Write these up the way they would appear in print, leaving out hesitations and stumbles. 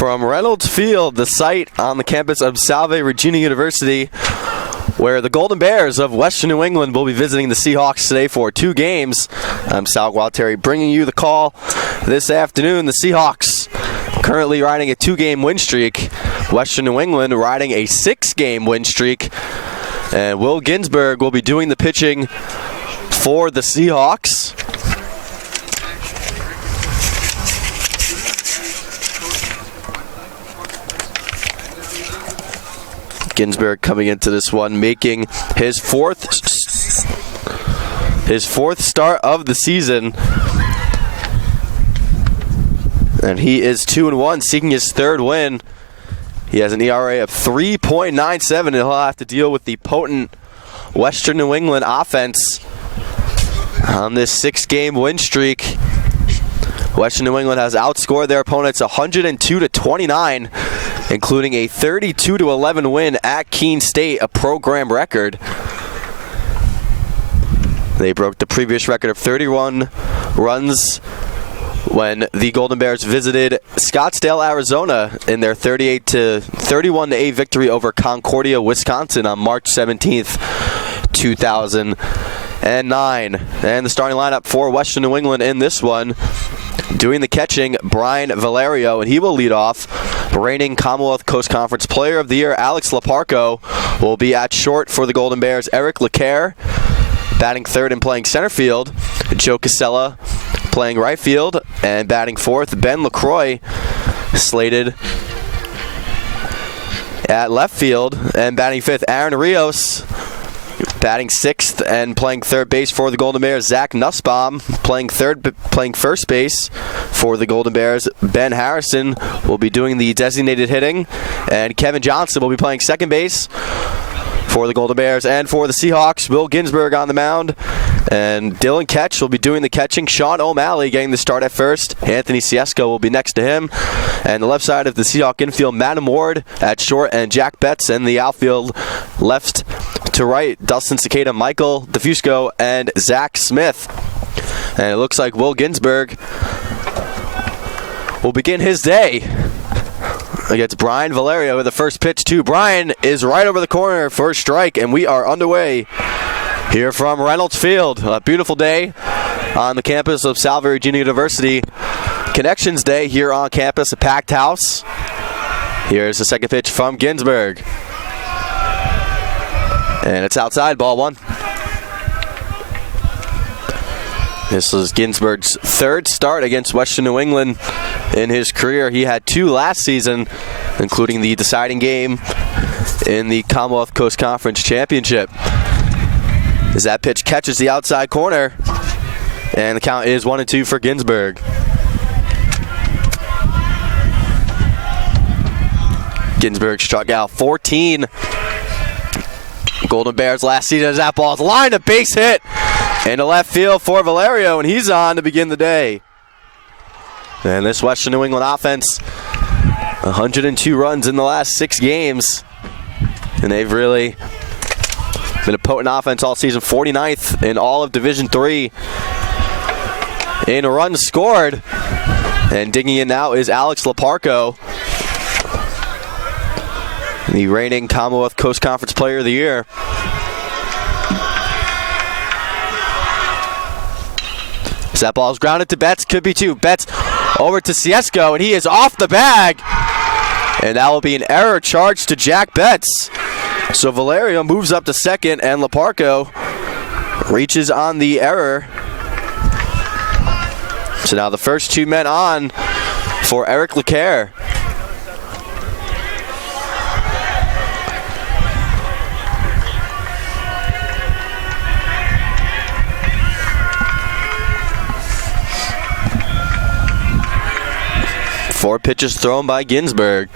From Reynolds Field, the site on the campus of Salve Regina University, where the Golden Bears of Western New England will be visiting the Seahawks today for 2 games. I'm Sal Gualtieri bringing you the call this afternoon. The Seahawks currently riding a 2-game win streak. Western New England riding a 6-game win streak. And Will Ginsburg will be doing the pitching for the Seahawks. Ginsburg coming into this one, making his fourth start of the season. And he is 2-1, seeking his 3rd win. He has an ERA of 3.97, and he'll have to deal with the potent Western New England offense on this 6-game win streak. Western New England has outscored their opponents 102-29, including a 32-11 win at Keene State, a program record. They broke the previous record of 31 runs when the Golden Bears visited Scottsdale, Arizona in their 31-8 victory over Concordia, Wisconsin on March 17th, 2009. And the starting lineup for Western New England in this one, doing the catching, Brian Valerio, and he will lead off. Reigning Commonwealth Coast Conference Player of the Year, Alex Laparco, will be at short for the Golden Bears. Eric LeCaire batting 3rd and playing center field. Joe Casella playing right field, and batting 4th, Ben LaCroix, slated at left field, and batting 5th, Aaron Rios, batting 6th and playing 3rd base for the Golden Bears. Zach Nussbaum playing first base for the Golden Bears. Ben Harrison will be doing the designated hitting, and Kevin Johnson will be playing 2nd base for the Golden Bears. And for the Seahawks, Will Ginsburg on the mound, and Dylan Ketch will be doing the catching. Sean O'Malley getting the start at first. Anthony Ciesco will be next to him. And the left side of the Seahawk infield, Madam Ward at short, and Jack Betts in the outfield left to right. Dustin Cicada, Michael DeFusco, and Zach Smith. And it looks like Will Ginsburg will begin his day against Brian Valerio with the first pitch to Brian is right over the corner for a strike, and we are underway here from Reynolds Field. A beautiful day on the campus of Salve Regina University. Connections Day here on campus, a packed house. Here's the second pitch from Ginsburg. And it's outside, ball 1. This is Ginsburg's 3rd start against Western New England in his career. He had 2 last season, including the deciding game in the Commonwealth Coast Conference Championship. As that pitch catches the outside corner, and the count is 1-2 for Ginsburg. Ginsburg struck out 14 Golden Bears last season as that ball is lined, a base hit into left field for Valerio, and he's on to begin the day. And this Western New England offense, 102 runs in the last 6 games. And they've really been a potent offense all season, 49th in all of Division III in runs scored. And digging in now is Alex Laparco, the reigning Commonwealth Coast Conference Player of the Year. As that ball is grounded to Betts, could be 2. Betts over to Ciesco, and he is off the bag. And that will be an error charged to Jack Betts. So Valerio moves up to 2nd, and Laparco reaches on the error. So now the first 2 men on for Eric LeCaire. Four pitches thrown by Ginsburg.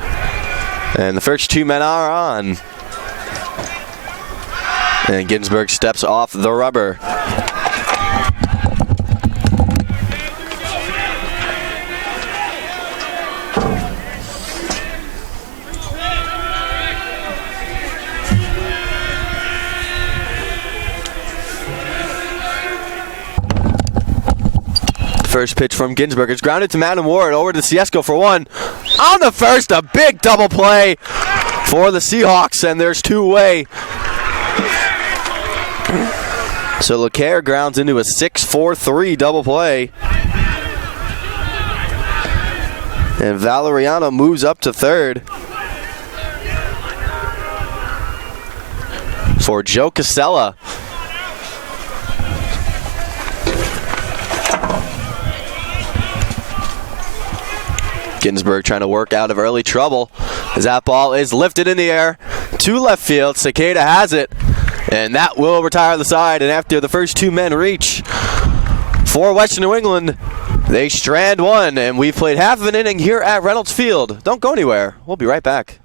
And the first 2 men are on. And Ginsburg steps off the rubber. First pitch from Ginsberg. It's grounded to Madden Ward. Over to Ciesco for one. On the first, a big double play for the Seahawks, and there's two-way. So LeCaire grounds into a 6-4-3 double play. And Valeriano moves up to third for Joe Casella. Ginsberg trying to work out of early trouble as that ball is lifted in the air to left field. Cicada has it, and that will retire the side. And after the first two men reach for Western New England, they strand one, and we've played half of an inning here at Reynolds Field. Don't go anywhere. We'll be right back.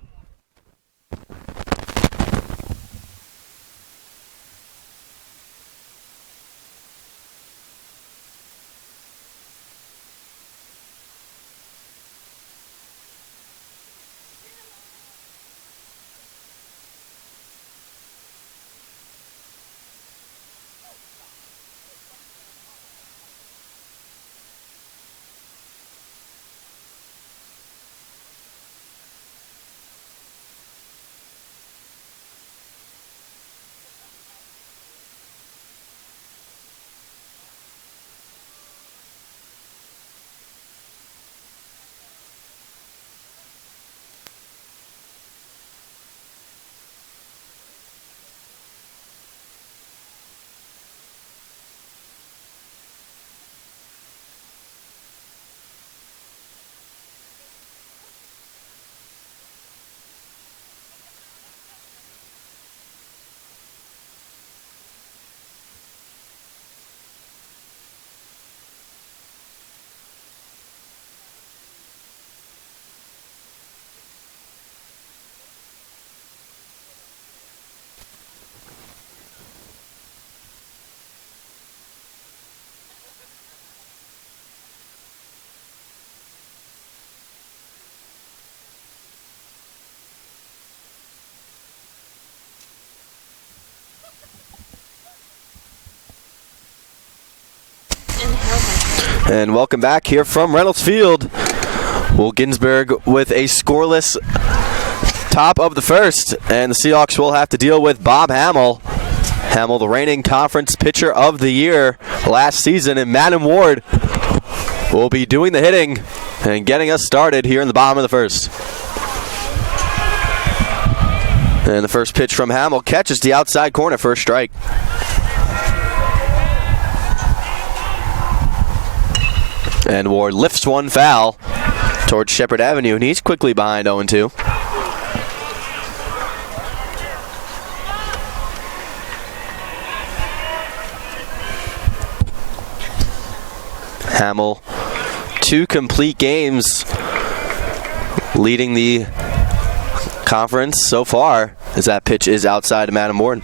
And welcome back here from Reynolds Field. Will Ginsberg with a scoreless top of the first, and the Seahawks will have to deal with Bob Hamill. Hamill, the reigning conference pitcher of the year last season, and Madden Ward will be doing the hitting and getting us started here in the bottom of the first. And the first pitch from Hamill catches the outside corner for a strike. And Ward lifts one foul towards Shepherd Avenue, and he's quickly behind 0-2. Hamill, 2 complete games leading the conference so far, as that pitch is outside of Madden Ward.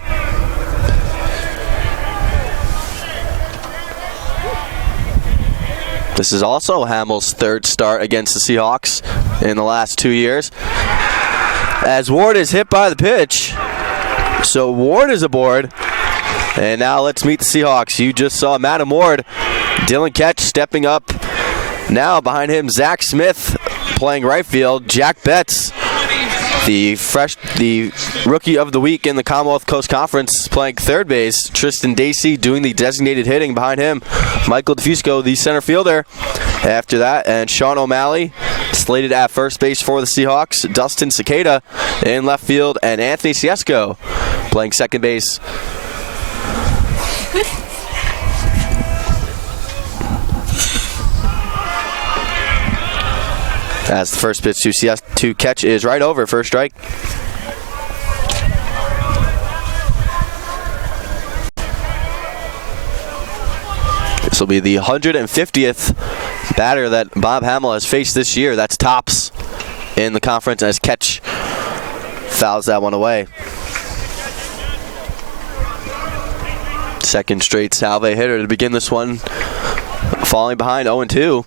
This is also Hamill's third start against the Seahawks in the last 2 years. As Ward is hit by the pitch, so Ward is aboard. And now let's meet the Seahawks. You just saw Madden Ward, Dylan Ketch stepping up. Now behind him, Zach Smith playing right field. Jack Betts, the rookie of the week in the Commonwealth Coast Conference, playing third base. Tristan Dacey doing the designated hitting behind him. Michael DeFusco, the center fielder, after that. And Sean O'Malley slated at first base for the Seahawks. Dustin Cicada in left field, and Anthony Ciesco playing second base. As the first pitch to catch is right over for a strike. This will be the 150th batter that Bob Hamill has faced this year. That's tops in the conference, as Ketch fouls that one away. Second straight Salve hitter to begin this one, falling behind 0-2.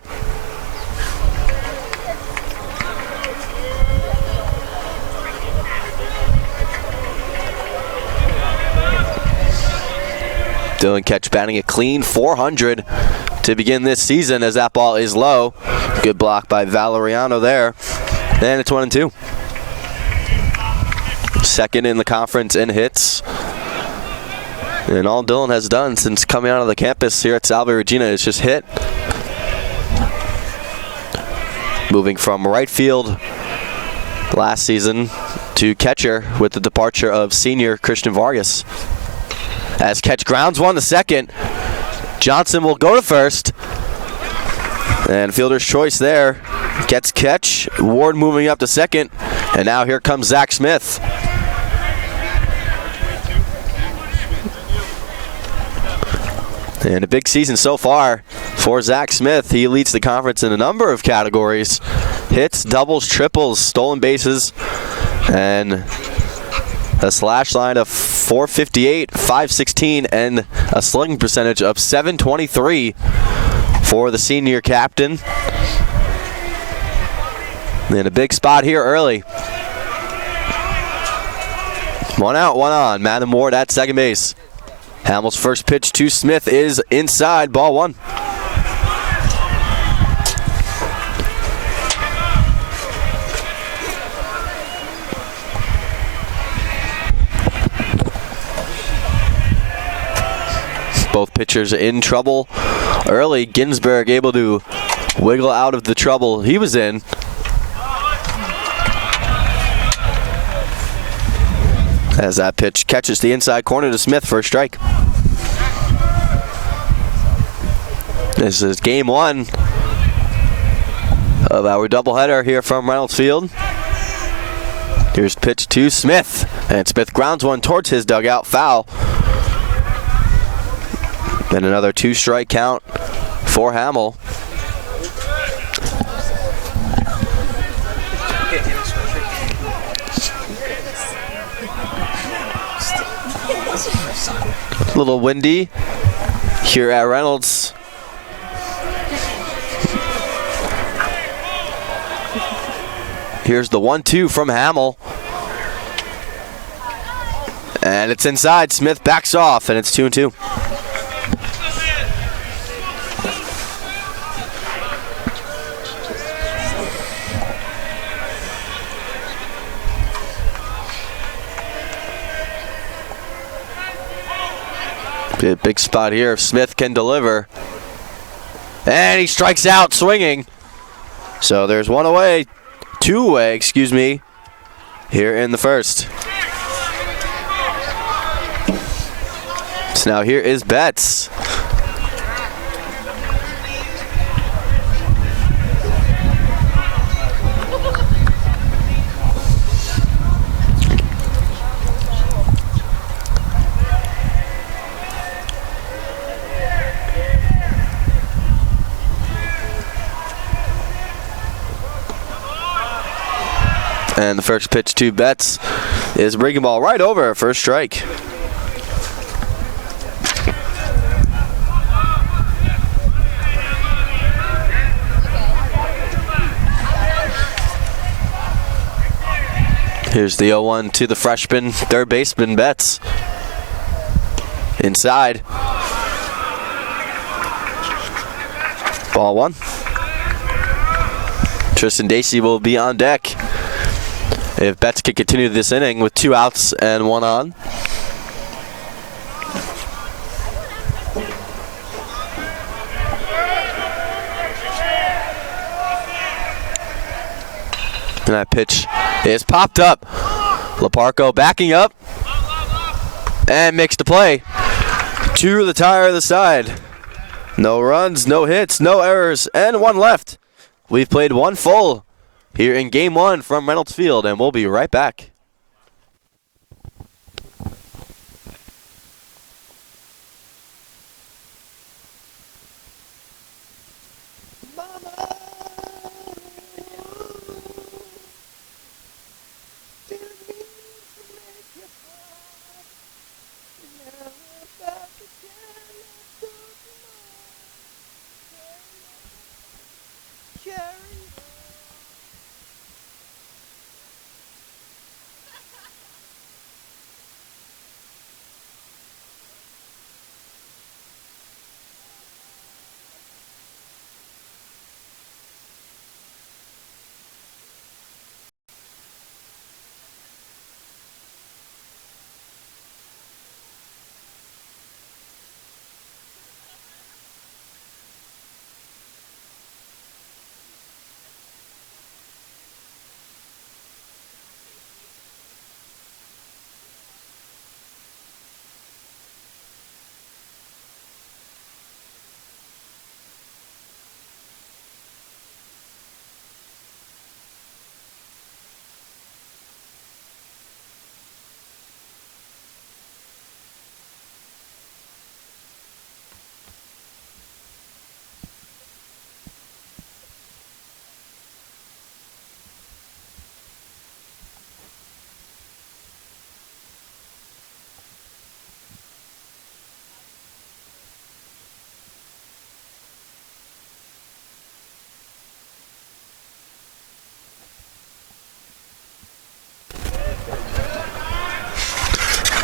Dylan Ketch batting a clean .400 to begin this season as that ball is low. Good block by Valeriano there. And it's 1-2. Second in the conference in hits. And all Dylan has done since coming out of the campus here at Salve Regina is just hit. Moving from right field last season to catcher with the departure of senior Christian Vargas. As catch grounds one to second. Johnson will go to first. And fielder's choice there. Gets catch. Ward moving up to second. And now here comes Zach Smith. And a big season so far for Zach Smith. He leads the conference in a number of categories. Hits, doubles, triples, stolen bases, and a slash line of .458, .516, and a slugging percentage of .723 for the senior captain. And a big spot here early. One out, one on. Madden Ward at second base. Hamill's first pitch to Smith is inside, ball one. Both pitchers in trouble early. Ginsberg able to wiggle out of the trouble he was in. As that pitch catches the inside corner to Smith for a strike. This is game one of our doubleheader here from Reynolds Field. Here's pitch to Smith, and Smith grounds one towards his dugout, foul. And another two-strike count for Hamill. A little windy here at Reynolds. Here's the 1-2 from Hamill. And it's inside. Smith backs off, and it's 2-2. Big spot here if Smith can deliver. And he strikes out swinging. So there's two away, excuse me, here in the first. So now here is Betts. And the first pitch to Betts is a breaking ball right over for a strike. Here's the 0-1 to the freshman third baseman Betts. Inside. Ball one. Tristan Dacey will be on deck if Betts can continue this inning with 2 outs and 1 on. And that pitch is popped up. Laparco backing up and makes the play to the tire of the side. No runs, no hits, no errors, and 1 left. We've played 1 full here in game 1 from Reynolds Field, and we'll be right back.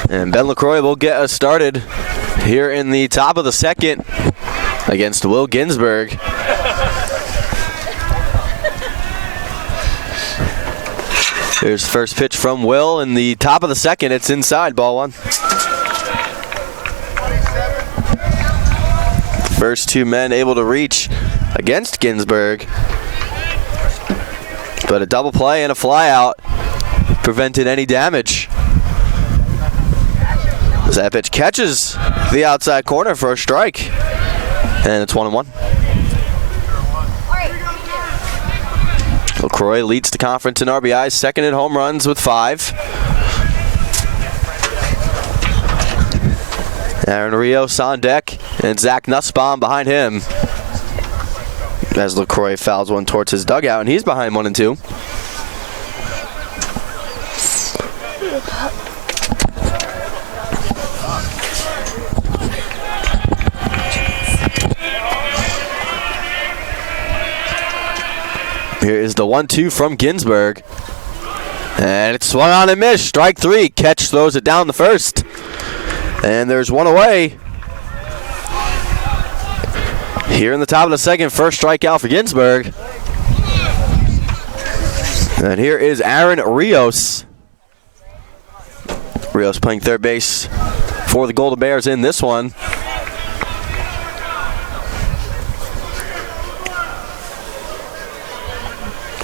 And Ben LaCroix will get us started here in the top of the second against Will Ginsburg. Here's the first pitch from Will in the top of the second. It's inside, ball one. First two men able to reach against Ginsburg. But a double play and a fly out prevented any damage. As that pitch catches the outside corner for a strike. And it's 1-1. LaCroix leads the conference in RBIs, second in home runs with 5. Aaron Rios on deck, and Zach Nussbaum behind him. As LaCroix fouls one towards his dugout, and he's behind 1-2. Here is the 1-2 from Ginsburg. And it's swung on and missed. Strike 3. Catch throws it down the first. And there's one away. Here in the top of the second, first strikeout for Ginsburg. And here is Aaron Rios. Rios playing third base for the Golden Bears in this one.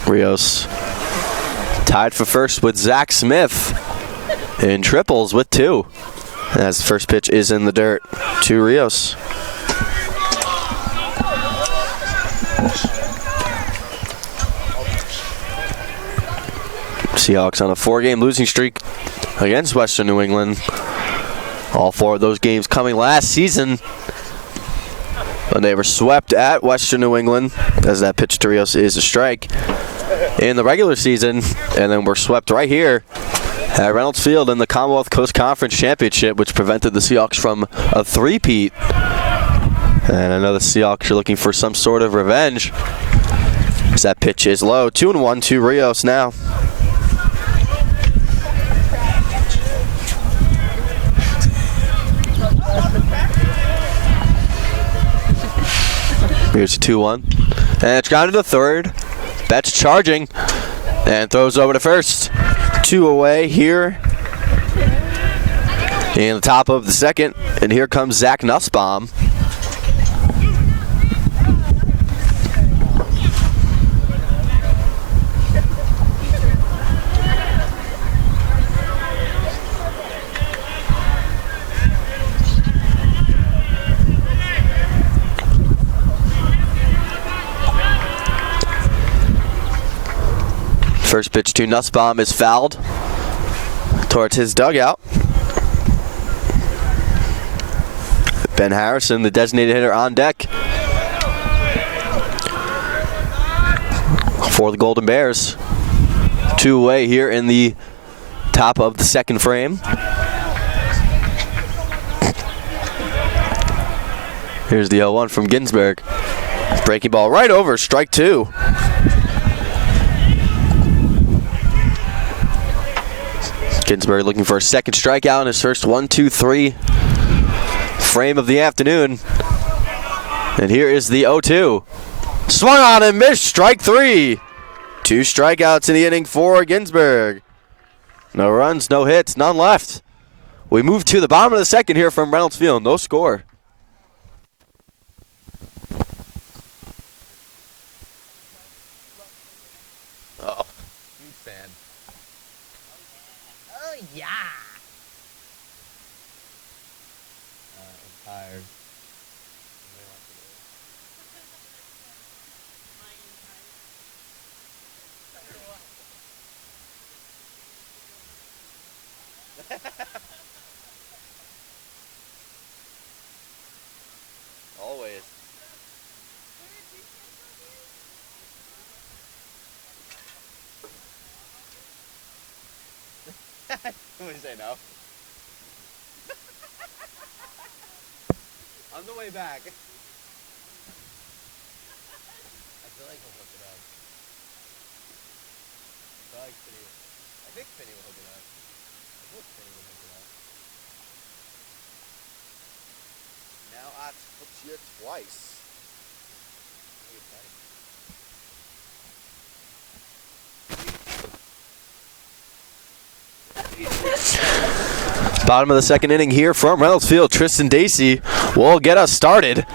Rios tied for first with Zach Smith in triples with 2. As the first pitch is in the dirt to Rios. Seahawks on a 4-game losing streak against Western New England. All 4 of those games coming last season. When they were swept at Western New England, as that pitch to Rios is a strike in the regular season, and then were swept right here at Reynolds Field in the Commonwealth Coast Conference Championship, which prevented the Seahawks from a three-peat. And I know the Seahawks are looking for some sort of revenge, as that pitch is low. 2-1 to Rios now. Here's a 2-1. And it's grounded to third. Betts charging and throws over to first. 2 away here in the top of the second. And here comes Zach Nussbaum. First pitch to Nussbaum is fouled towards his dugout. Ben Harrison, the designated hitter, on deck for the Golden Bears. 2 away here in the top of the second frame. Here's the 0-1 from Ginsburg. Breaking ball right over, strike 2. Ginsburg looking for a second strikeout in his first 1-2-3 frame of the afternoon. And here is the 0-2. Swung on and missed, strike 3. 2 strikeouts in the inning for Ginsburg. No runs, no hits, none left. We move to the bottom of the second here from Reynolds Field. No score. Oh, huge fan. Yeah. I'm tired. Always. Somebody say no. On the way back. I feel like he'll hook it up. I think Finney will hook it up. I hope Finney will hook it up. Now at hooks you twice. Bottom of the second inning here from Reynolds Field. Tristan Dacey will get us started.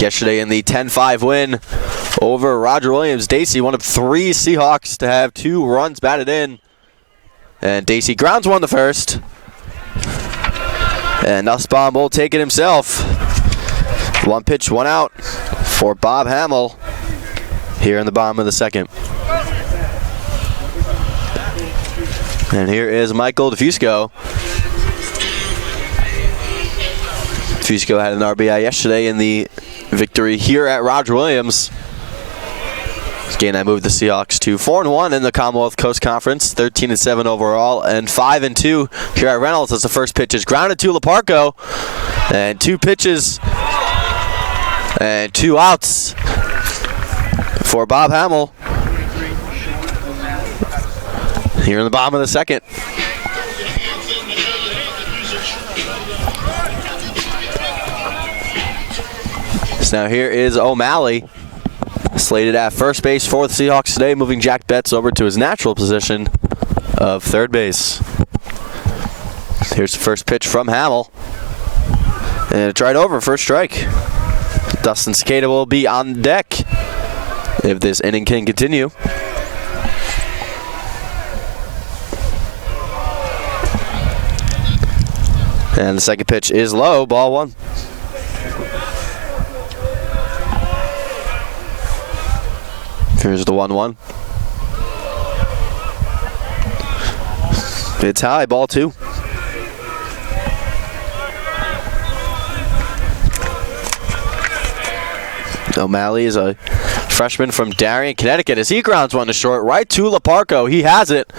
Yesterday in the 10-5 win over Roger Williams, Dacey, one of 3 Seahawks to have 2 runs batted in. And Dacey grounds one the first. And Nussbaum will take it himself. 1 pitch, 1 out for Bob Hamill here in the bottom of the second. And here is Michael DeFusco. DeFusco had an RBI yesterday in the victory here at Roger Williams. This game that moved the Seahawks to 4-1 in the Commonwealth Coast Conference, 13-7 overall, and 5-2 here at Reynolds as the first pitch is grounded to Laparco. And 2 pitches and 2 outs for Bob Hamill here in the bottom of the second. So now here is O'Malley, slated at first base for the Seahawks today, moving Jack Betts over to his natural position of third base. Here's the first pitch from Hamill. And it's right over for a strike. Dustin Cicada will be on deck if this inning can continue. And the second pitch is low, ball 1. Here's the 1-1. It's high, ball 2. O'Malley is a freshman from Darien, Connecticut, as he grounds one to short, right to Laparco. He has it.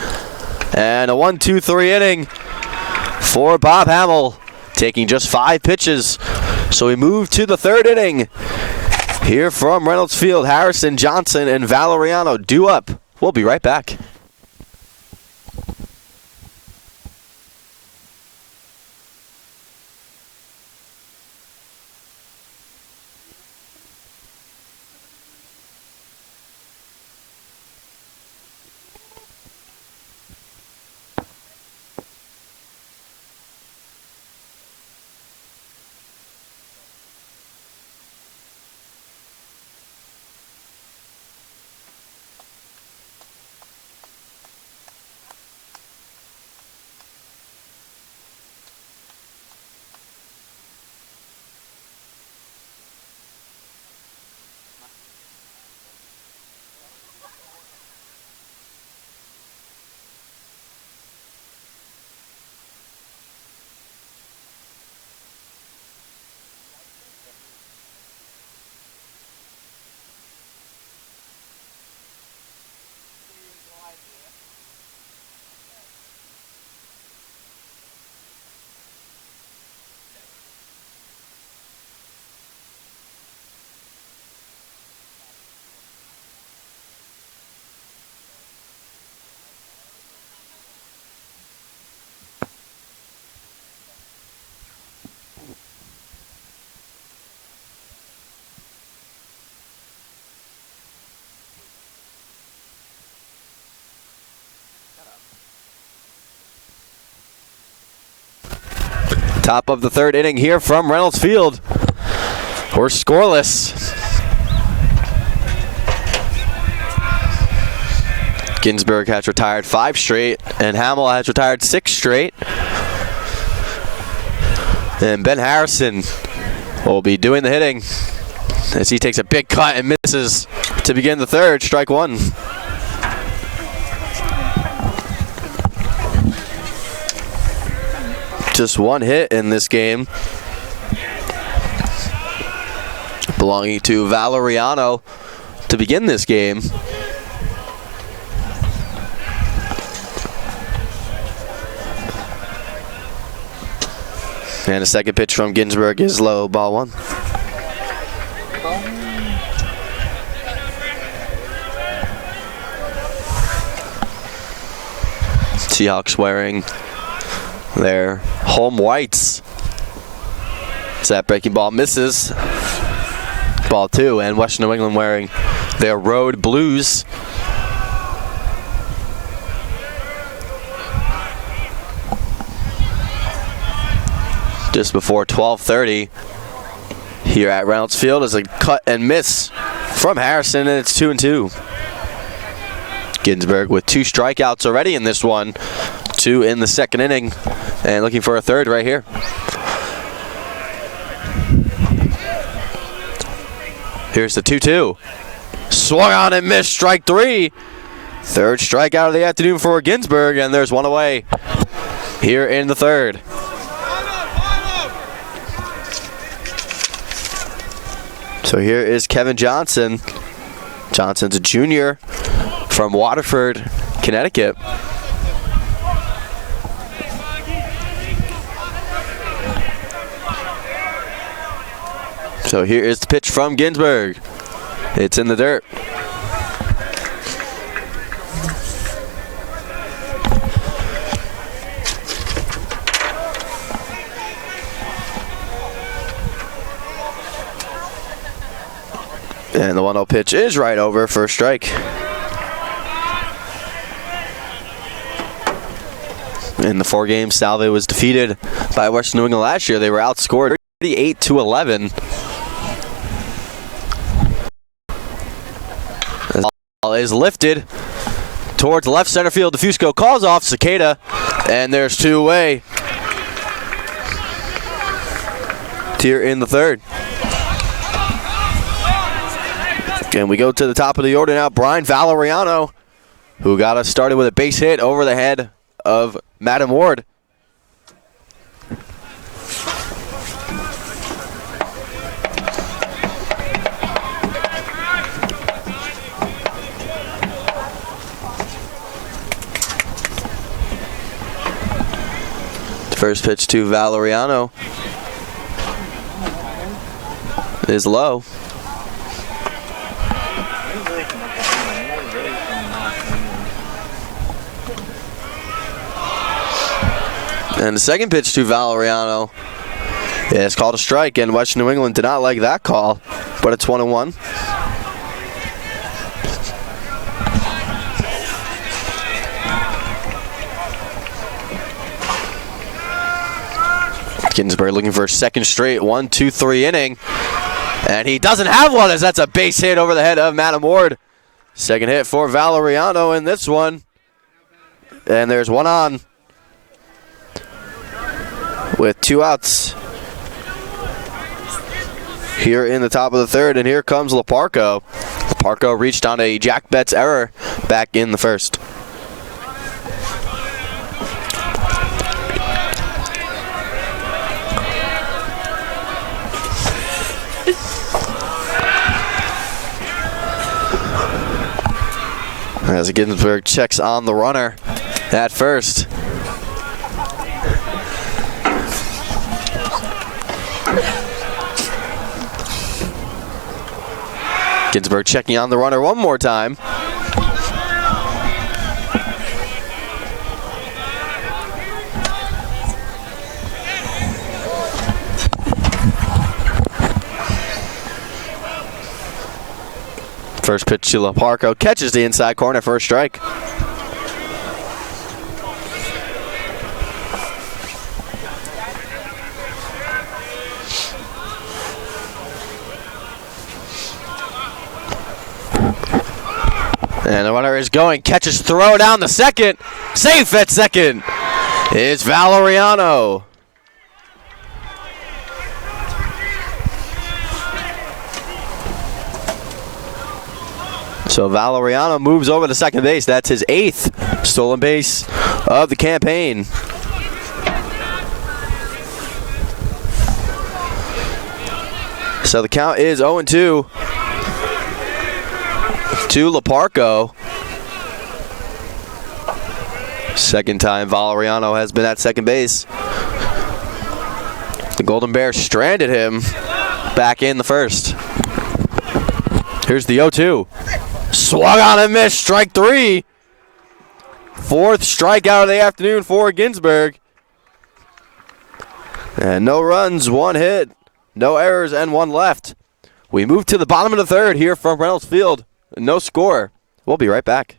And a 1-2-3 inning for Bob Hamill, taking just 5 pitches. So we move to the third inning. Here from Reynolds Field, Harrison, Johnson, and Valeriano due up. We'll be right back. Top of the third inning here from Reynolds Field. We're scoreless. Ginsburg has retired 5 straight, and Hamill has retired 6 straight. And Ben Harrison will be doing the hitting as he takes a big cut and misses to begin the third. Strike 1. Just 1 hit in this game, belonging to Valeriano to begin this game. And the second pitch from Ginsburg is low, ball 1. Seahawks wearing their home whites. That breaking ball misses. Ball 2, and Western New England wearing their Rhode blues. Just before 12:30 here at Reynolds Field is a cut and miss from Harrison, and it's 2-2. Ginsburg with 2 strikeouts already in this one, 2 in the second inning, and looking for a third right here. Here's the 2-2. Swung on and missed, strike 3. Third strikeout of the afternoon for Ginsburg, and there's one away here in the third. So here is Kevin Johnson. Johnson's a junior from Waterford, Connecticut. So here is the pitch from Ginsburg. It's in the dirt. And the 1-0 pitch is right over for a strike. In the 4 games Salve was defeated by Western New England last year, they were outscored 38-11. The ball is lifted towards left center field. DeFusco calls off Cicada, and there's 2 away. Here in the third. And we go to the top of the order now. Brian Valeriano, who got us started with a base hit over the head of Madam Ward. First pitch to Valeriano is low. And the second pitch to Valeriano is called a strike, and Western New England did not like that call, but it's 1-1. Ginsburg looking for a second straight 1-2-3 inning, and he doesn't have one, as that's a base hit over the head of Madam Ward. Second hit for Valeriano in this one, and there's one on with 2 outs here in the top of the third, and here comes Laparco. Laparco reached on a Jack Betts error back in the first. As Ginsburg checks on the runner at first. Ginsburg checking on the runner one more time. First pitch to Laparco, catches the inside corner for a strike. And the runner is going, catches throw down the second. Safe at second is Valeriano. So Valeriano moves over to second base. That's his 8th stolen base of the campaign. So the count is 0-2 to Laparco. Second time Valeriano has been at second base. The Golden Bears stranded him back in the first. Here's the 0-2. Swung on and missed, strike 3. Fourth strikeout of the afternoon for Ginsberg. And no runs, one hit, no errors, and one left. We move to the bottom of the third here from Reynolds Field. No score. We'll be right back.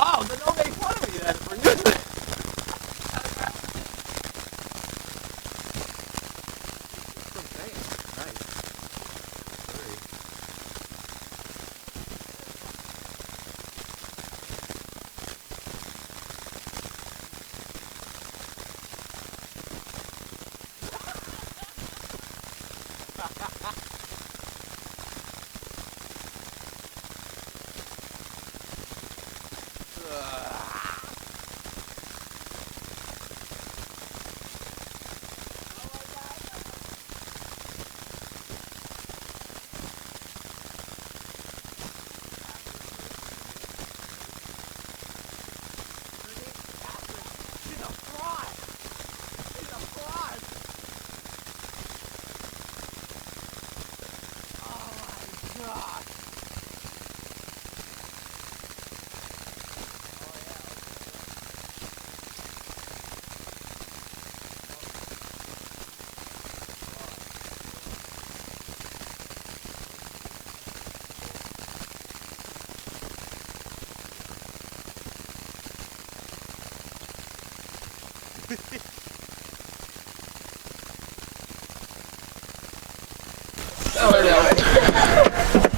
Oh, then don't make fun of me then for using it.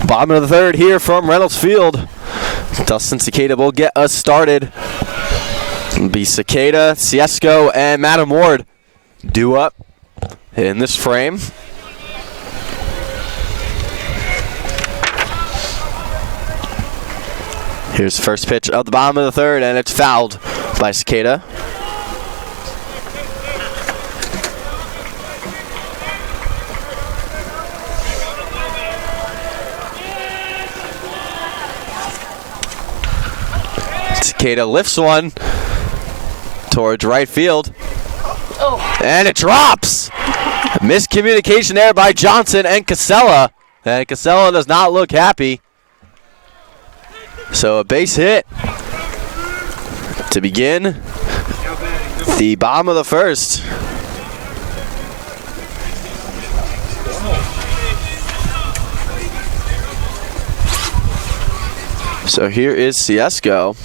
Bottom of the third here from Reynolds Field. Dustin Cicada will get us started. It'll be Cicada, Ciesco, and Madam Ward due up in this frame. Here's the first pitch of the bottom of the third, and it's fouled by Cicada. Cicada lifts one towards right field. And it drops! Miscommunication there by Johnson and Casella. And Casella does not look happy. So a base hit to begin the bottom of the first. So here is Ciesco.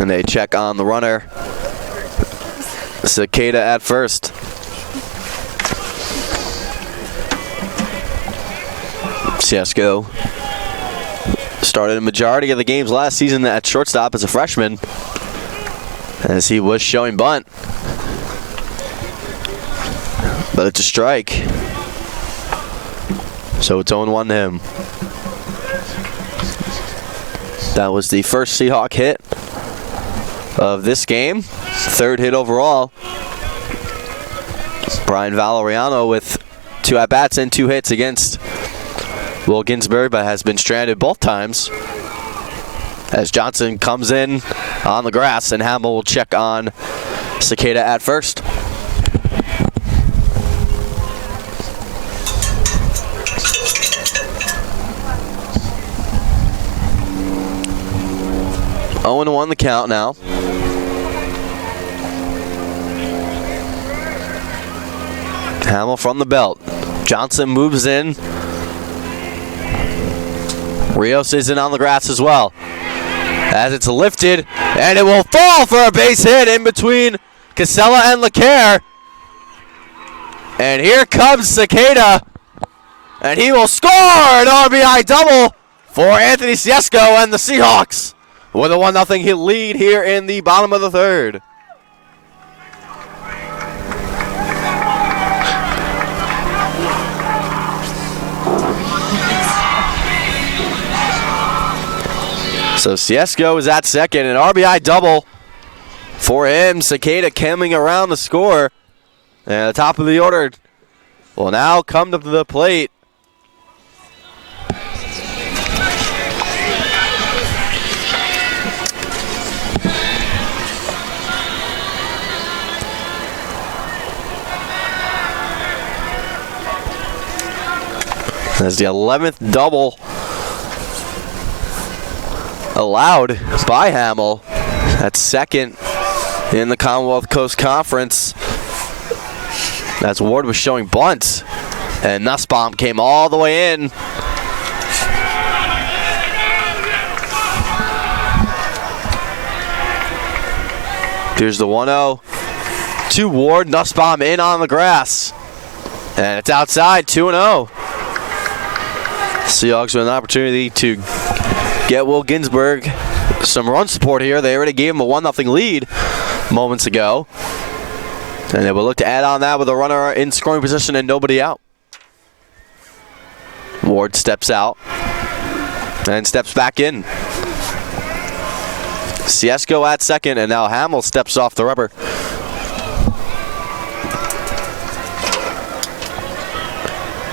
And they check on the runner. Cicada at first. Ciesco started a majority of the games last season at shortstop as a freshman, as he was showing bunt. But it's a strike. So it's 0-1 to him. That was the first Seahawk hit of this game. Third hit overall. Brian Valeriano with 2 at-bats and 2 hits against Will Ginsberg, but has been stranded both times. As Johnson comes in on the grass, and Hamill will check on Cicada at first. Oh, 0-1 the count now. Hamill from the belt. Johnson moves in. Rios is in on the grass as well. As it's lifted, and it will fall for a base hit in between Casella and LeCaire. And here comes Cicada. And he will score an RBI double for Anthony Ciesco and the Seahawks with a 1-0 lead here in the bottom of the third. So Siesko is at second, an RBI double for him. Cicada coming around the score. And the top of the order will now come to the plate. That's the 11th double allowed by Hamill. That's second in the Commonwealth Coast Conference. As Ward was showing bunts, and Nussbaum came all the way in. Here's the 1-0 to Ward. Nussbaum in on the grass, and it's outside, 2-0. Seahawks with an opportunity to get Will Ginsburg some run support here. They already gave him a 1-0 lead moments ago. And they will look to add on that with a runner in scoring position and nobody out. Ward steps out and steps back in. Siesko at second, and now Hamill steps off the rubber.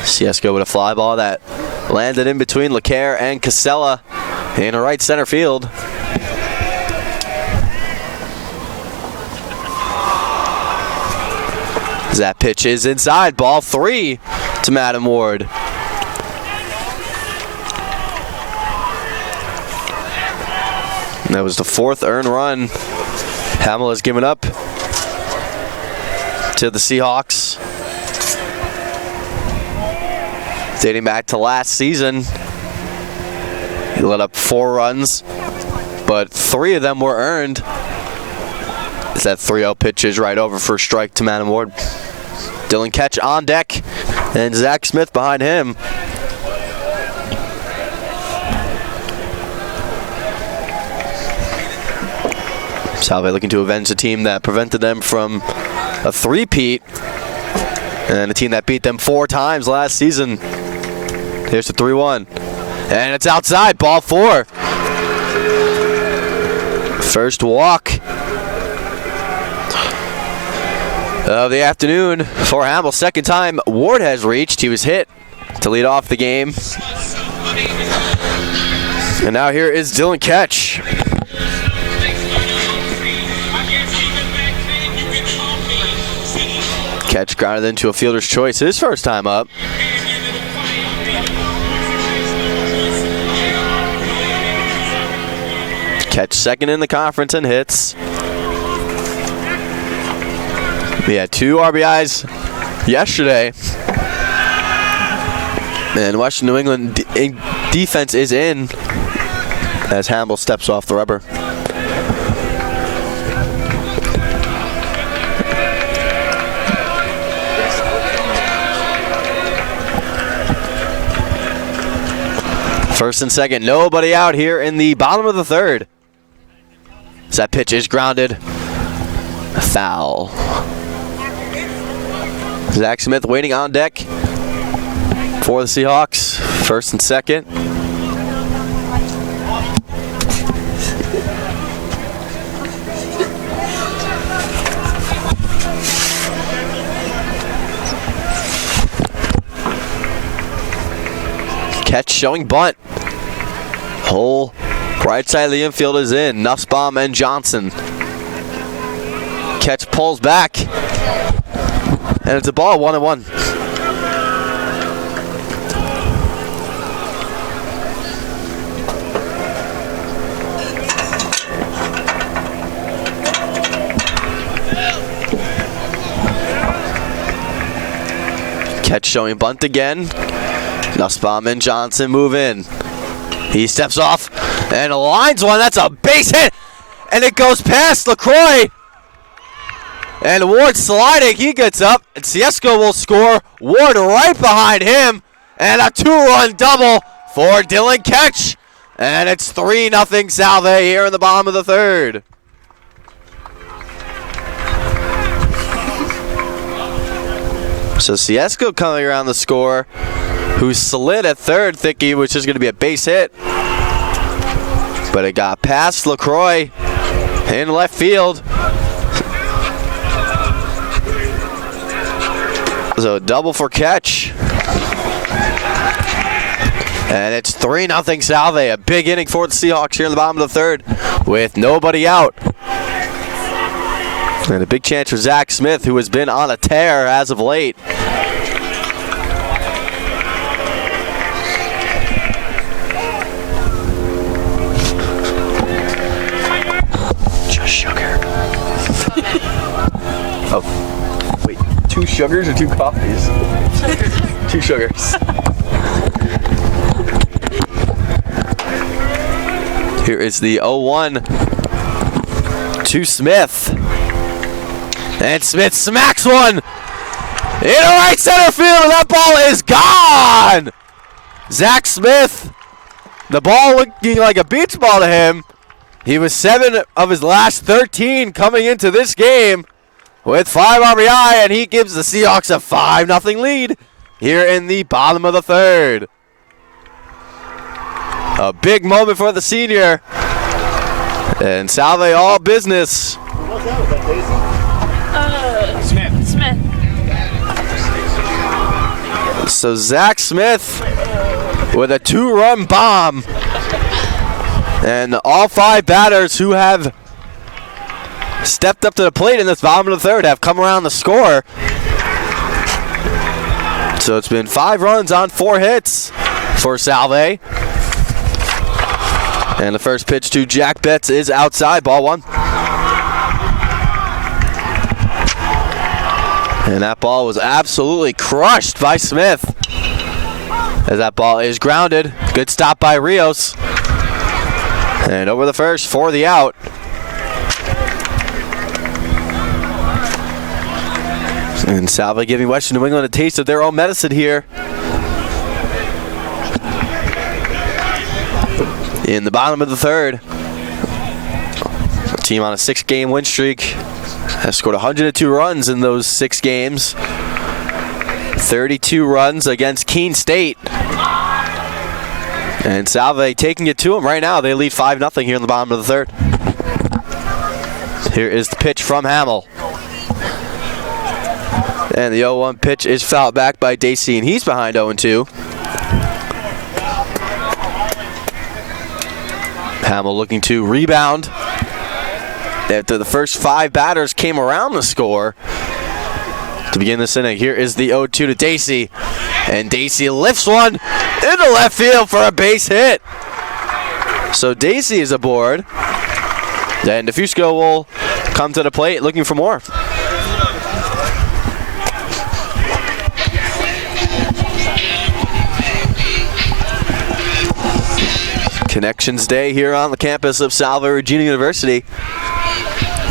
Siesko with a fly ball that landed in between LeCaire and Casella in right center field. That pitch is inside, ball 3 to Madam Ward. And that was the 4th earned run Hamill has given up to the Seahawks. Dating back to last season, he let up 4 runs, but 3 of them were earned. As that 3-0 pitch is right over for a strike to Madam Ward. Dylan Ketch on deck, and Zach Smith behind him. Salve looking to avenge the team that prevented them from a three-peat, and a team that beat them 4 times last season. Here's the 3-1, and it's outside, ball 4. First walk of the afternoon for Hamill. Second time Ward has reached. He was hit to lead off the game. And now here is Dylan Ketch. Ketch grounded into a fielder's choice his first time up. Ketch second in the conference in hits. We had 2 RBIs yesterday. And Western New England defense is in as Hamill steps off the rubber. First and second, nobody out here in the bottom of the 3rd. As that pitch is grounded. Foul. Zach Smith waiting on deck for the Seahawks. First and second. Catch showing bunt. Whole right side of the infield is in. Nussbaum and Johnson. Catch pulls back. And it's a ball, 1-1. Catch showing bunt again. Nussbaum and Johnson move in. He steps off and lines one. That's a base hit. And it goes past LaCroix. And Ward sliding, he gets up, and Siesko will score. Ward right behind him, and a 2-run double for Dylan Ketch. And it's 3-0 Salve here in the bottom of the 3rd. So Siesko coming around the score, who slid at 3rd, thinking it was just going to be a base hit. but it got past LaCroix in left field. So double for catch. And it's 3-0 Salve. A big inning for the Seahawks here in the bottom of the third with nobody out. And a big chance for Zach Smith, who has been on a tear as of late. Just sugar. Oh, wait, 2 sugars or 2 coffees? Two sugars. Here is the 0-1 to Smith. And Smith smacks one into right center field, and that ball is gone! Zach Smith, the ball looking like a beach ball to him. He was 7 of his last 13 coming into this game with 5 RBI, and he gives the Seahawks a 5-0 lead here in the bottom of the third. A big moment for the senior. And Salve all business. What's that? Was that Daisy? Smith. So Zach Smith with a 2-run bomb. And all 5 batters who have stepped up to the plate in this bottom of the third have come around the score. So it's been 5 runs on 4 hits for Salve. And the first pitch to Jack Betts is outside, ball 1. And that ball was absolutely crushed by Smith. As that ball is grounded. Good stop by Rios. And over the first for the out. And Salve giving Western New England a taste of their own medicine here. In the bottom of the third. A team on a 6-game win streak has scored 102 runs in those 6 games. 32 runs against Keene State. And Salve taking it to them right now. They lead 5-0 here in the bottom of the third. Here is the pitch from Hamill. And the 0-1 pitch is fouled back by Daisy, and he's behind 0-2. Hamill looking to rebound after the first 5 batters came around the score to begin this inning. Here is the 0-2 to Daisy, and Daisy lifts one into left field for a base hit. So Daisy is aboard, and DeFusco will come to the plate looking for more. Connections Day here on the campus of Salve Regina University.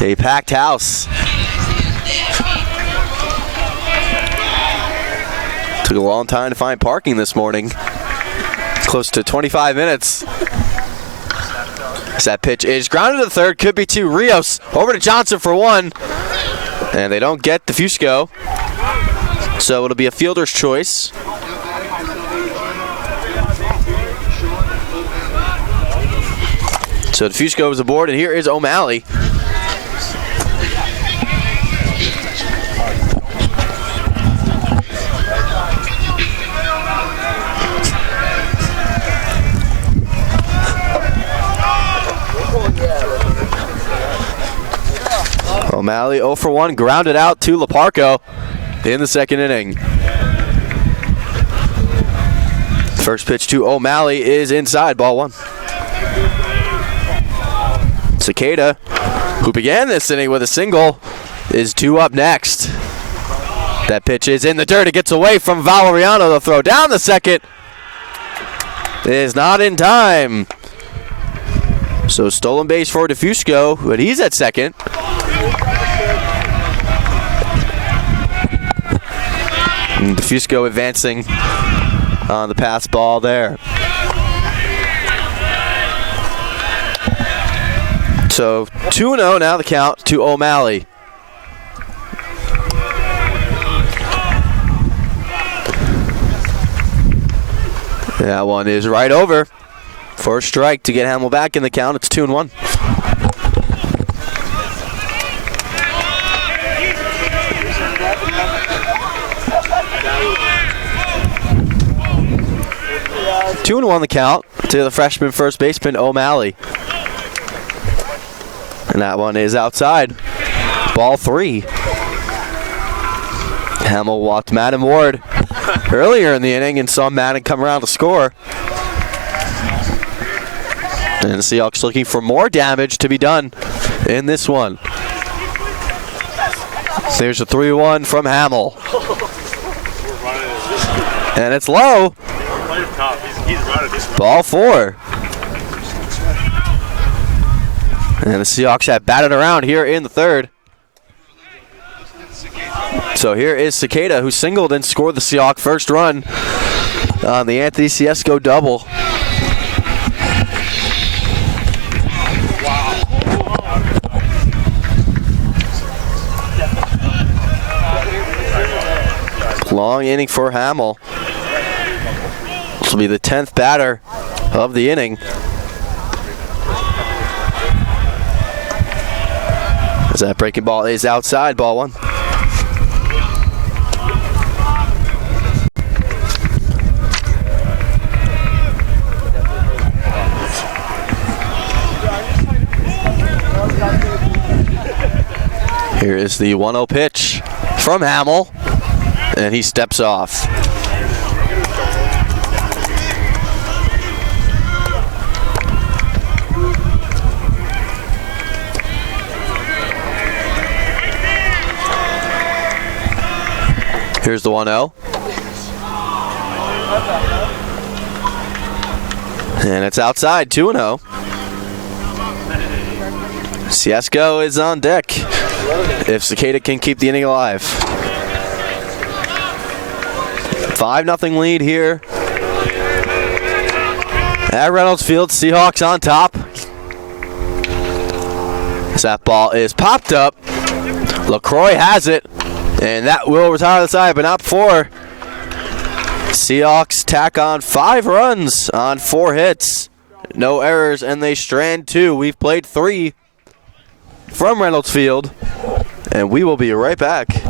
A packed house. Took a long time to find parking this morning. Close to 25 minutes. As that pitch is grounded to the third, could be 2. Rios over to Johnson for 1. And they don't get DeFusco. So it'll be a fielder's choice. So DeFusco is aboard, and here is O'Malley. O'Malley 0 for 1, grounded out to Laparco in the second inning. First pitch to O'Malley is inside, ball 1. Cicada, who began this inning with a single, is 2 up next. That pitch is in the dirt. It gets away from Valeriano. The throw down the second is not in time. So stolen base for DeFusco, but he's at second. And DeFusco advancing on the pass ball there. So 2-0 now the count to O'Malley. That one is right over. First strike to get Hamill back in the count. It's 2-1. Two and 1 the count to the freshman first baseman O'Malley. And that one is outside. Ball 3. Hamill walked Madden Ward earlier in the inning and saw Madden come around to score. And the Seahawks looking for more damage to be done in this one. There's a 3-1 from Hamill. And it's low. Ball 4. And the Seahawks have batted around here in the third. So here is Cicada, who singled and scored the Seahawk first run on the Anthony Ciesco double. Long inning for Hamill. This will be the 10th batter of the inning. As that breaking ball is outside, ball 1. Here is the 1-0 pitch from Hamill, and he steps off. Here's the 1-0. And it's outside, 2-0. Ciesco is on deck if Cicada can keep the inning alive. 5-0 lead here at Reynolds Field. Seahawks on top. As that ball is popped up, LaCroix has it, and that will retire the side, but not before. Seahawks tack on 5 runs on 4 hits. No errors, and they strand 2. We've played 3 from Reynolds Field, and we will be right back.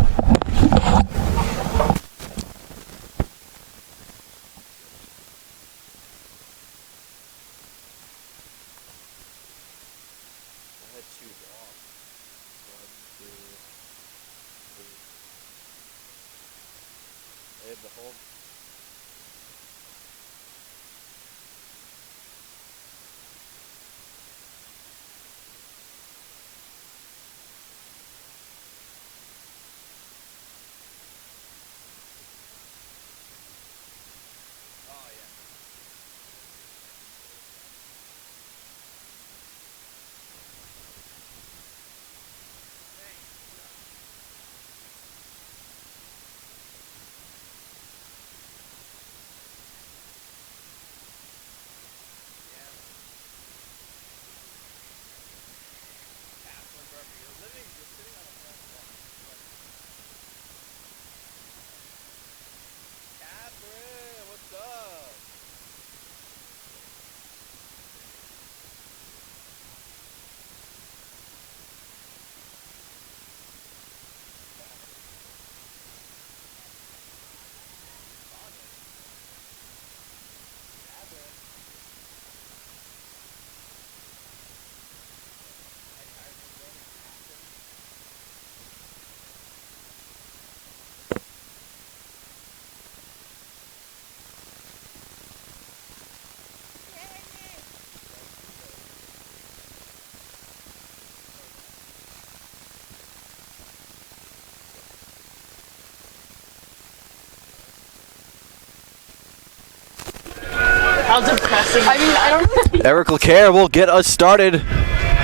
Depressing. I mean, I don't know. Eric LeCaire will get us started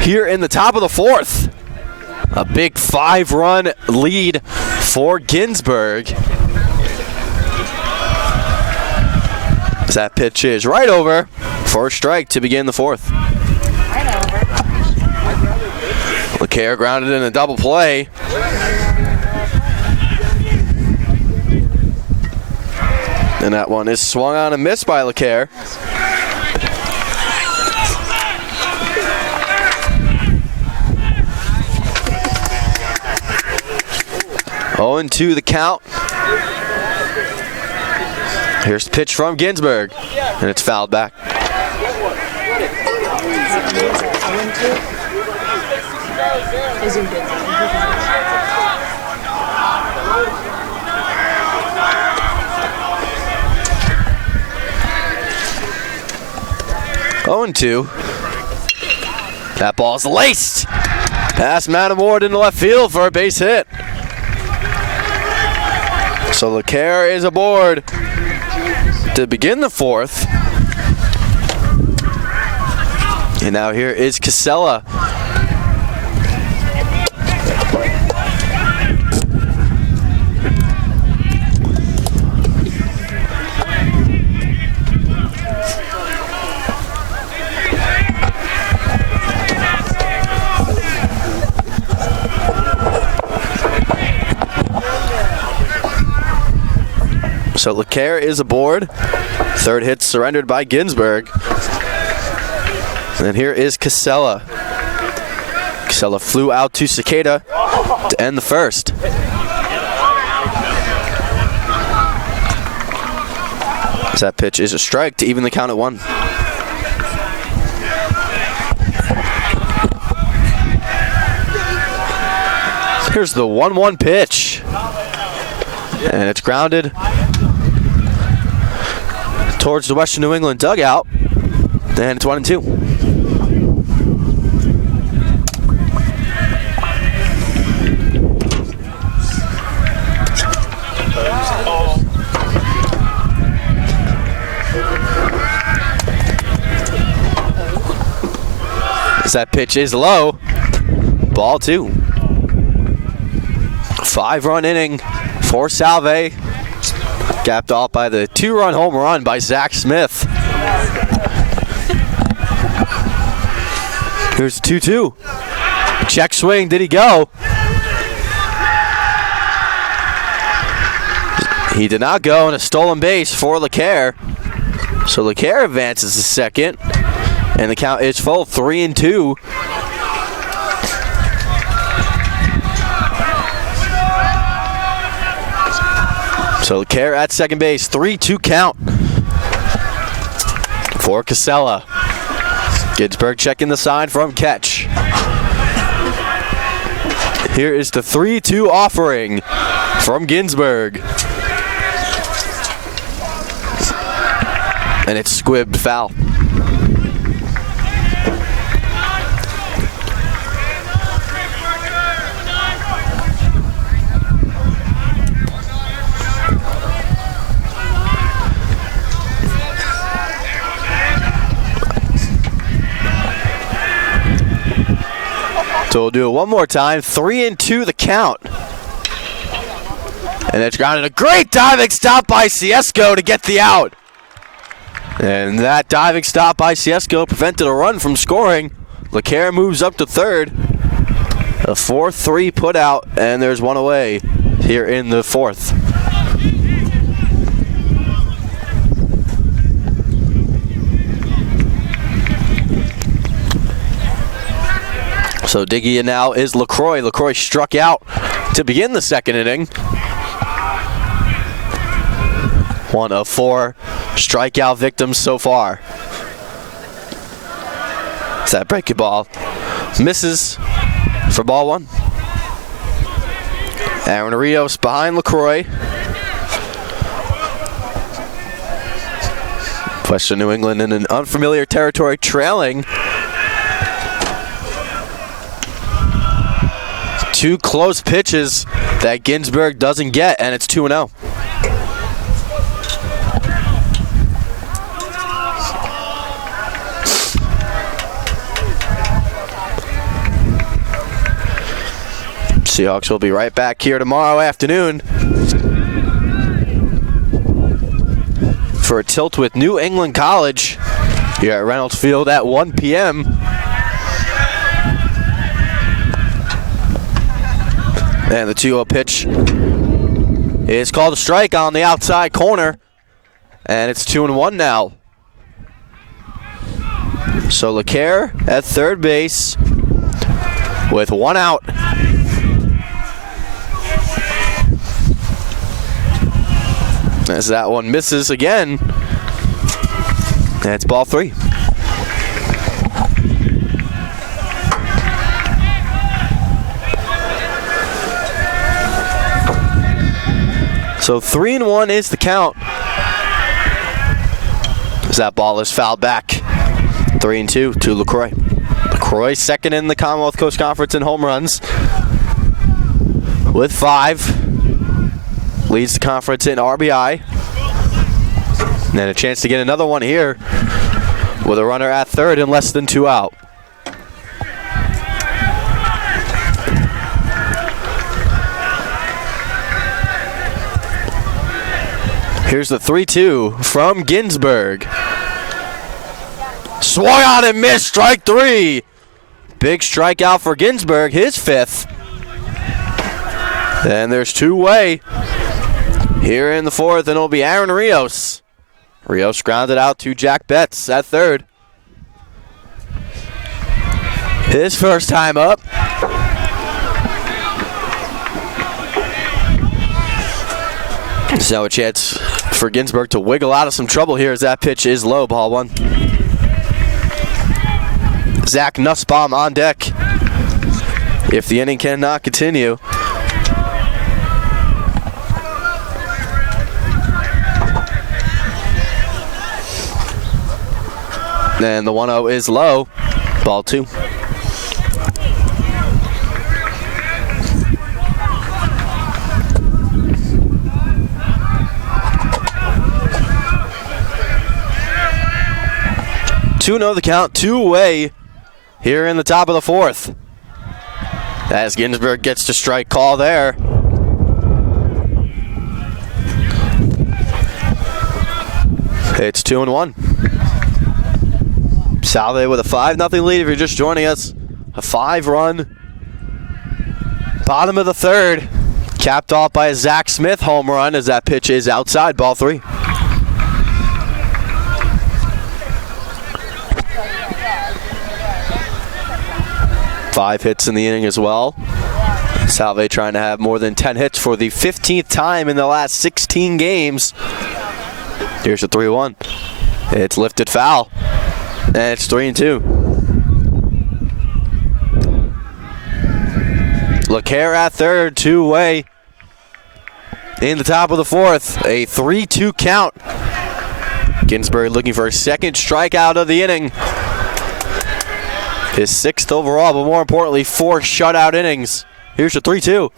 here in the top of the 4th. A big 5-run lead for Ginsburg. As that pitch is right over. First strike to begin the 4th. LeCaire grounded in a double play. And that one is swung on and missed by LeCaire. 0-2 the count. Here's the pitch from Ginsburg, and it's fouled back. Oh, and 2. That ball's laced. Pass Madam Ward into left field for a base hit. So LeClaire is aboard to begin the 4th. And now here is Casella. So LeClaire is aboard. 3rd hit surrendered by Ginsburg. And here is Casella. Casella flew out to Cicada to end the 1st. That pitch is a strike to even the count at 1. Here's the 1-1 pitch. And it's grounded towards the Western New England dugout. And it's 1-2. As that pitch is low. Ball 2. 5-run inning for Salve. Capped off by the 2-run home run by Zach Smith. Here's 2-2. Check swing, did he go? He did not go, and a stolen base for LeClaire. So LeClaire advances to second, and the count is full, 3-2. So LeClaire at second base, 3-2 count for Casella. Ginsburg checking the sign from catch. Here is the 3-2 offering from Ginsburg. And it's squibbed foul. So we'll do it one more time. 3-2 the count. And it's grounded. A great diving stop by Ciesco to get the out. And that diving stop by Ciesco prevented a run from scoring. LeClaire moves up to 3rd. A 4-3 put out, and there's one away here in the 4th. So digging in now is LaCroix. LaCroix struck out to begin the 2nd inning. 1 of 4 strikeout victims so far. It's that breaking ball. Misses for ball 1. Aaron Rios behind LaCroix. Western New England in an unfamiliar territory, trailing. 2 close pitches that Ginsburg doesn't get, and it's 2-0. Seahawks will be right back here tomorrow afternoon for a tilt with New England College here at Reynolds Field at 1 p.m. And the 2-0 pitch is called a strike on the outside corner. And it's 2-1 now. So LeClaire at 3rd base with 1 out. As that one misses again. And it's ball 3. So 3-1 is the count. As that ball is fouled back. 3-2 to LaCroix. LaCroix second in the Commonwealth Coast Conference in home runs with 5. Leads the conference in RBI. And a chance to get another one here with a runner at third and less than 2 out. Here's the 3-2 from Ginsburg. Swung on and missed, strike 3. Big strikeout for Ginsburg, his 5th. And there's 2-way here in the 4th, and it'll be Aaron Rios. Rios grounded out to Jack Betts at third. His first time up. So a chance for Ginsburg to wiggle out of some trouble here as that pitch is low, ball 1. Zach Nussbaum on deck if the inning cannot continue. And the 1-0 is low, ball 2. Know the count, 2-away here in the top of the 4th. As Ginsburg gets to strike call there. It's 2-1. Salve with a 5-0 lead if you're just joining us. A 5-run bottom of the 3rd. Capped off by a Zach Smith home run as that pitch is outside, ball 3. Five hits in the inning as well. Salve trying to have more than 10 hits for the 15th time in the last 16 games. Here's a 3-1. It's lifted foul. And it's 3-2. LeCaire at third, 2-away. In the top of the 4th, a 3-2 count. Ginsburg looking for a second strikeout of the inning. His 6th overall, but more importantly, 4 shutout innings. Here's a 3-2.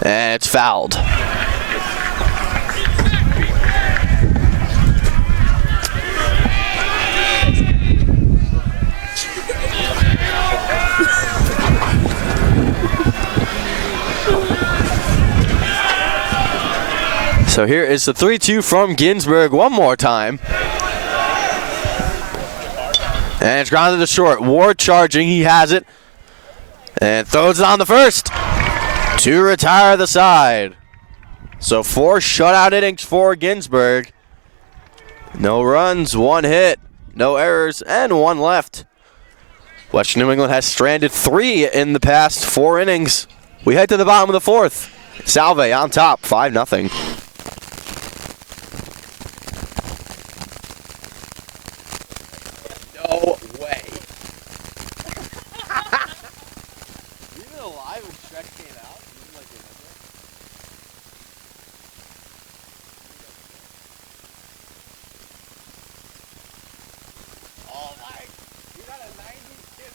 And it's fouled. So here is the 3-2 from Ginsburg one more time. And it's grounded to short. Ward charging. He has it. And throws it on the first to retire the side. So 4 shutout innings for Ginsburg. No runs, 1 hit, no errors, and 1 left. Western New England has stranded 3 in the past 4 innings. We head to the bottom of the 4th. Salve on top, 5-0. No way. Even alive when Shrek came out? Oh my, you got a 90s kid.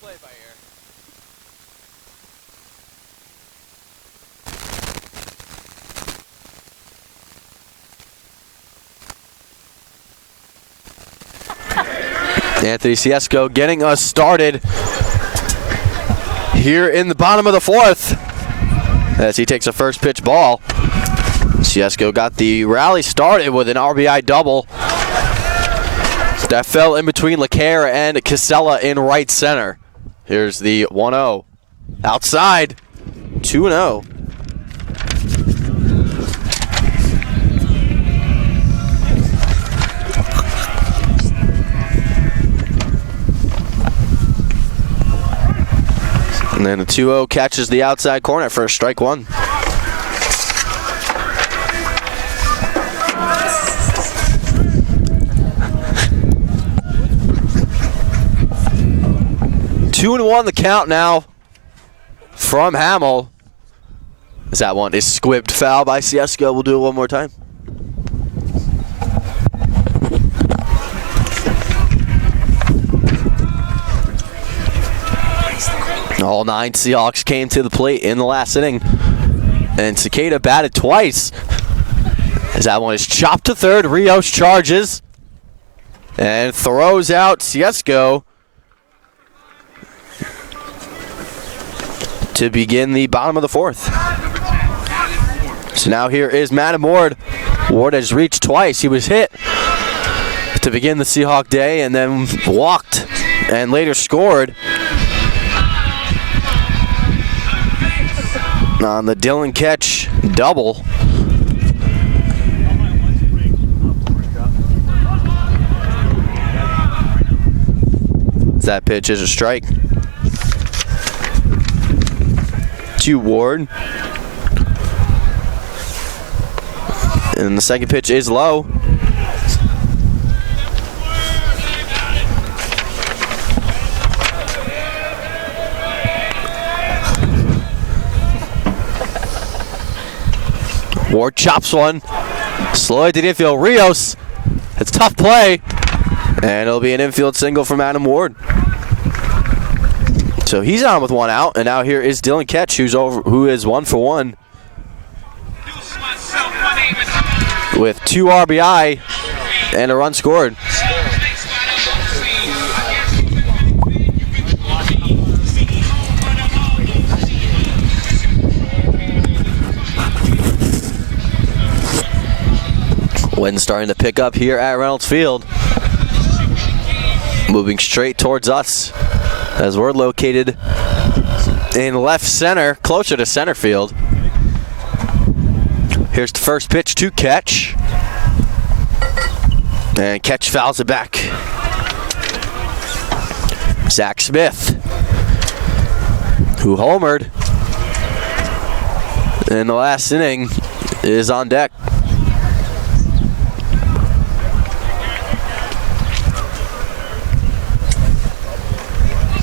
Play it by ear. Anthony Ciesco getting us started here in the bottom of the fourth as he takes a first pitch ball. Ciesco got the rally started with an RBI double. That fell in between LeCaire and Casella in right center. Here's the 1-0. Outside, 2-0. And then the 2-0 catches the outside corner for a strike one. Two and one the count now from Hamill. As that one is squibbed foul by Ciesco. We'll do it one more time. All 9 Seahawks came to the plate in the last inning. And Cicada batted twice. As that one is chopped to third. Rios charges. And throws out Ciesco to begin the bottom of the fourth. So now here is Madam Ward. Ward has reached twice. He was hit to begin the Seahawk day and then walked and later scored on the Dylan catch double. That pitch is a strike to Ward. And the second pitch is low. Ward chops one. Slowly to the infield. Rios. It's a tough play. And it'll be an infield single from Adam Ward. So he's on with one out, and now here is Dylan Ketch, who is 1 for 1 with 2 RBI and a run scored. Wind starting to pick up here at Reynolds Field. Moving straight towards us as we're located in left center, closer to center field. Here's the first pitch to Ketch. And Ketch fouls it back. Zach Smith, who homered in the last inning, is on deck.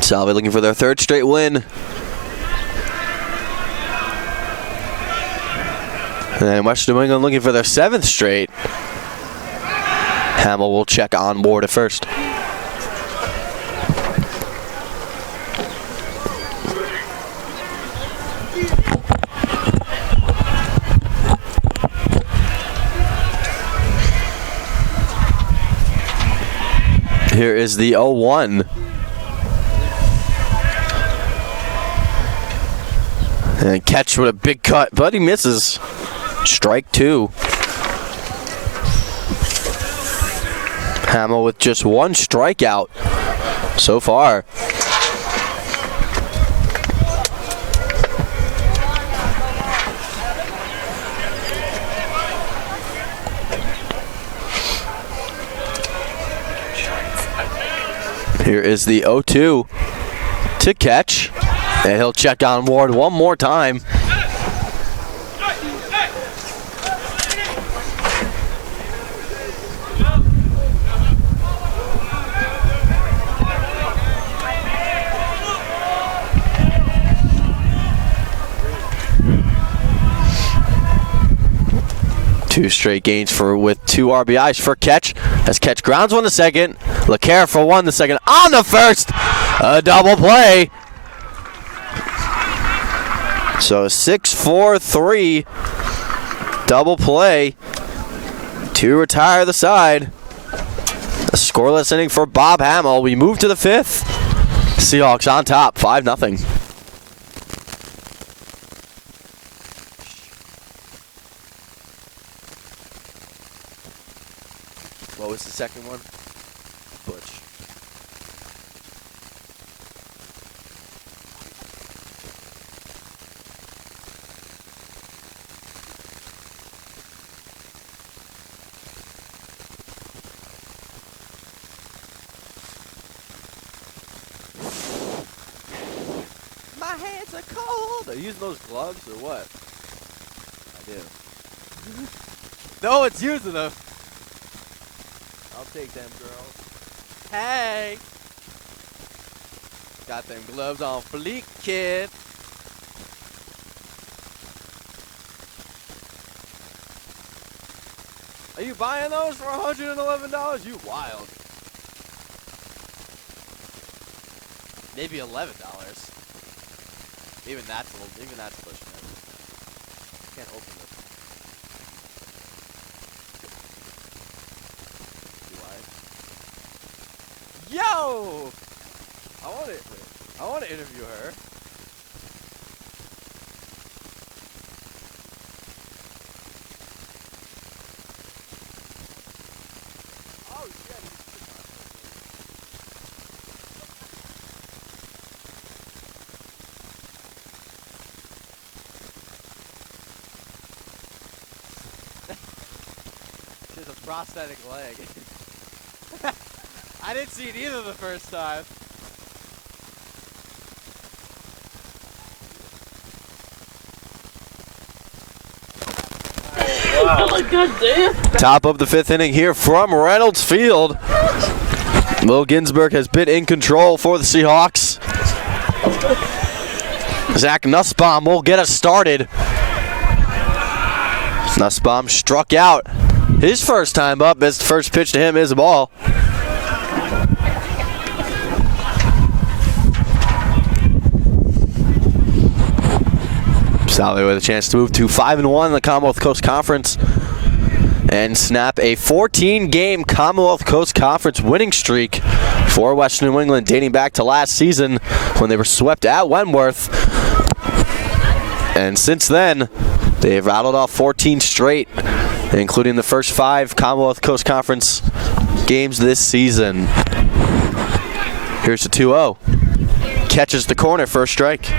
Salve looking for their 3rd straight win. And Western New England looking for their 7th straight. Hamill will check on board at first. Here is the 0-1. And Ketch with a big cut, but he misses. Strike 2. Hamill with just 1 strikeout so far. Here is the 0-2 to Ketch. And he'll check on Ward one more time. Two straight gains with 2 RBIs for Ketch. As Ketch grounds one to second. LeCaire for 1 the second. On the first. A double play. So 6-4-3 double play to retire the side A scoreless inning for Bob Hamill. We move to the 5th. Seahawks on top, 5-0. What was the second one? Butch. My hands are cold. Are you using those gloves or what? I do. No one's using them. I'll take them, girls. Hey! Got them gloves on fleek, kid. Are you buying those for $111? You wild. Maybe $11. Even that's pushing it. Can't open this. Yo! I want to interview her. Oh shit. She has a prosthetic leg. I didn't see it either the first time. Wow. God damn. Top of the 5th inning here from Reynolds Field. Will Ginsburg has been in control for the Seahawks. Zach Nussbaum will get us started. Nussbaum struck out his first time up as the first pitch to him is a ball. Salve with a chance to move to 5-1 in the Commonwealth Coast Conference and snap a 14-game Commonwealth Coast Conference winning streak for Western New England, dating back to last season when they were swept at Wentworth. And since then, they've rattled off 14 straight, including the first 5 Commonwealth Coast Conference games this season. Here's the 2-0. Catches the corner, first strike.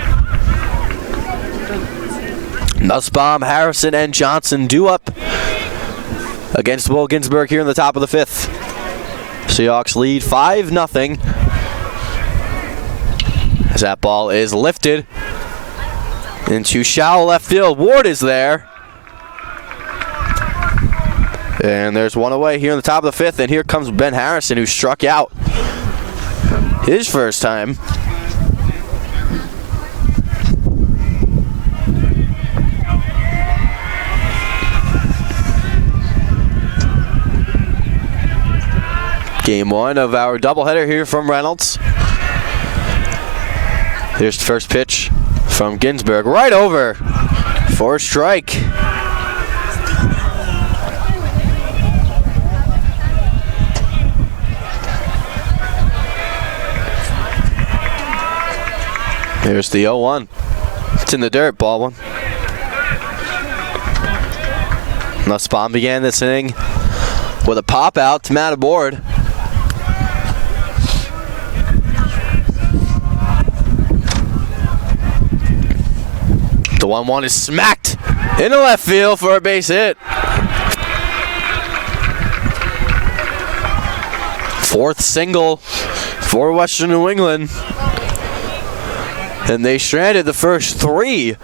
Nussbaum, Harrison, and Johnson due up against Will Ginsburg here in the top of the 5th. Seahawks lead 5-0. As that ball is lifted into shallow left field. Ward is there. And there's one away here in the top of the 5th. And here comes Ben Harrison, who struck out his first time. Game 1 of our doubleheader here from Reynolds. Here's the first pitch from Ginsburg, right over for a strike. Here's the 0-1. It's in the dirt, ball one. Nussbaum began this inning with a pop out to Matt aboard. The 1-1 is smacked into left field for a base hit. 4th single for Western New England. And they stranded the first 3.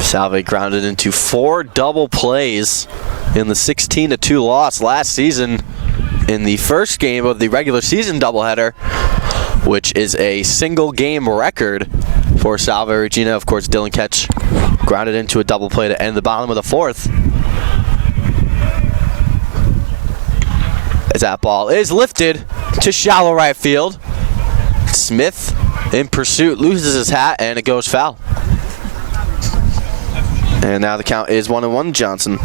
Salve grounded into 4 double plays in the 16-2 loss last season in the first game of the regular season doubleheader, which is a single game record for Salve Regina. Of course, Dylan Ketch grounded into a double play to end the bottom of the 4th. as that ball is lifted to shallow right field. Smith in pursuit loses his hat and it goes foul. And now the count is 1-1 Johnson.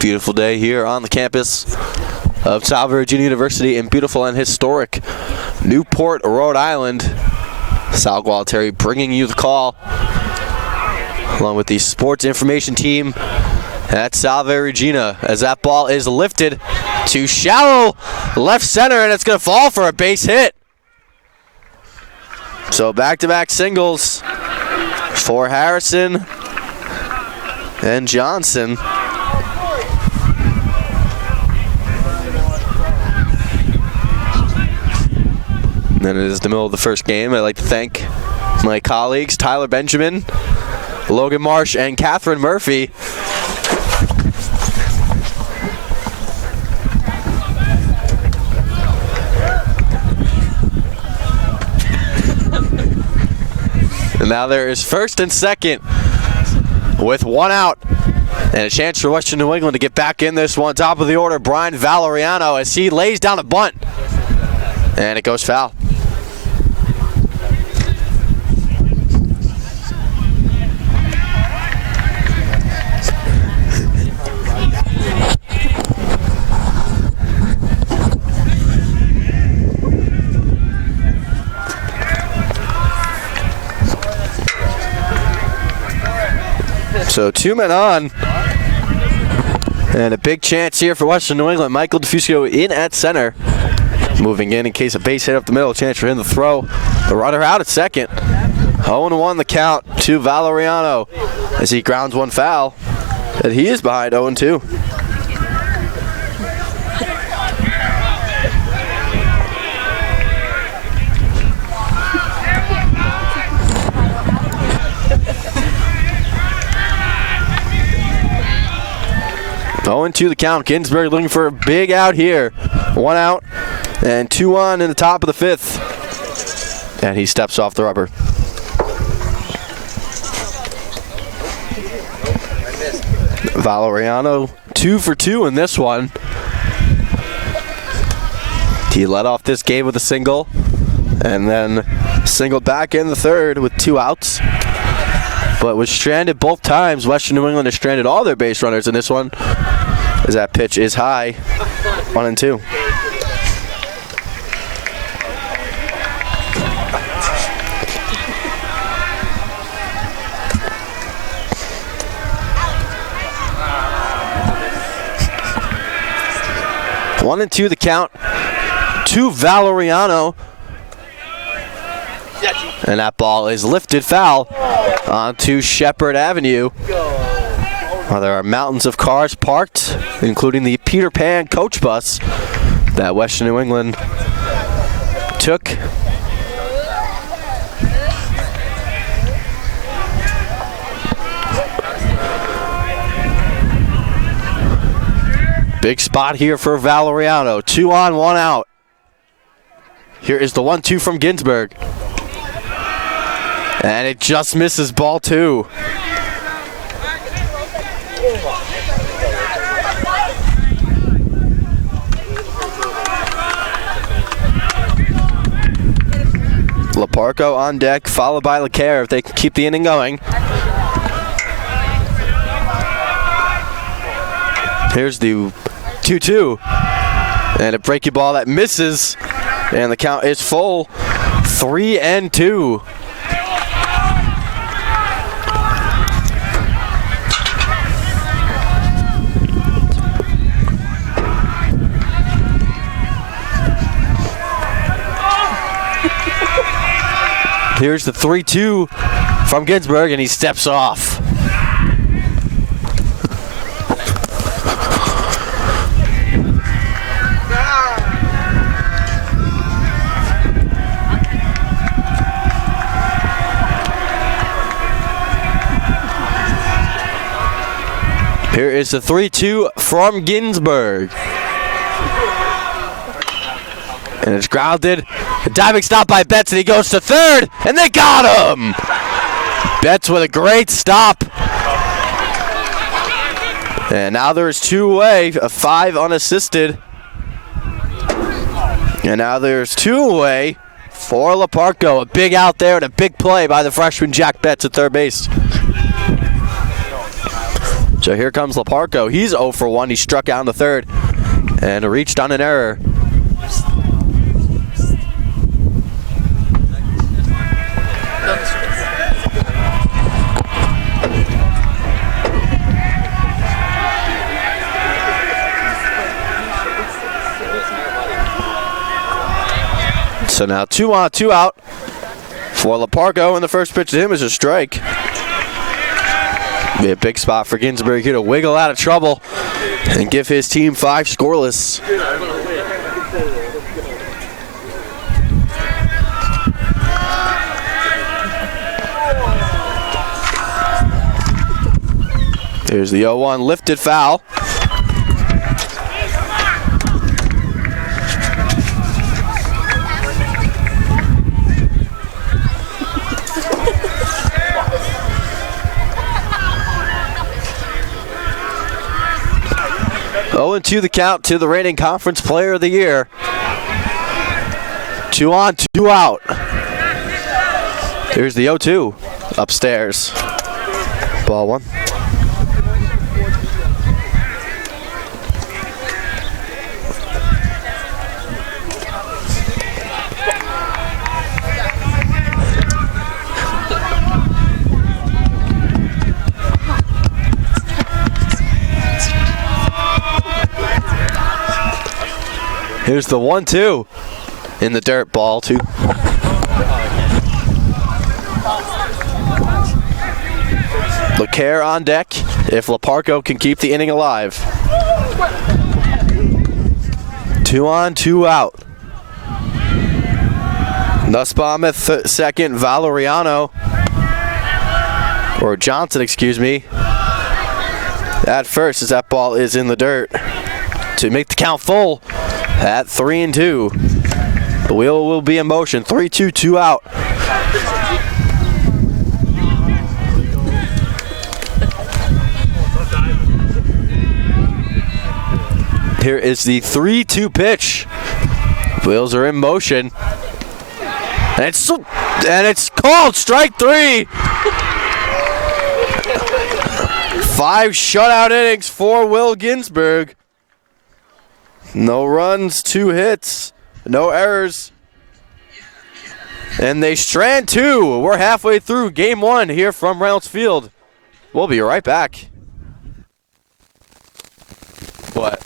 Beautiful day here on the campus of Salve Regina University in beautiful and historic Newport, Rhode Island. Sal Gualtieri bringing you the call along with the sports information team at Salve Regina as that ball is lifted to shallow left center and it's going to fall for a base hit. So back-to-back singles for Harrison and Johnson. And then it is the middle of the first game. I'd like to thank my colleagues, Tyler Benjamin, Logan Marsh, and Catherine Murphy. And now there is first and second with one out. And a chance for Western New England to get back in this one. Top of the order, Brian Valeriano as he lays down a bunt. And it goes foul. So 2 men on. And a big chance here for Western New England. Michael DeFuscio in at center. Moving in case a base hit up the middle. Chance for him to throw. The runner out at second. 0-1 the count to Valeriano as he grounds one foul. And he is behind 0-2. Going to the count. Ginsberg looking for a big out here. 1 out and 2 on in the top of the 5th. And he steps off the rubber. Valeriano 2 for 2 in this one. He led off this game with a single and then singled back in the 3rd with 2 outs. But was stranded both times. Western New England has stranded all their base runners in this one, as that pitch is high. 1-2. One and two the count to Valeriano. And that ball is lifted foul onto Shepherd Avenue. Well, there are mountains of cars parked, including the Peter Pan coach bus that Western New England took. Big spot here for Valeriano. 2 on, 1 out. Here is the 1-2 from Ginsberg. And it just misses ball 2. Laparco on deck, followed by LeCaire if they can keep the inning going. Here's the 2-2. And a breaking ball that misses. And the count is full. 3-2. Here's the 3-2 from Ginsberg, and he steps off. Here is the 3-2 from Ginsberg. And it's grounded. A diving stop by Betts, and he goes to third, and they got him! Betts with a great stop. And now there's 2 away, a 5 unassisted. And now there's 2 away for Laparco. A big out there and a big play by the freshman Jack Betts at third base. So here comes Laparco. He's 0 for 1. He struck out in the third and reached on an error. So now 2 on, 2 out for Laparco, and the first pitch to him is a strike. Be a big spot for Ginsburg here to wiggle out of trouble and give his team 5 scoreless. Here's the 0-1 lifted foul. And 2 the count to the reigning conference player of the year. 2 on, 2 out. Here's the 0-2 upstairs. Ball 1. Here's the 1-2 in the dirt, ball 2. LeCaire on deck if Laparco can keep the inning alive. 2 on, 2 out. Nussbaum at second, Valeriano, or Johnson, excuse me, at first as that ball is in the dirt to make the count full. At 3-2, the wheel will be in motion. 3-2, 2 out. Here is the 3-2 pitch. Wheels are in motion, and it's called strike 3. 5 shutout innings for Will Ginsburg. No runs, 2 hits, no errors. And they strand 2. We're halfway through game 1 here from Reynolds Field. We'll be right back. What?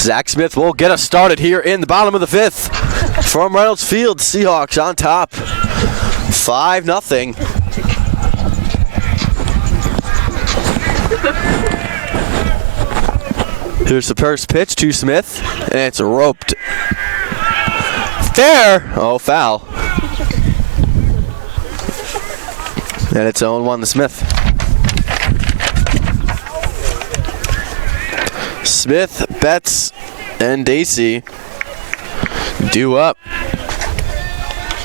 Zach Smith will get us started here in the bottom of the 5th. From Reynolds Field, Seahawks on top, 5-0. Here's the first pitch to Smith, and it's roped. Fair! Oh, foul. And it's 0-1 to Smith. Smith, Betts, and Dacey due up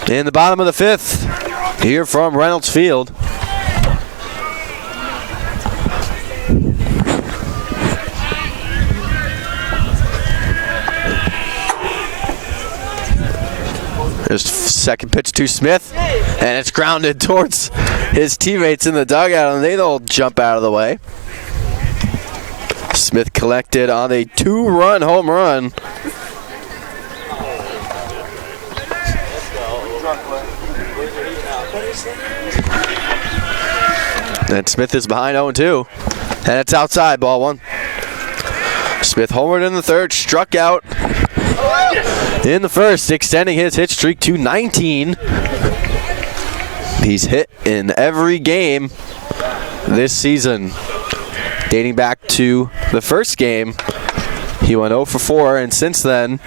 in the bottom of the fifth here from Reynolds Field. There's second pitch to Smith, and it's grounded towards his teammates in the dugout, and they don't jump out of the way. Smith collected on a 2-run home run. And Smith is behind 0-2, and it's outside, ball one. Smith homered in the third, struck out in the first, extending his hit streak to 19. He's hit in every game this season. Dating back to the first game, he went 0 for 4, and since then,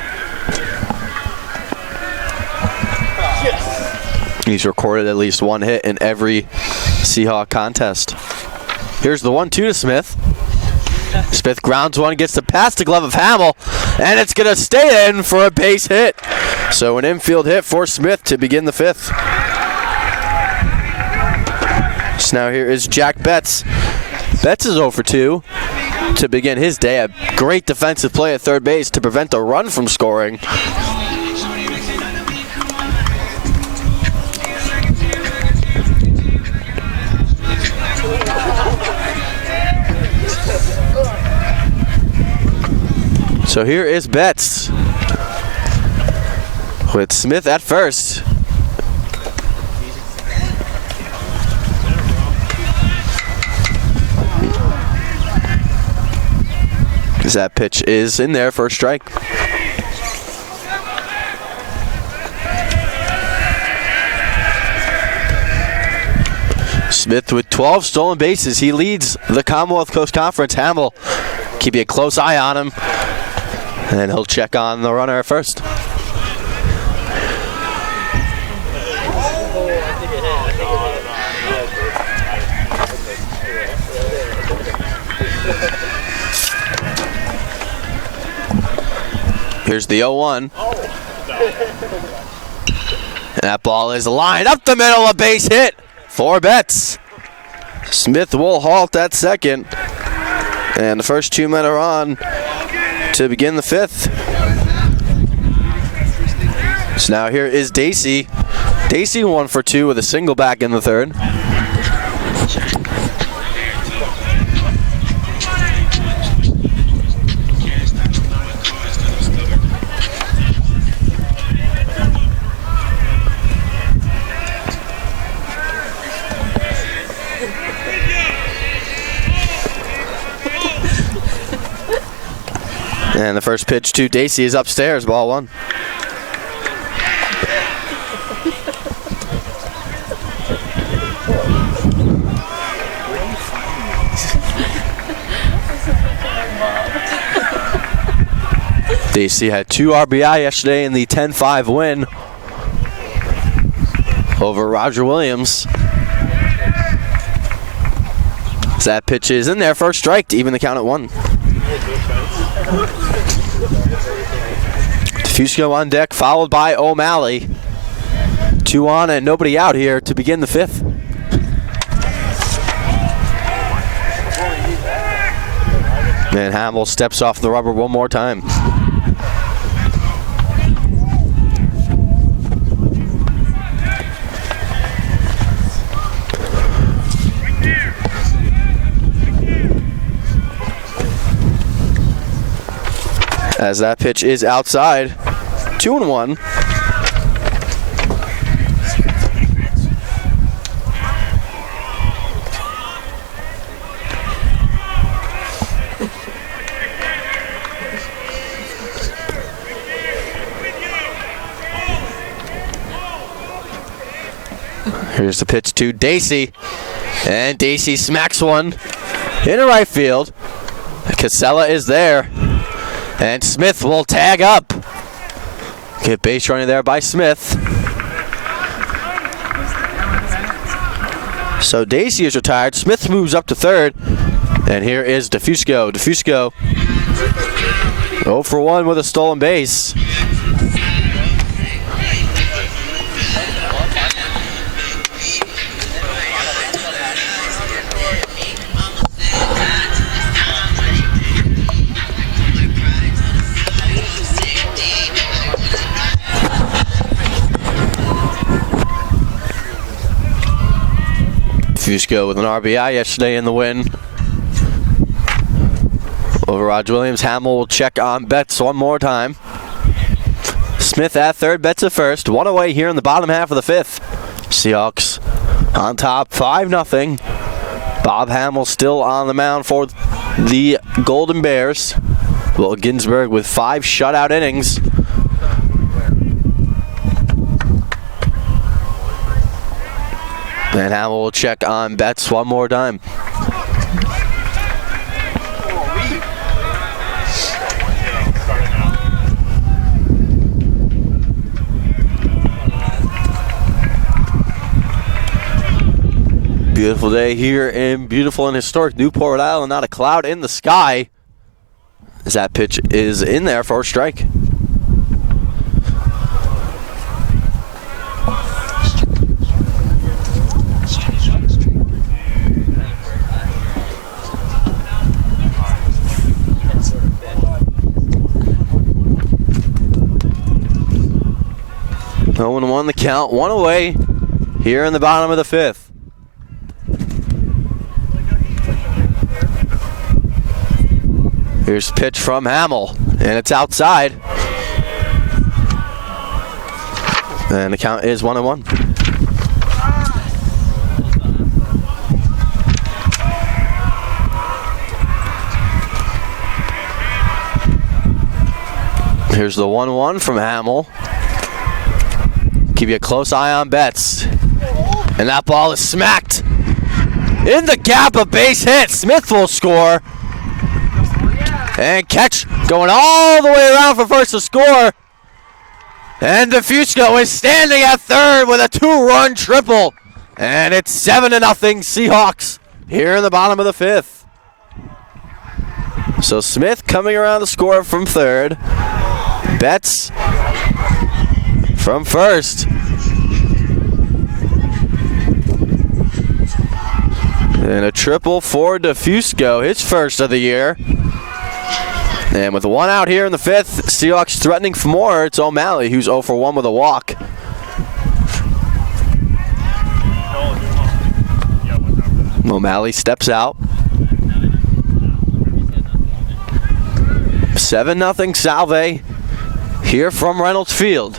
he's recorded at least one hit in every Seahawk contest. Here's the 1-2 to Smith. Smith grounds one, gets the past the glove of Hamill, and it's going to stay in for a base hit. So an infield hit for Smith to begin the fifth. So now here is Jack Betts. Betts is 0 for 2 to begin his day. A great defensive play at third base to prevent the run from scoring. So here is Betts with Smith at first. That pitch is in there for a strike. Smith with 12 stolen bases. He leads the Commonwealth Coast Conference. Hamill keeping a close eye on him. And he'll check on the runner at first. Here's the 0-1. And that ball is lined up the middle, a base hit for Betts. Smith will halt at second. And the first 2 men are on to begin the fifth. So now here is Dacey. Dacey 1 for 2 with a single back in the third. And the first pitch to Dacey is upstairs, ball one. Dacey had 2 RBI yesterday in the 10-5 win over Roger Williams. So that pitch is in there for a strike to even the count at 1. Fusco on deck, followed by O'Malley. 2 on and nobody out here to begin the fifth. And Hamill steps off the rubber one more time. As that pitch is outside, 2-1. Here's the pitch to Dacey, and Dacey smacks one into right field. Casella is there. And Smith will tag up. Get base running there by Smith. So Dacey is retired. Smith moves up to third. And here is DeFusco. DeFusco 0 for 1 with a stolen base. Fusco with an RBI yesterday in the win over Roger Williams. Hamill will check on Betts one more time. Smith at third, Betts at first. One away here in the bottom half of the fifth. Seahawks on top 5-0. Bob Hamill still on the mound for the Golden Bears. Will Ginsburg with 5 shutout innings. And Hamill will check on Betts one more time. Beautiful day here in beautiful and historic Newport, Rhode Island. Not a cloud in the sky as that pitch is in there for a strike. No one won the count, one away here in the bottom of the fifth. Here's a pitch from Hamill, and it's outside. And the count is 1-1. Here's the 1-1 from Hamill. Keep you a close eye on Betts. And that ball is smacked in the gap, a base hit. Smith will score. And catch going all the way around for first to score. And DeFusco is standing at third with a 2-run triple. And it's 7-0 Seahawks here in the bottom of the fifth. So Smith coming around to score from third. Betts from first. And a triple for DeFusco, his first of the year. And with 1 out here in the fifth, Seahawks threatening for more. It's O'Malley, who's 0 for 1 with a walk. O'Malley steps out. 7-0 Salve here from Reynolds Field.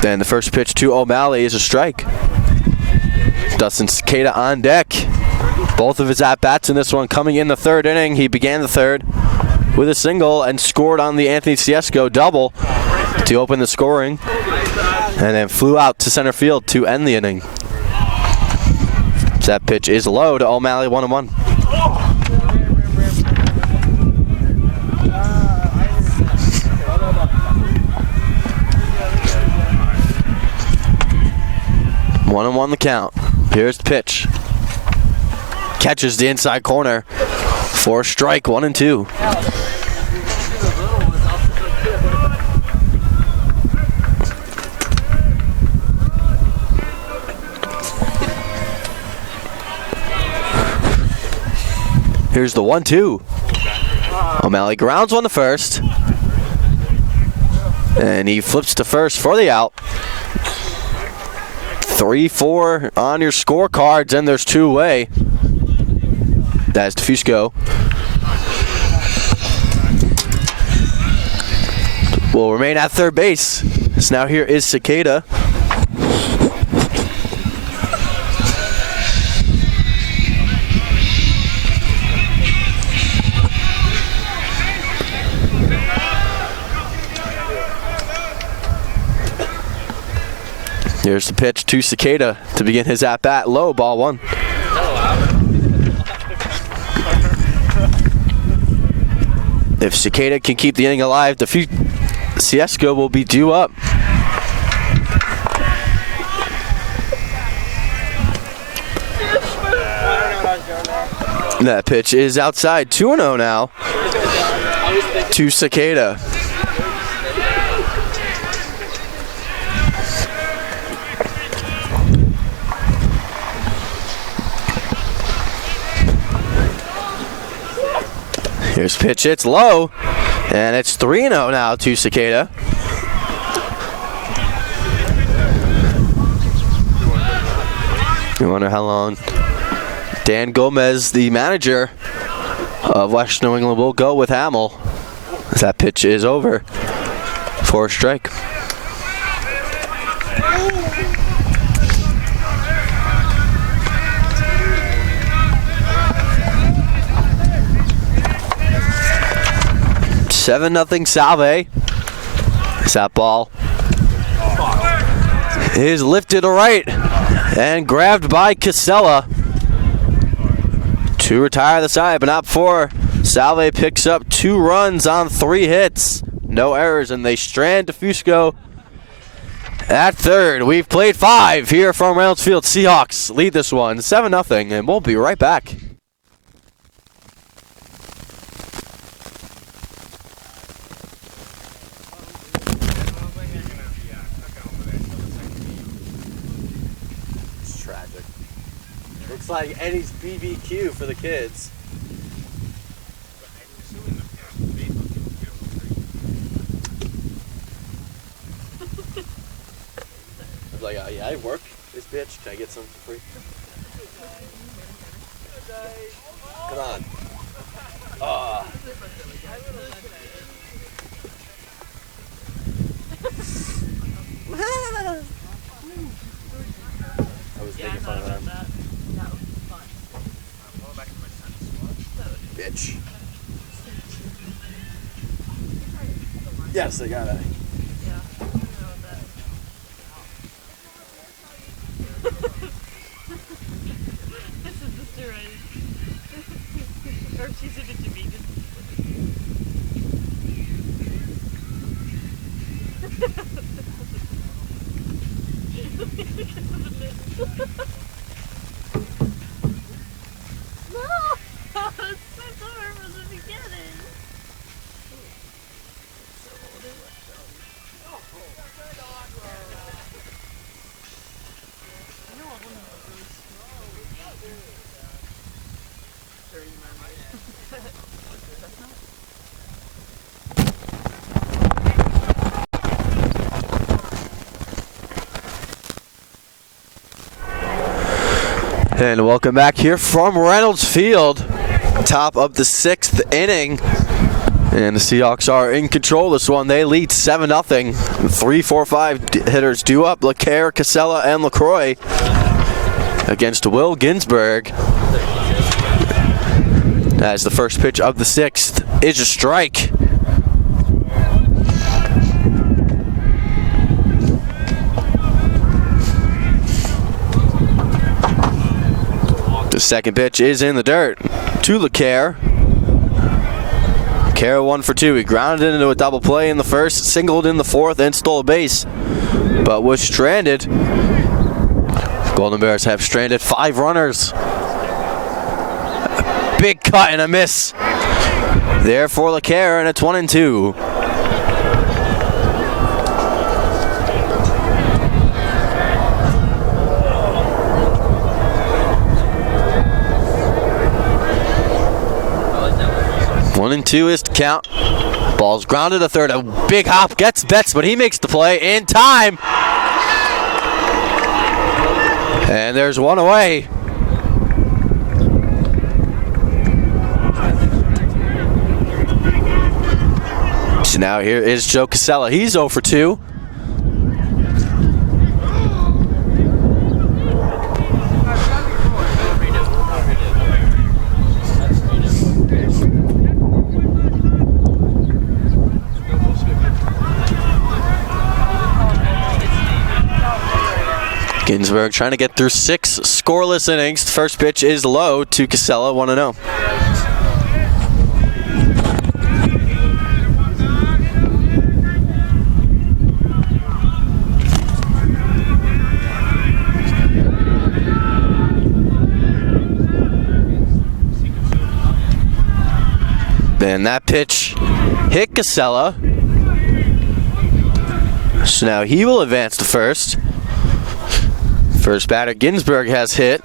Then the first pitch to O'Malley is a strike. Dustin Cicada on deck. Both of his at-bats in this one coming in the third inning. He began the third with a single and scored on the Anthony Ciesco double to open the scoring. And then flew out to center field to end the inning. That pitch is low to O'Malley, 1-1. One and one the count. Here's the pitch. Catches the inside corner for a strike, 1-2. Here's the 1-2. O'Malley grounds one to first. And he flips to first for the out. 3-4 on your scorecards, and there's 2 away. That's DeFusco. Will remain at third base. So now here is Cicada. Here's the pitch to Cicada to begin his at-bat. Low, ball 1. If Cicada can keep the inning alive, Siesco will be due up. That pitch is outside. 2-0 now to Cicada. Here's pitch, it's low, and it's 3-0 now to Cicada. You wonder how long Dan Gomez, the manager of West New England, will go with Hamill as that pitch is over for a strike. Seven nothing Salve. That ball is lifted to right and grabbed by Casella to retire the side, but not before Salve picks up 2 runs on 3 hits. No errors, and they strand DeFusco at third. We've played 5 here from Reynolds Field. Seahawks lead this one 7-0, and we'll be right back. It's tragic. Looks like Eddie's BBQ for the kids. I was like, yeah, I work this bitch. Can I get some for free? Come on. I was making fun of them. Bitch. Yes, I got it. And welcome back here from Reynolds Field. Top of the 6th inning. And the Seahawks are in control this one. They lead 7-0. 3, 4, 5 hitters due up. LeCaire, Casella, and LaCroix against Will Ginsberg. As the first pitch of the 6th is a strike. The second pitch is in the dirt to LeCaire. LeCaire 1 for 2. He grounded into a double play in the first, singled in the 4th, and stole a base, but was stranded. Golden Bears have stranded 5 runners. Big cut and a miss there for LeCaire, and it's 1-2. One and 2 is to count. Ball's grounded to third. A big hop gets Betts, but he makes the play in time. And there's one away. So now here is Joe Casella. He's 0 for 2. Ginsburg trying to get through 6 scoreless innings. First pitch is low to Casella, 1-0. And that pitch hit Casella. So now he will advance to first. First batter Ginsburg has hit.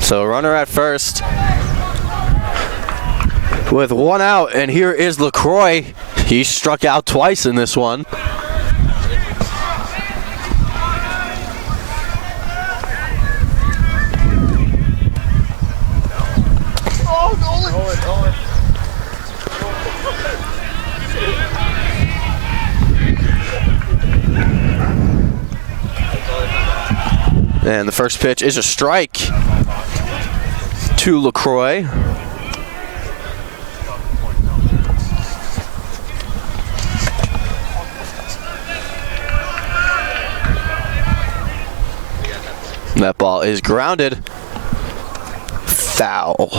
So runner at first with 1 out, and here is LaCroix. He struck out twice in this one. And the first pitch is a strike to LaCroix. That ball is grounded. Foul.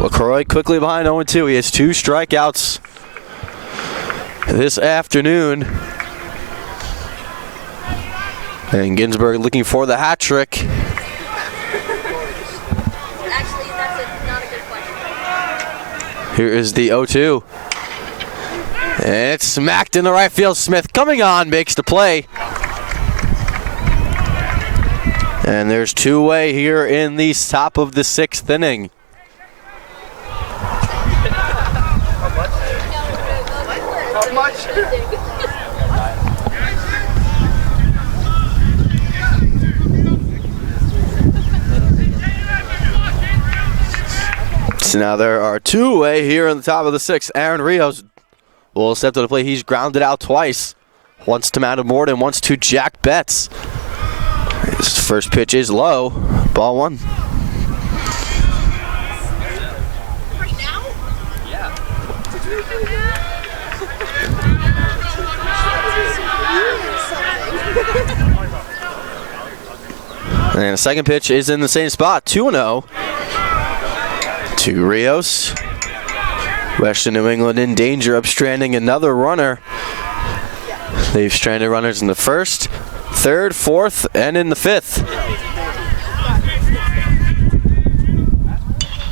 LaCroix quickly behind 0-2. He has 2 strikeouts this afternoon. And Ginsburg looking for the hat trick. Actually, that's not a good question. Here is the 0-2. And it's smacked in the right field. Smith coming on, makes the play. And there's 2-way here in the top of the 6th inning. How much? So now there are 2-way here in the top of the 6th. Aaron Rios will step to the plate. He's grounded out twice. Once to Matt Morton, once to Jack Betts. His first pitch is low. Ball 1. Right now? Yeah. And the second pitch is in the same spot. 2-0 to Rios. Western New England in danger of stranding another runner. They've stranded runners in the 1st, 3rd, 4th, and in the 5th.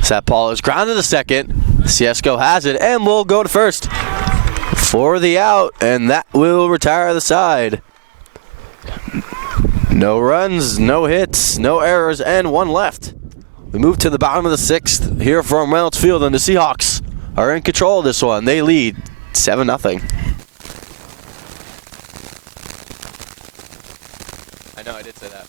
So that ball is grounded to second. Ciesco has it and will go to first for the out, and that will retire the side. No runs, no hits, no errors, and 1 left. We move to the bottom of the 6th here from Reynolds Field, and the Seahawks are in control of this one. They lead 7-0. I know, I did say that.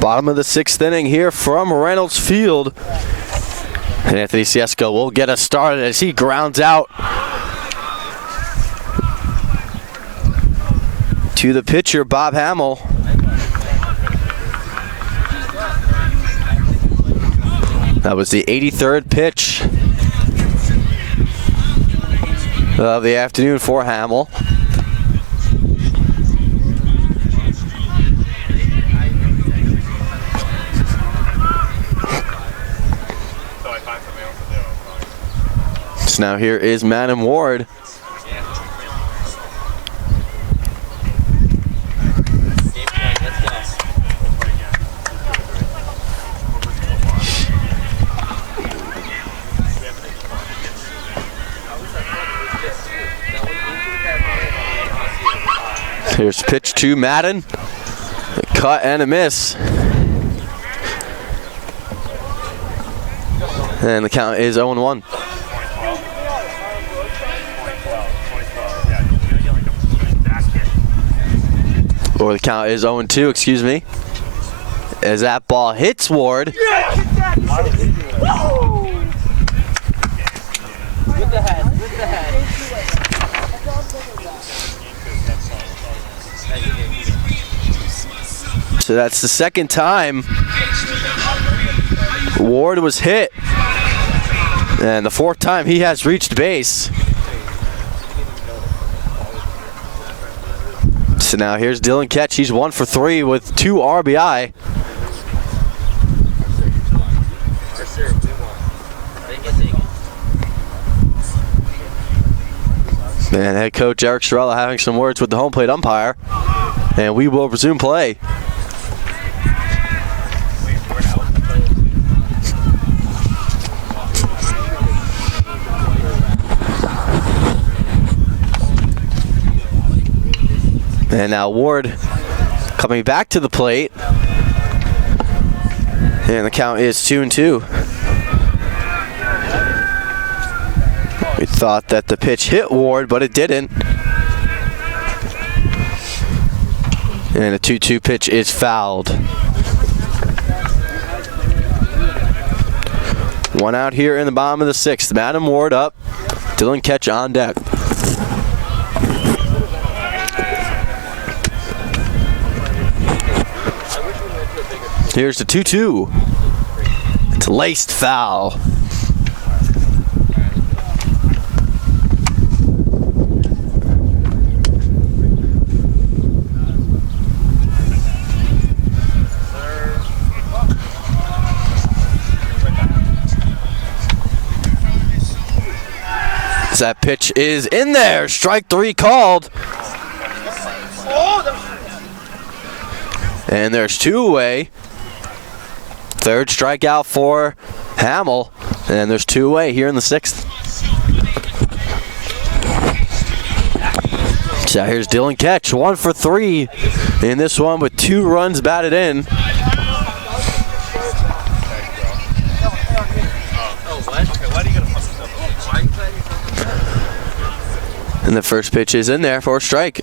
Bottom of the 6th inning here from Reynolds Field. And Anthony Siesko will get us started as he grounds out to the pitcher, Bob Hamill. That was the 83rd pitch of the afternoon for Hamill. So now here is Madam Ward. Here's pitch to Madden. A cut and a miss. And the count is 0-1. Or the count is 0-2, excuse me. As that ball hits Ward. With the head, with the head. So that's the second time Ward was hit. And the fourth time he has reached base. So now here's Dylan Ketch. He's 1 for 3 with 2 RBI. And head coach Eric Sorella having some words with the home plate umpire. And we will resume play. And now Ward coming back to the plate. And the count is 2-2. We thought that the pitch hit Ward, but it didn't. And a 2-2 pitch is fouled. One out here in the bottom of the 6th. Madam Ward up. Dylan Ketch on deck. Here's the 2-2. It's laced foul. That pitch is in there. Strike 3 called. And there's 2 away. Third strikeout for Hamill. And there's 2 away here in the 6th. So here's Dylan Ketch, 1 for 3 in this one with 2 runs batted in. And the first pitch is in there for a strike.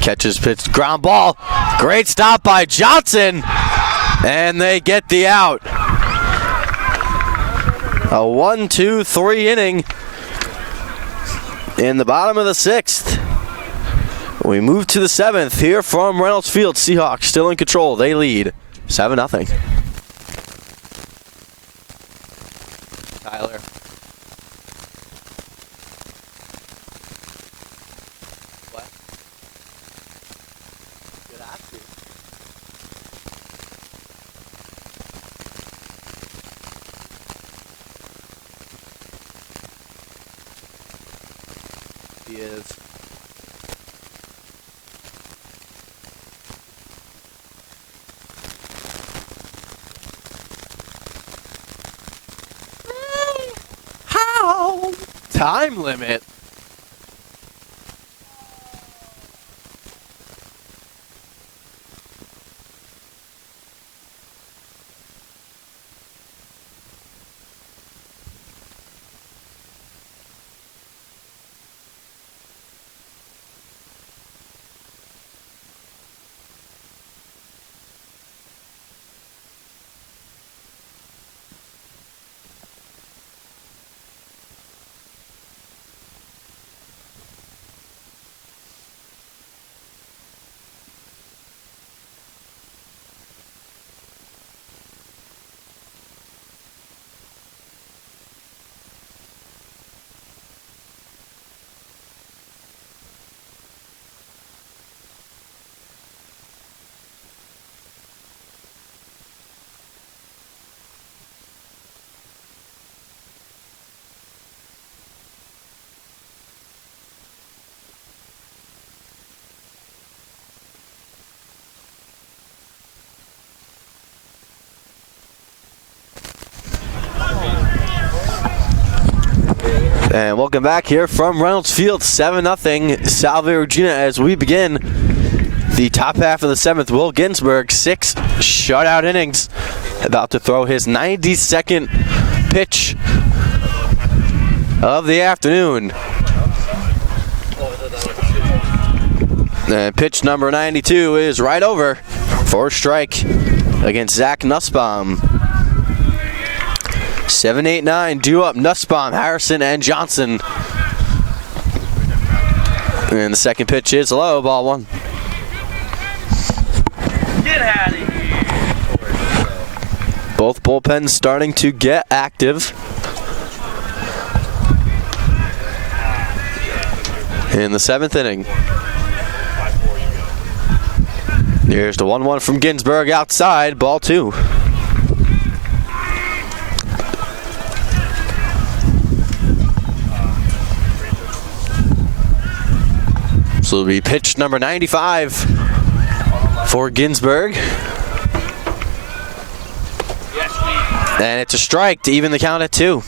Catches pitch, ground ball. Great stop by Johnson. And they get the out. A 1-2-3 inning in the bottom of the 6th. We move to the 7th here from Reynolds Field. Seahawks still in control. They lead 7-0. Tyler. What? Good after. He is. Time limit. And welcome back here from Reynolds Field, 7-0 Salve Regina as we begin the top half of the 7th. Will Ginsburg, 6 shutout innings, about to throw his 92nd pitch of the afternoon. And pitch number 92 is right over for a strike against Zach Nussbaum. 7, 8, 9 due up. Nussbaum, Harrison, and Johnson. And the second pitch is low, ball 1. Get out of here. Both bullpens starting to get active. In the 7th inning. Here's the 1-1 from Ginsburg outside, ball 2. So it'll be pitch number 95 for Ginsburg. And it's a strike to even the count at 2.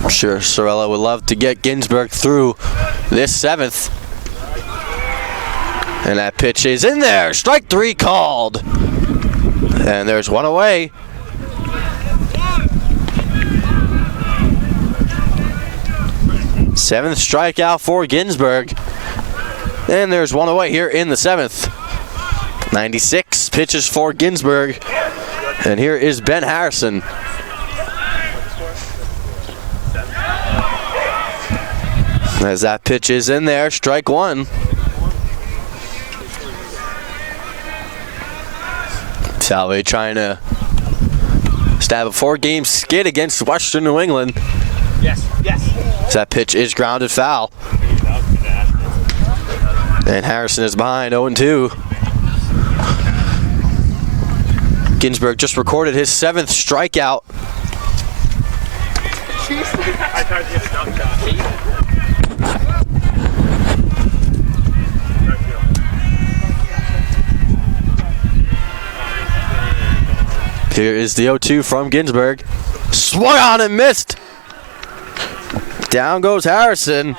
I'm sure Sorella would love to get Ginsburg through this 7th. And that pitch is in there. Strike 3 called. And there's one away. Seventh strikeout for Ginsburg. And there's one away here in the 7th. 96 pitches for Ginsburg. And here is Ben Harrison. As that pitch is in there, strike 1. Salve trying to stab a 4-game skid against Western New England. Yes. That pitch is grounded foul. And Harrison is behind 0-2. Ginsburg just recorded his 7th strikeout. I tried to get a dunk shot. Here is the 0-2 from Ginsburg. Swung on and missed. Down goes Harrison.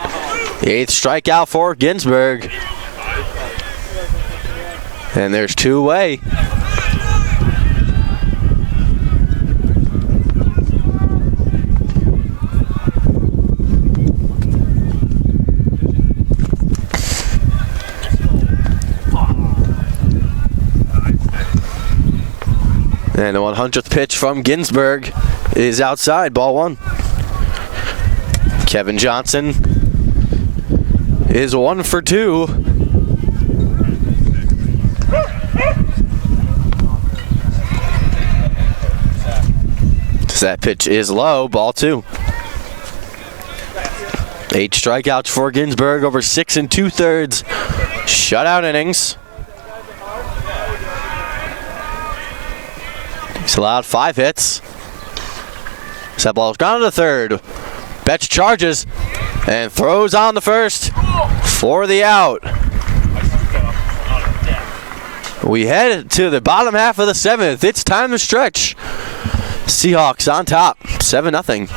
The 8th strikeout for Ginsburg. And there's 2 away. And the 100th pitch from Ginsburg is outside, ball 1. Kevin Johnson is 1 for 2. That pitch is low, ball 2. 8 strikeouts for Ginsburg over 6 2/3 shutout innings. He's allowed 5 hits. That ball is grounded to third. Betch charges and throws on the first for the out. We head to the bottom half of the 7th. It's time to stretch. Seahawks on top, 7-0.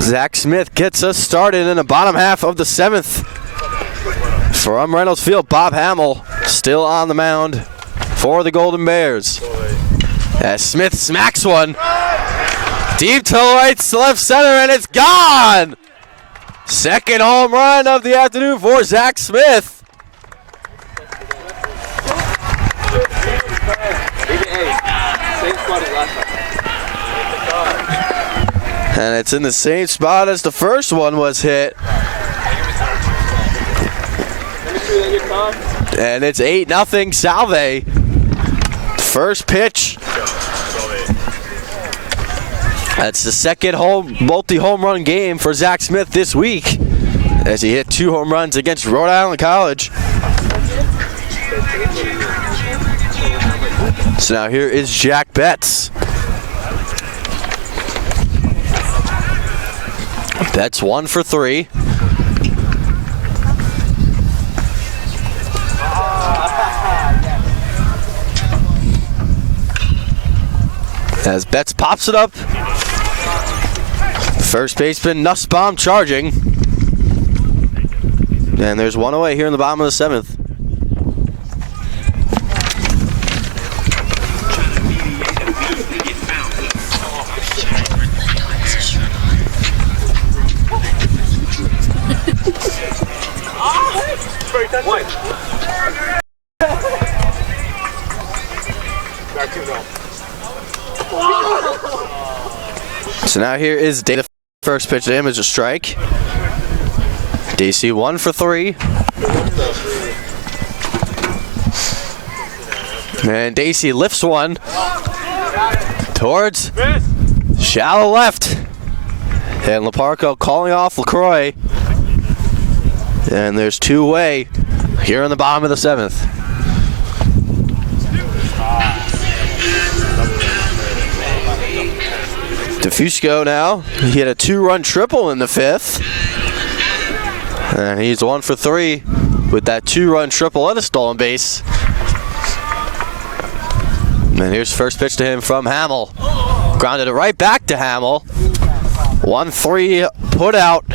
Zach Smith gets us started in the bottom half of the 7th. From Reynolds Field, Bob Hamill still on the mound for the Golden Bears. As Smith smacks one. Deep to right, left center, and it's gone! Second home run of the afternoon for Zach Smith. And it's in the same spot as the first one was hit. And it's 8-0 Salve. First pitch. That's the second multi-home run game for Zach Smith this week, as he hit 2 home runs against Rhode Island College. So now here is Jack Betts. Betts 1 for 3. As Betts pops it up. First baseman Nussbaum charging. And there's one away here in the bottom of the 7th. So now here is Day. The first pitch to him is a strike. DC 1 for 3. And Dacey lifts one towards shallow left. And Laparco calling off LaCroix. And there's 2 away here in the bottom of the 7th. DeFusco now, he hit a 2-run triple in the 5th. And he's 1 for 3 with that 2-run triple and a stolen base. And here's first pitch to him from Hamill. Grounded it right back to Hamill. 1-3 put out.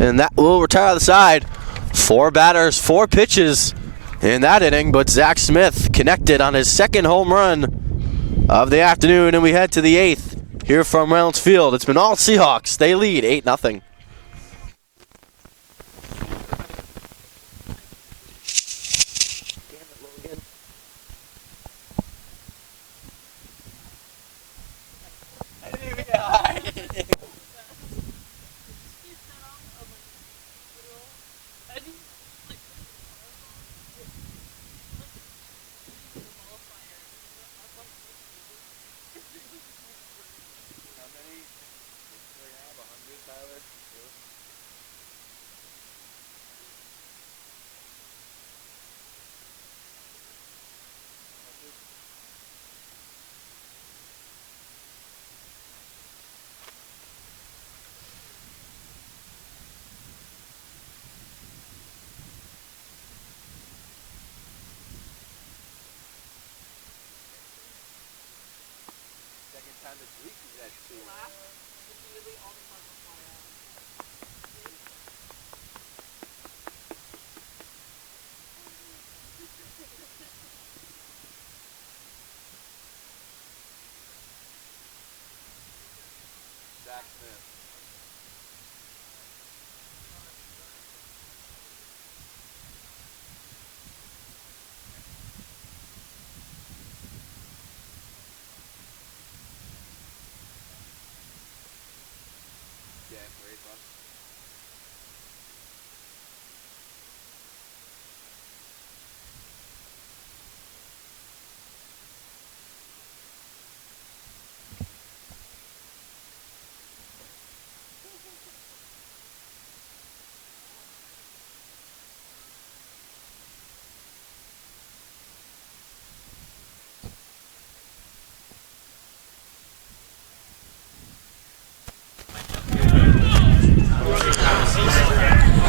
And that will retire the side. 4 batters, 4 pitches in that inning, but Zach Smith connected on his second home run of the afternoon, and we head to the 8th here from Reynolds Field. It's been all Seahawks. They lead 8-0.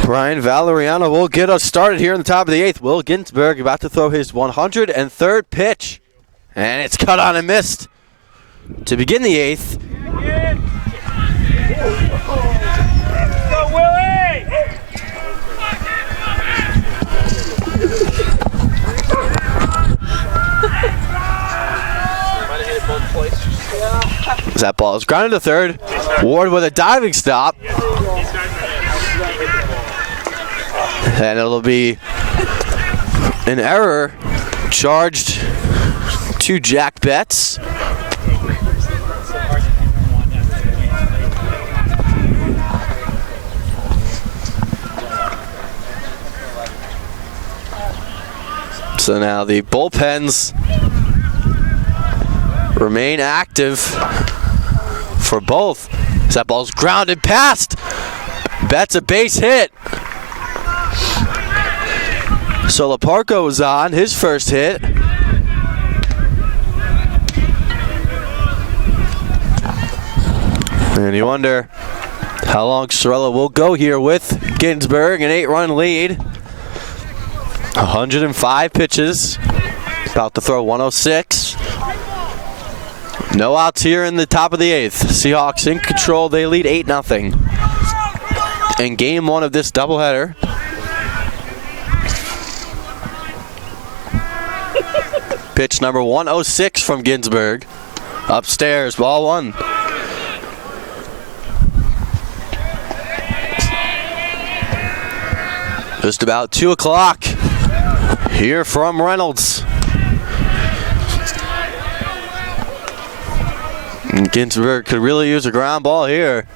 Brian Valeriano will get us started here in the top of the 8th. Will Ginsberg about to throw his 103rd pitch. And it's cut on and missed to begin the 8th. Go, Willie! That ball is grounded to third. Ward with a diving stop. And it'll be an error charged to Jack Betts. So now the bullpens remain active for both. That ball's grounded past. Betts a base hit. So Laparco was on his first hit. And you wonder how long Sorella will go here with Ginsburg, an 8-run lead. 105 pitches. About to throw 106. No outs here in the top of the 8th. Seahawks in control. They lead 8-0. In game 1 of this doubleheader. Pitch number 106 from Ginsburg. Upstairs, ball 1. Just about 2 o'clock here from Reynolds. And Ginsburg could really use a ground ball here.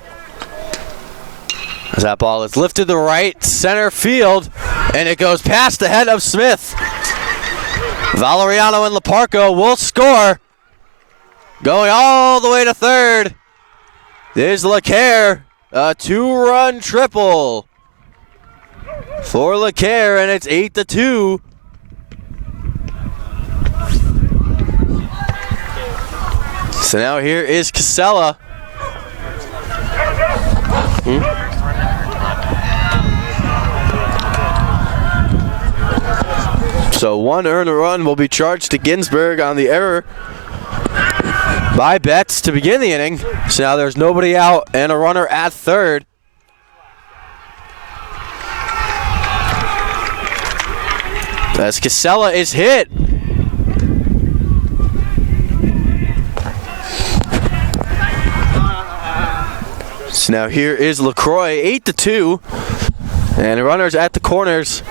As that ball is lifted to right center field, and it goes past the head of Smith. Valeriano and Laparco will score. Going all the way to third. There's LeCaire, a 2-run triple for LeCaire, and it's 8-2. So now here is Casella. So 1 earned run will be charged to Ginsburg on the error by Betts to begin the inning. So now there's nobody out and a runner at third. As Casella is hit. So now here is LaCroix, 8-2. And runners at the corners.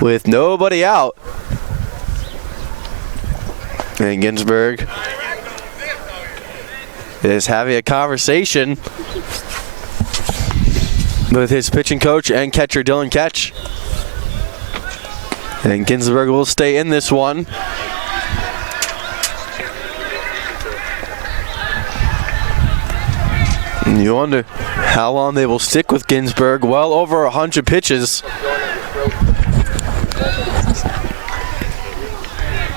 With nobody out. And Ginsburg is having a conversation with his pitching coach and catcher Dylan Ketch. And Ginsburg will stay in this one. And you wonder how long they will stick with Ginsburg. Well over 100 pitches.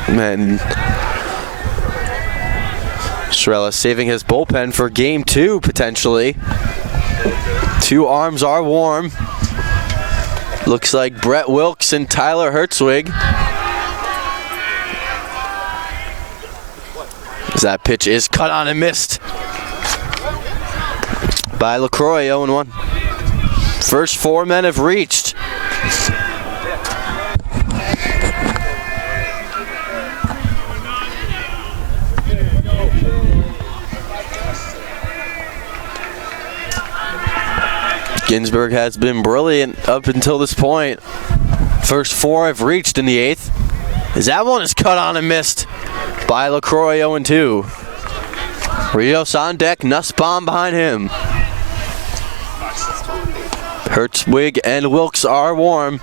And Sorella saving his bullpen for game 2 potentially. 2 arms are warm. Looks like Brett Wilkes and Tyler Hertzwig. As that pitch is cut on and missed by LaCroix, 0-1. First 4 men have reached. Ginsburg has been brilliant up until this point. First 4 have reached in the 8th. As that one is cut on and missed by LaCroix, 0-2. Rios on deck, Nussbaum behind him. Hertzwig and Wilkes are warm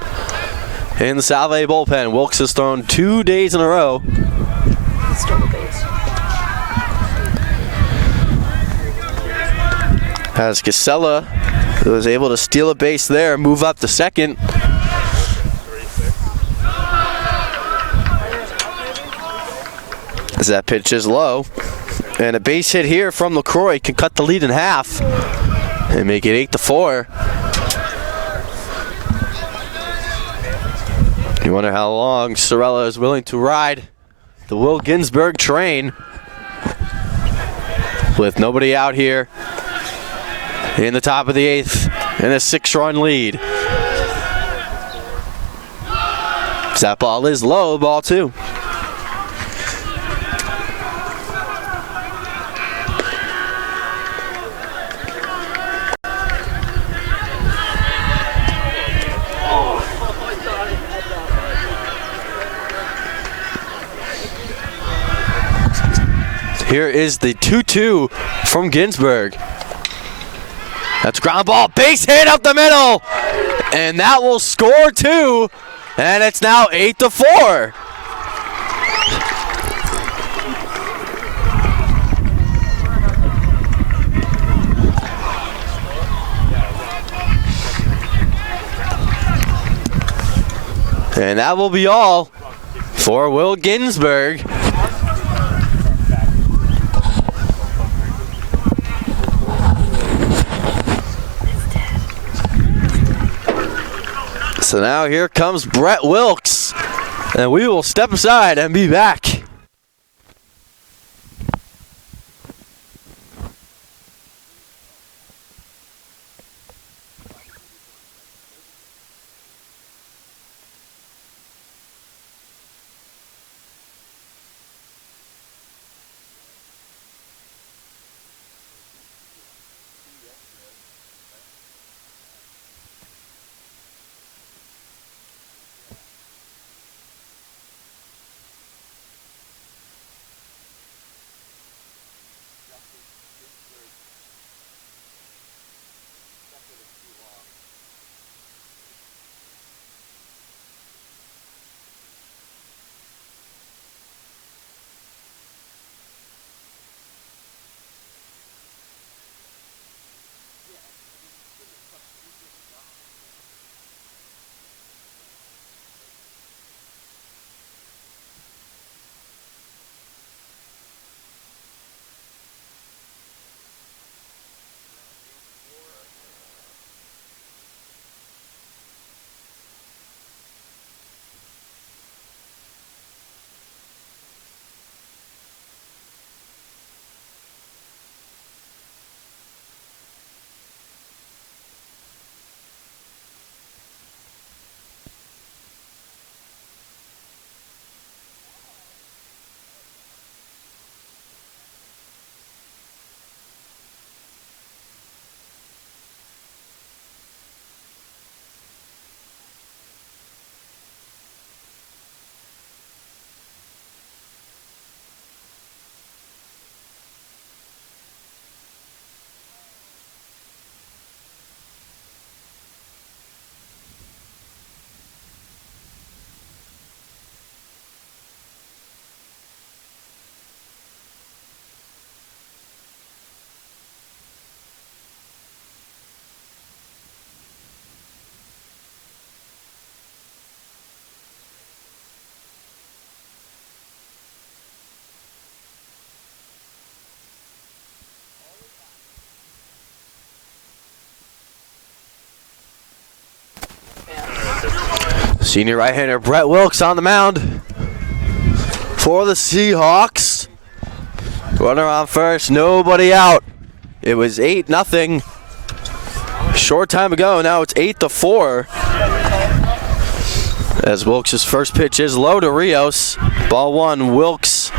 in the Salve bullpen. Wilkes has thrown 2 days in a row. As Casella was able to steal a base there, move up to second. As that pitch is low. And a base hit here from LaCroix can cut the lead in half and make it 8-4. You wonder how long Sorella is willing to ride the Will Ginsburg train. With nobody out here in the top of the 8th and a 6-run lead. That ball is low, ball 2. Here is the 2-2 from Ginsburg. That's ground ball, base hit up the middle, and that will score 2, and it's now 8-4. And that will be all for Will Ginsburg. So now here comes Brett Wilkes, and we will step aside and be back. Senior right-hander Brett Wilkes on the mound for the Seahawks. Runner on first, nobody out. It was 8-0 short time ago. Now it's 8-4. As Wilkes' first pitch is low to Rios. Ball 1, Wilkes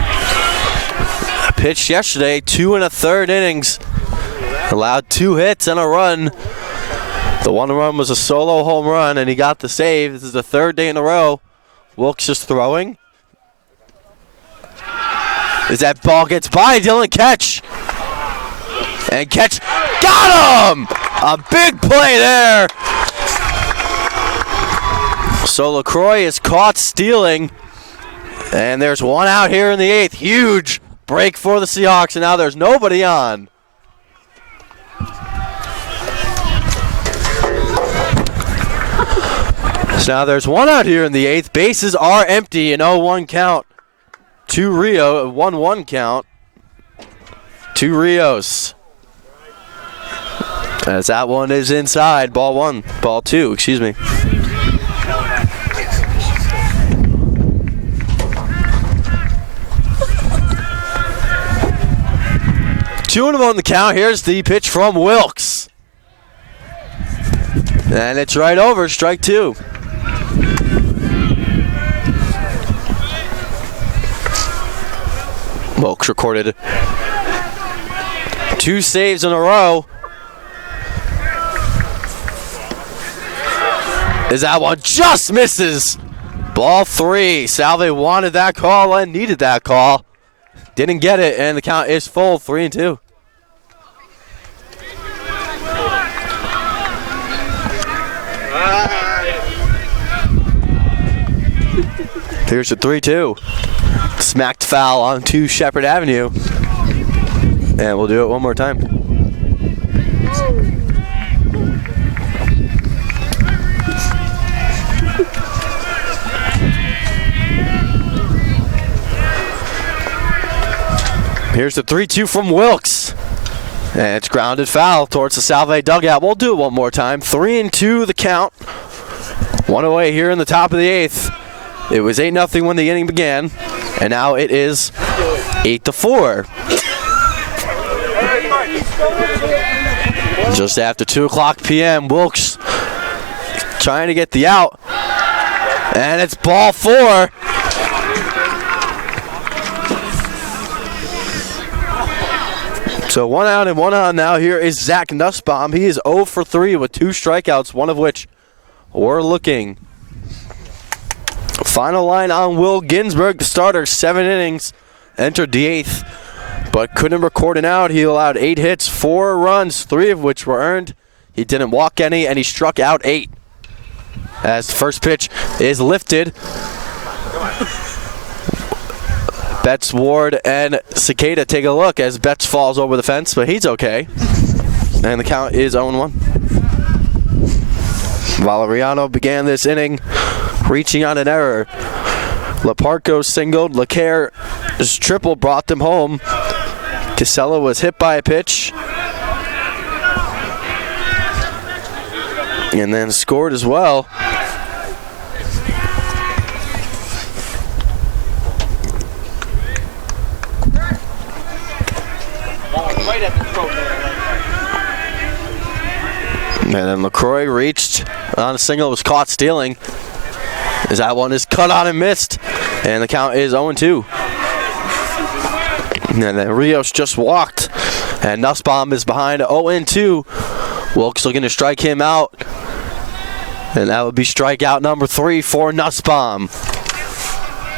pitched yesterday, 2 1/3 innings. Allowed 2 hits and a run. The one run was a solo home run, and he got the save. This is the 3rd day in a row. Wilkes is throwing. As that ball gets by, Dylan Ketch. And Ketch got him! A big play there. So LaCroix is caught stealing. And there's one out here in the 8th. Huge break for the Seahawks, and now there's nobody on. So now there's one out here in the 8th. Bases are empty, an 0-1 count to Rio, a 1-1 count to Rios. As that one is inside, ball 2, excuse me. 2-0 on the count. Here's the pitch from Wilkes. And it's right over, strike two. Wilkes recorded 2 saves in a row. As that one just misses. Ball 3. Salve wanted that call and needed that call. Didn't get it, and the count is full, 3-2. Here's the 3-2. Smacked foul onto Shepherd Avenue. And we'll do it one more time. Here's the 3-2 from Wilkes. And it's grounded foul towards the Salve dugout. We'll do it one more time. 3-2 the count. One away here in the top of the 8th. It was 8-0 when the inning began, and now it is 8-4. Just after 2 o'clock p.m., Wilkes trying to get the out, and it's ball 4. So 1 out and 1 on now. Here is Zach Nussbaum. He is 0 for 3 with 2 strikeouts, one of which were looking. Final line on Will Ginsberg, the starter, 7 innings, entered the 8th, but couldn't record an out. He allowed 8 hits, 4 runs, 3 of which were earned. He didn't walk any, and he struck out 8. As the first pitch is lifted, Betts, Ward, and Cicada take a look as Betts falls over the fence, but he's okay. And the count is 0-1. Valeriano began this inning reaching on an error. Laparco singled. Lacare's triple brought them home. Casella was hit by a pitch and then scored as well. And then LaCroix reached on a single, was caught stealing. As that one is cut on and missed. And the count is 0-2. And then Rios just walked. And Nussbaum is behind 0-2. Wilkes looking to strike him out. And that would be strikeout number 3 for Nussbaum.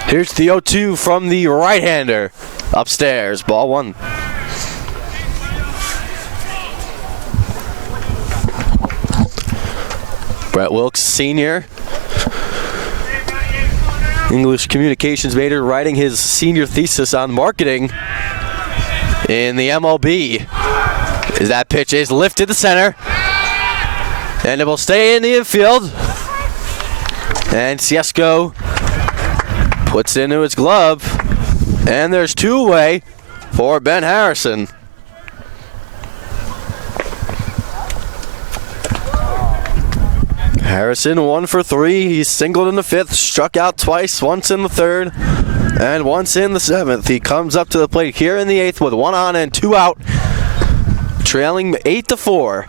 Here's the 0-2 from the right-hander. Upstairs, ball 1. Brett Wilkes, senior. English communications major, writing his senior thesis on marketing in the MLB. As that pitch is lifted to center. And it will stay in the infield. And Siesko puts it into his glove. And there's 2 away for Ben Harrison. Harrison 1 for 3. He's singled in the 5th, struck out twice, once in the 3rd, and once in the 7th. He comes up to the plate here in the 8th with 1 on and 2 out, trailing 8-4.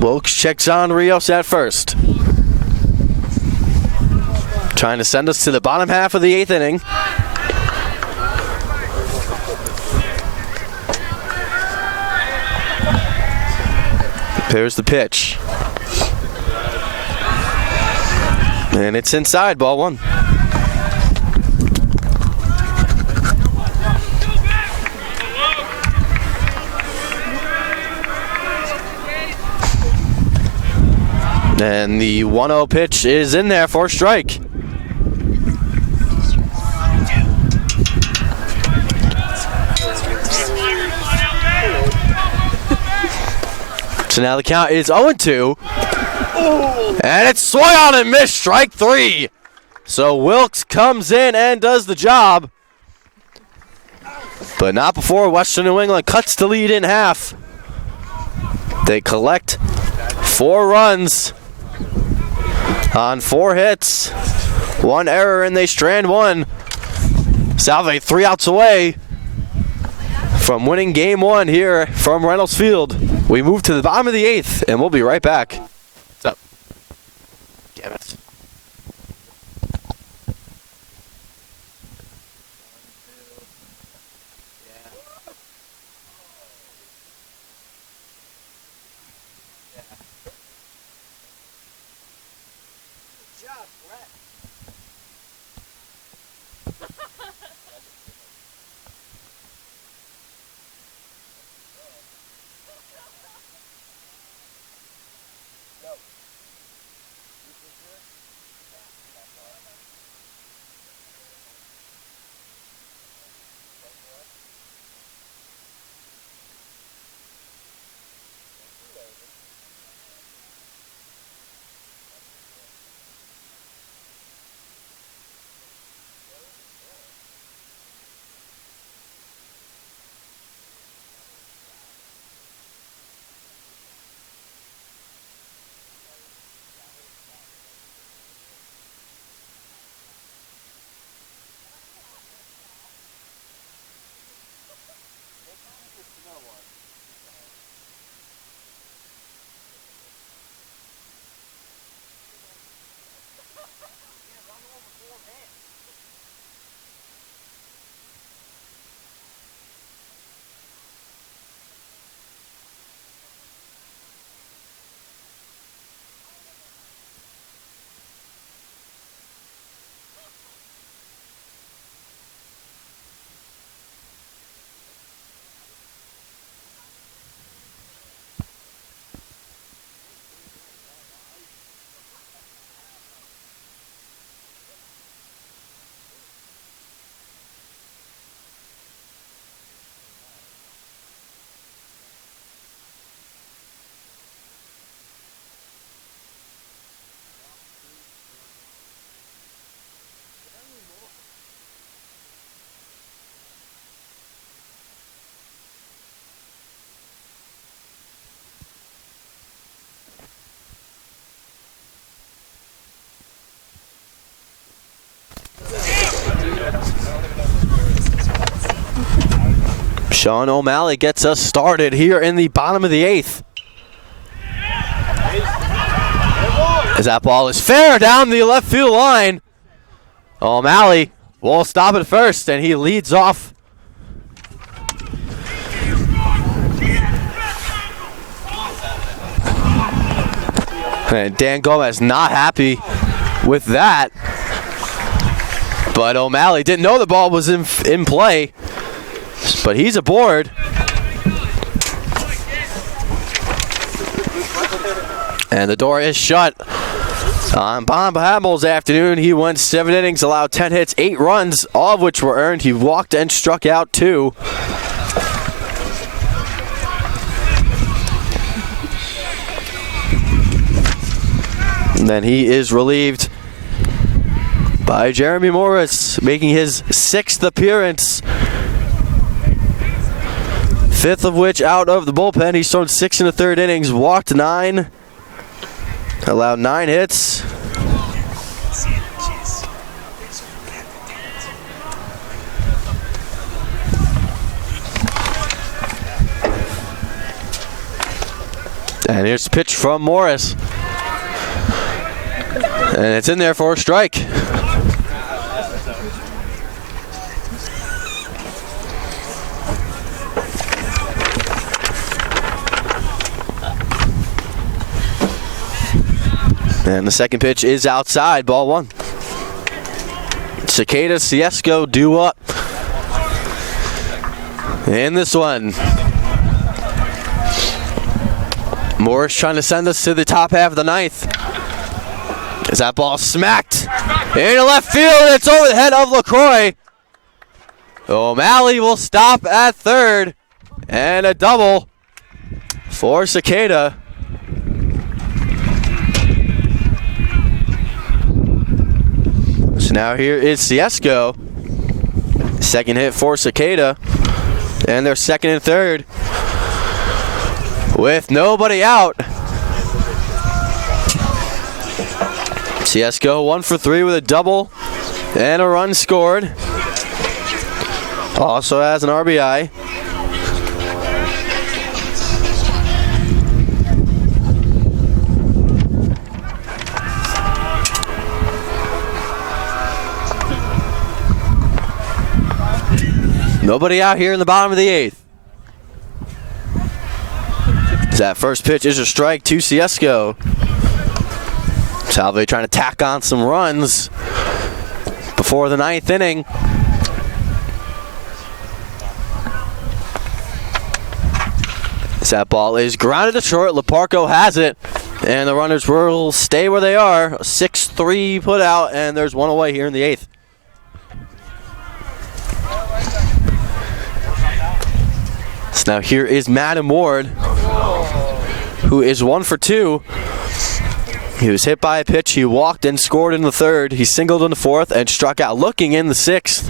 Wilkes checks on Rios at first. Trying to send us to the bottom half of the 8th inning. There's the pitch. And it's inside, ball 1. And the 1-0 pitch is in there for a strike. So now the count is 0-2. And it's swung on and missed, strike 3. So Wilkes comes in and does the job. But not before Western New England cuts the lead in half. They collect 4 runs on 4 hits. 1 error and they strand 1. Salve 3 outs away from winning game 1 here from Reynolds Field. We move to the bottom of the 8th, and we'll be right back. What's up? Damn it. Sean O'Malley gets us started here in the bottom of the 8th. As that ball is fair down the left field line. O'Malley will stop it first, and he leads off. And Dan Gomez not happy with that. But O'Malley didn't know the ball was in play. But he's aboard. And the door is shut on Bob Hamill's afternoon. He went 7 innings, allowed 10 hits, 8 runs, all of which were earned. He walked and struck out 2. And then he is relieved by Jeremy Morris, making his 6th appearance. 5th of which out of the bullpen. He's thrown 6 in the 3rd innings, walked 9, allowed 9 hits. And here's the pitch from Morris. And it's in there for a strike. And the second pitch is outside, ball 1. Cicada, Ciesco due up in this one. Morris trying to send us to the top half of the 9th. Is that ball smacked into left field, and it's over the head of LaCroix. O'Malley will stop at 3rd, and a double for Cicada. So now here is Ciesco. Second hit for Cicada. And they're 2nd and 3rd. With nobody out. Ciesco 1 for 3 with a double and a run scored. Also has an RBI. Nobody out here in the bottom of the 8th. That first pitch is a strike to Ciesco. Salve trying to tack on some runs before the 9th inning. That ball is grounded to short. Leparco has it, and the runners will stay where they are. 6-3 put out, and there's one away here in the 8th. So now here is Madden Ward, who is 1 for 2. He was hit by a pitch. He walked and scored in the 3rd. He singled in the 4th and struck out looking in the 6th.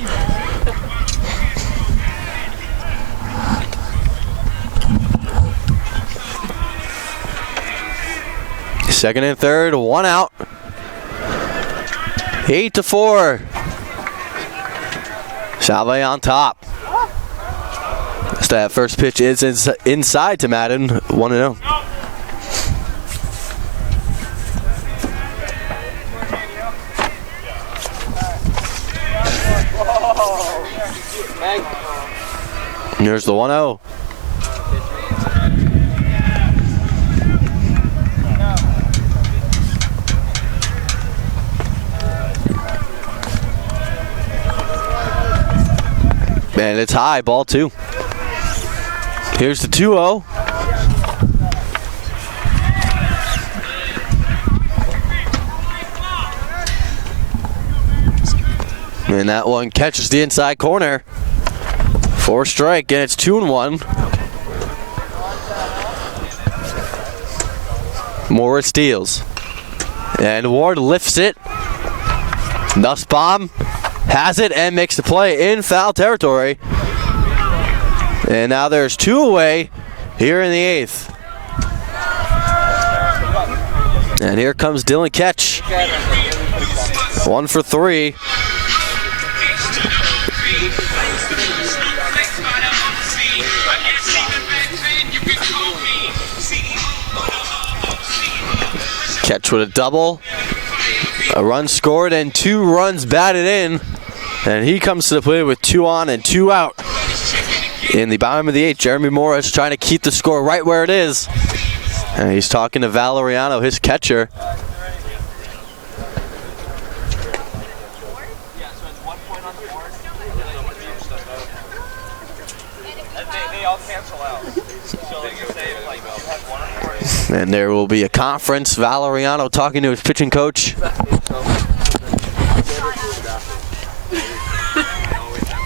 Second and 3rd, 1 out. 8-4. Salve on top. So that first pitch is inside to Madden, 1-0. Here's the 1-0. And it's high, ball 2. Here's the 2-0. And that one catches the inside corner for a strike, and it's 2-1. Morris steals. And Ward lifts it. Nussbaum has it and makes the play in foul territory. And now there's 2 away here in the 8th. And here comes Dylan Ketch. 1 for 3. Ketch with a double. A run scored and 2 runs batted in. And he comes to the plate with 2 on and 2 out. In the bottom of the 8th, Jeremy Morris trying to keep the score right where it is. And he's talking to Valeriano, his catcher. And there will be a conference. Valeriano talking to his pitching coach.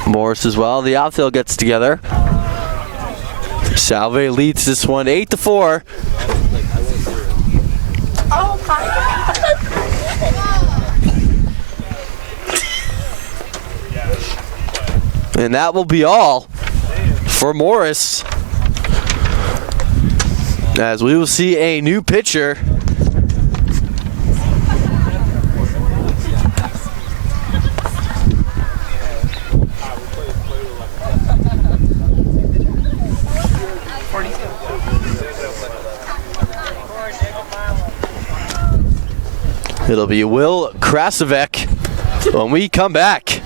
Morris as well. The outfield gets together. Salve leads this one 8-4. Oh my God. And that will be all for Morris, as we will see a new pitcher. It'll be Will Krasovec when we come back.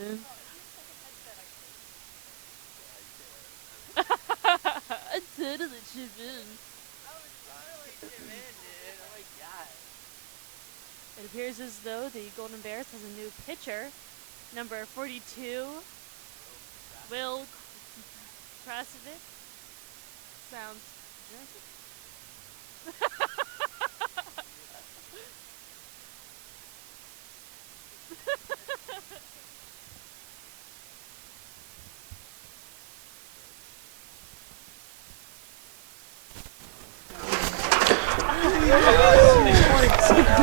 man. I totally chip in. It appears as though the Golden Bears has a new pitcher, number 42, Will Krasovic. Sounds German.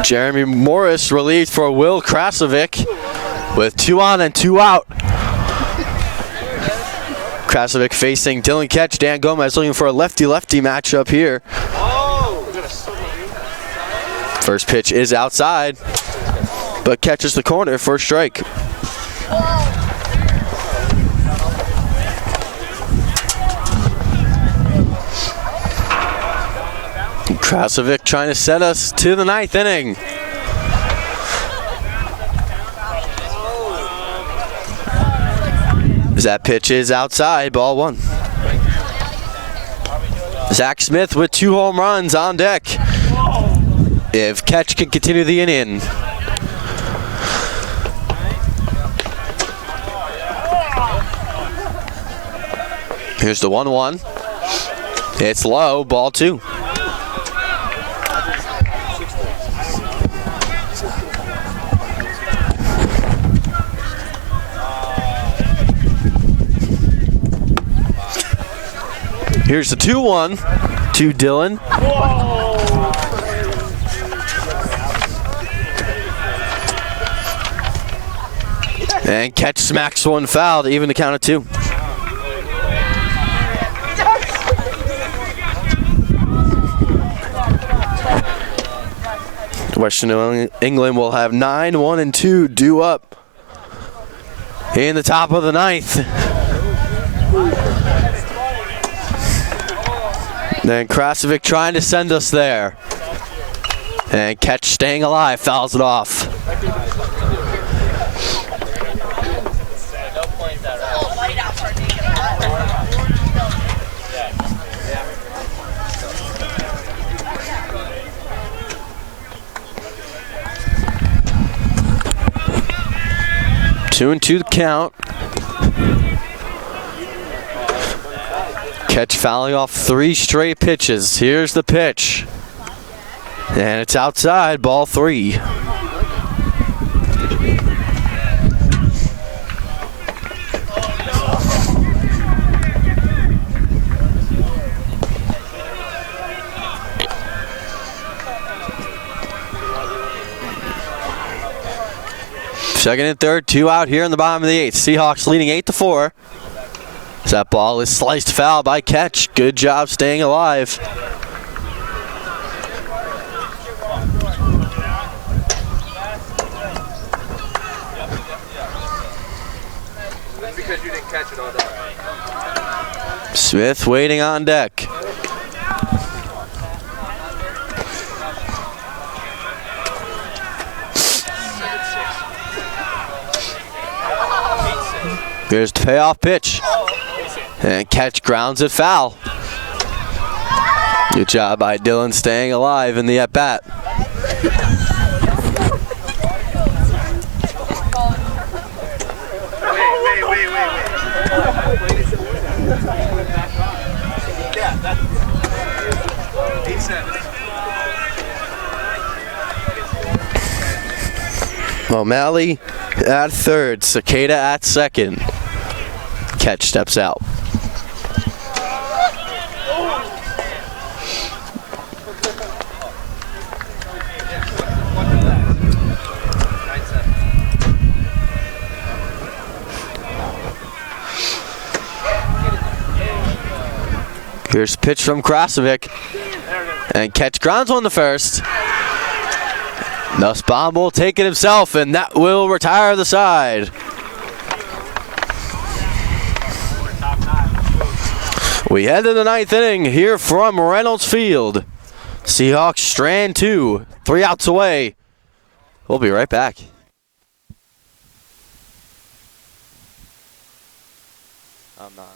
Jeremy Morris relieved for Will Krasovic with 2 on and 2 out. Krasovic facing Dylan Ketch. Dan Gomez looking for a lefty-lefty matchup here. First pitch is outside, but catches the corner for a strike. Krasovic trying to set us to the 9th inning. That pitch is outside, ball 1. Zach Smith with 2 home runs on deck. If Ketch can continue the inning. Here's the 1-1. It's low, ball 2. Here's the 2-1 to Dylan. And Ketch smacks one foul to even the count of 2. Western New England will have 9, 1, and 2 due up in the top of the 9th. Then Krasovic trying to send us there. And Ketch staying alive, fouls it off. Two and 2 count. Ketch fouling off 3 straight pitches. Here's the pitch. And it's outside, ball 3. Second and third, 2 out here in the bottom of the 8th. Seahawks leading 8-4. That ball is sliced foul by Ketch. Good job staying alive. Because you didn't catch it all day. Smith waiting on deck. Here's the payoff pitch. And Ketch grounds it foul. Good job by Dylan staying alive in the at-bat. O'Malley at third, Cicada at second. Ketch steps out. Here's a pitch from Krasovic. And Ketch grounds one to first. Nussbaum will take it himself, and that will retire the side. We head to the 9th inning here from Reynolds Field. Seahawks strand 2, 3 outs away. We'll be right back. I'm not.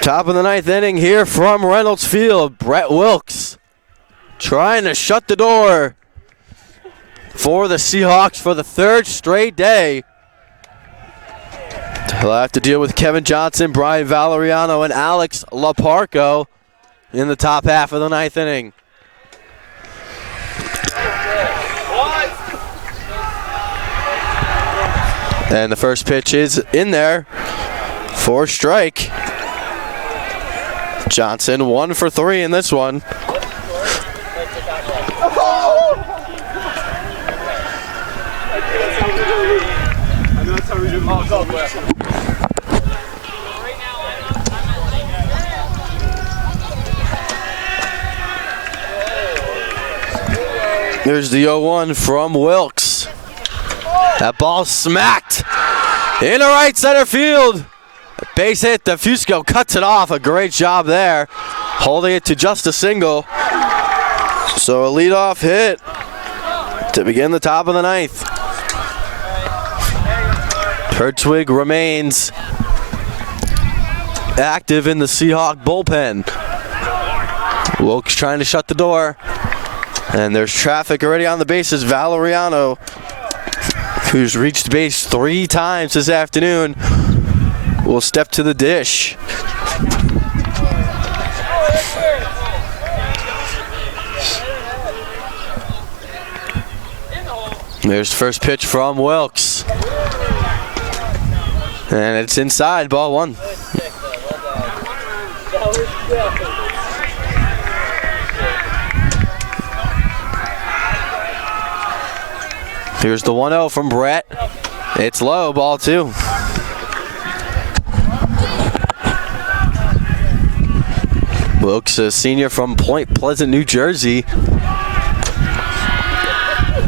Top of the ninth inning here from Reynolds Field. Brett Wilkes trying to shut the door for the Seahawks for the third straight day. He'll have to deal with Kevin Johnson, Brian Valeriano, and Alex Laparco in the top half of the ninth inning. And the first pitch is in there for strike. Johnson 1 for 3 in this one. Here's the 0-1 from Wilkes. That ball smacked into right center field. Base hit, DeFusco cuts it off. A great job there, holding it to just a single. So a leadoff hit to begin the top of the ninth. Hertzwig remains active in the Seahawk bullpen. Wilkes trying to shut the door. And there's traffic already on the bases. Valeriano, who's reached base 3 times this afternoon, will step to the dish. There's the first pitch from Wilkes. And it's inside, ball 1. Here's the 1-0 from Brett. It's low, ball 2. Wilkes, a senior from Point Pleasant, New Jersey,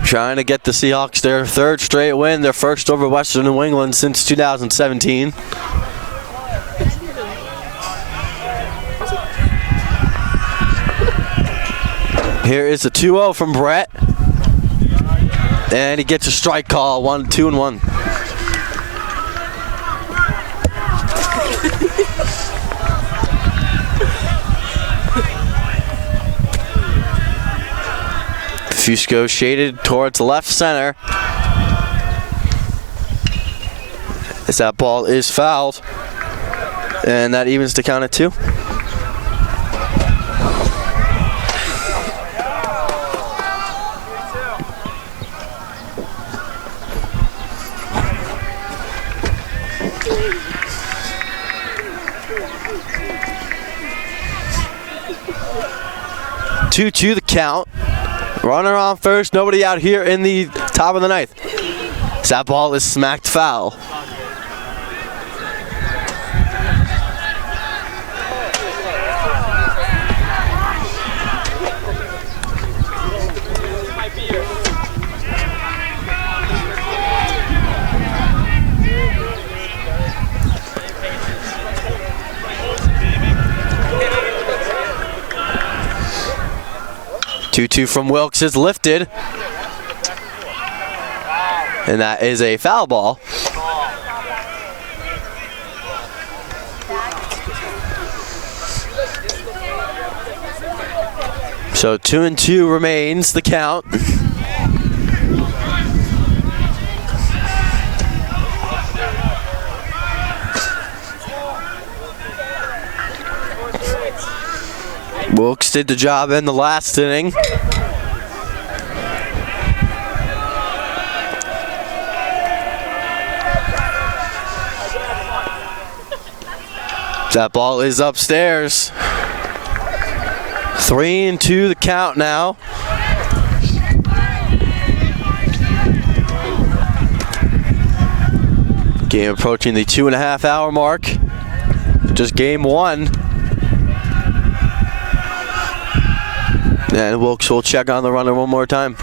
trying to get the Seahawks their 3rd straight win, their first over Western New England since 2017. Here is the 2-0 from Brett, and he gets a strike call, 2-1. Fusco shaded towards left center as that ball is fouled, and that evens the count at 2. Two the count. Runner on first, nobody out here in the top of the ninth. That ball is smacked foul. 2 from Wilkes is lifted. And that is a foul ball. So 2-2 remains the count. Wilkes did the job in the last inning. That ball is upstairs. 3-2 the count now. Game approaching the 2.5-hour mark. Just game 1. And Wilkes will check on the runner one more time.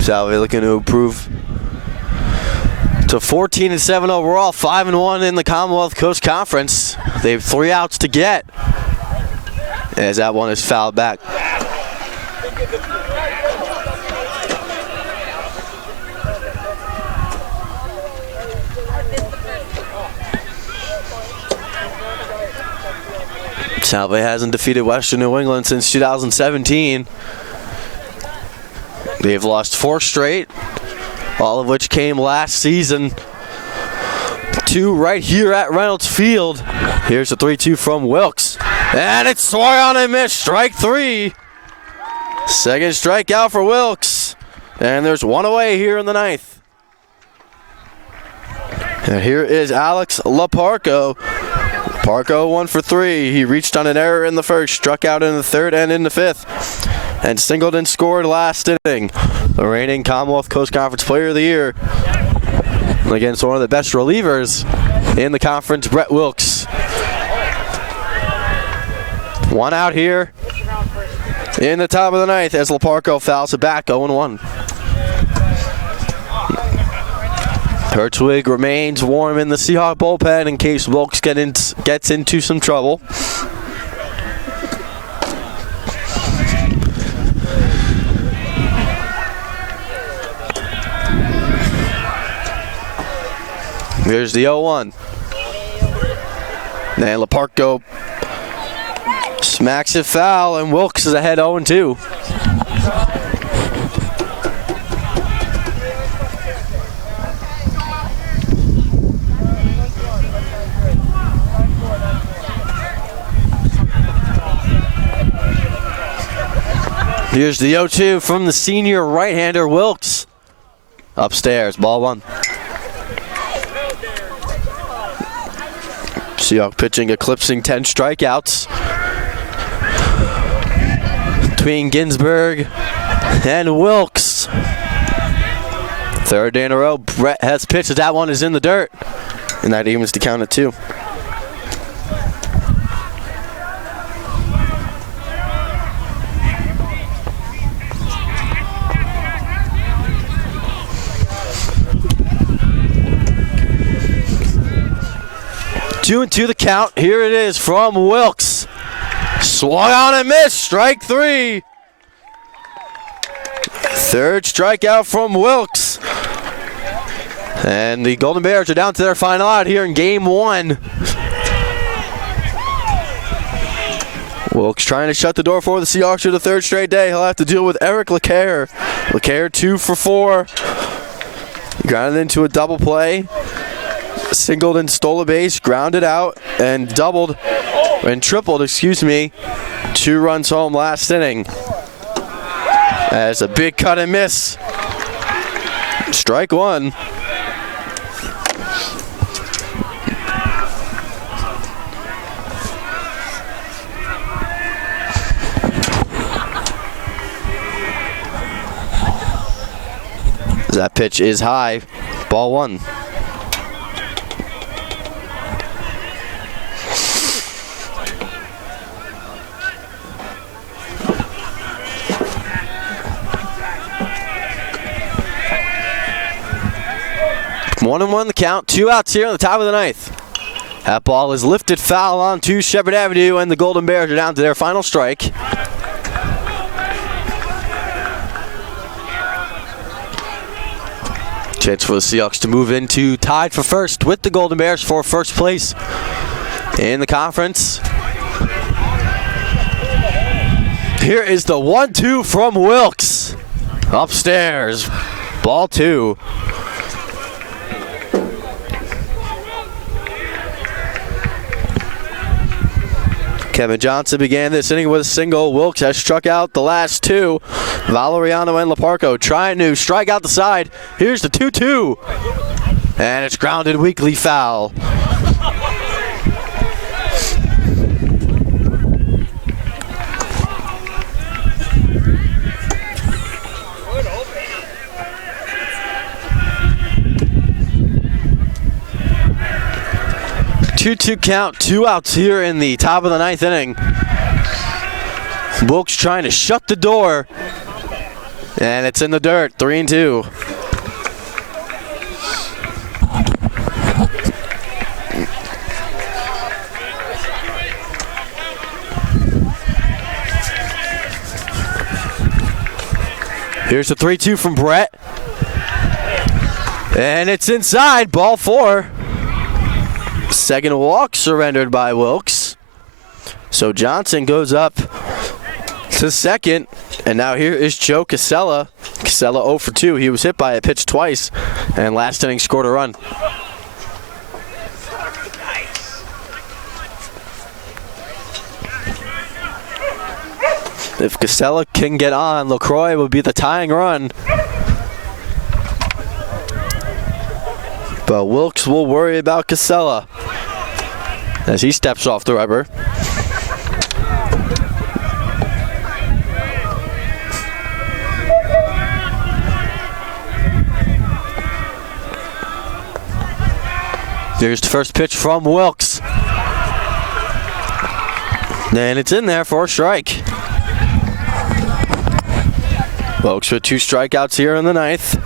Salve looking to improve to 14-7 overall, 5-1 in the Commonwealth Coast Conference. They have 3 outs to get, as that one is fouled back. Salve hasn't defeated Western New England since 2017. They've lost 4 straight, all of which came last season. 2 right here at Reynolds Field. Here's the 3-2 from Wilkes. And it's swung on and missed. Strike 3. Second strikeout for Wilkes. And there's 1 away here in the 9th. And here is Alex Laparco. Parco 1 for 3. He reached on an error in the first, struck out in the 3rd and in the 5th. And Singleton scored last inning. The reigning Commonwealth Coast Conference Player of the Year against one of the best relievers in the conference, Brett Wilkes. 1 out here in the top of the 9th as Laparco fouls it back, 0-1. Hertzwig remains warm in the Seahawk bullpen in case Wilkes gets into some trouble. Here's the 0-1. And Laparco smacks it foul, and Wilkes is ahead 0-2. Here's the 0-2 from the senior right-hander Wilkes. Upstairs, ball 1. Seahawks pitching eclipsing 10 strikeouts between Ginsberg and Wilkes. 3rd day in a row, Brett has pitched. That one is in the dirt, and that evens to count at 2. Two and 2 the count. Here it is from Wilkes. Swung on and missed. Strike 3. 3rd strikeout from Wilkes. And the Golden Bears are down to their final out here in game 1. Wilkes trying to shut the door for the Seahawks for the 3rd straight day. He'll have to deal with Eric LeCaire. LeCaire 2 for 4. He grounded into a double play. Singled and stole a base, grounded out, and tripled, 2 runs home last inning. As a big cut and miss. Strike 1. That pitch is high. Ball 1. One and 1 the count. 2 outs here on the top of the 9th. That ball is lifted foul onto Shepherd Avenue, and the Golden Bears are down to their final strike. Chance for the Seahawks to move into tied for first with the Golden Bears for first place in the conference. Here is the 1-2 from Wilkes. Upstairs. Ball 2. Kevin Johnson began this inning with a single. Wilkes has struck out the last 2. Valeriano and Laparco trying to strike out the side. Here's the 2-2. And it's grounded weakly foul. Two count, 2 outs here in the top of the 9th inning. Wilkes trying to shut the door, and it's in the dirt, 3-2. Here's the 3-2 from Brett, and it's inside, ball 4. Second walk surrendered by Wilkes. So Johnson goes up to second. And now here is Joe Casella. Casella 0 for 2. He was hit by a pitch twice. And last inning scored a run. If Casella can get on, LaCroix will be the tying run. But Wilkes will worry about Casella as he steps off the rubber. Here's the first pitch from Wilkes. And it's in there for a strike. Wilkes with 2 strikeouts here in the 9th.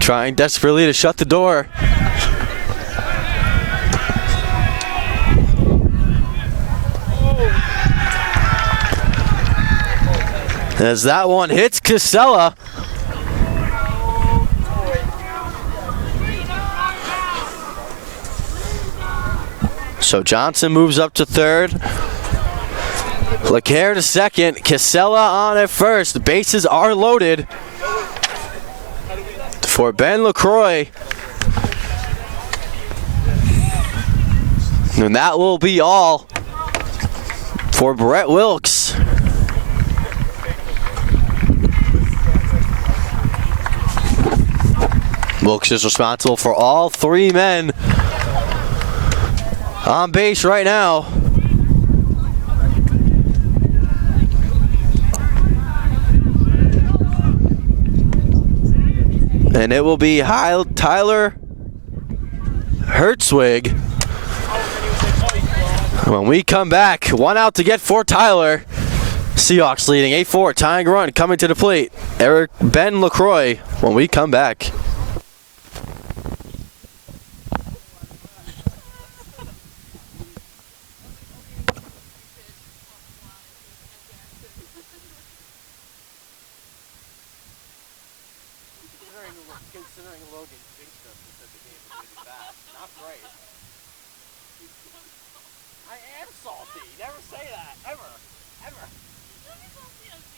Trying desperately to shut the door. As that one hits Casella. So Johnson moves up to third. LeCaire to second. Casella on at first. The bases are loaded for Ben LaCroix. And that will be all for Brett Wilkes. Wilkes is responsible for all 3 men on base right now. And it will be Tyler Hertzwig. When we come back, 1 out to get for Tyler. Seahawks leading 8-4, tying run coming to the plate. Ben LaCroix when we come back. Considering Logan jinxed us and said the game was going to be fast. Not great. I am salty. Never say that. Ever. Ever.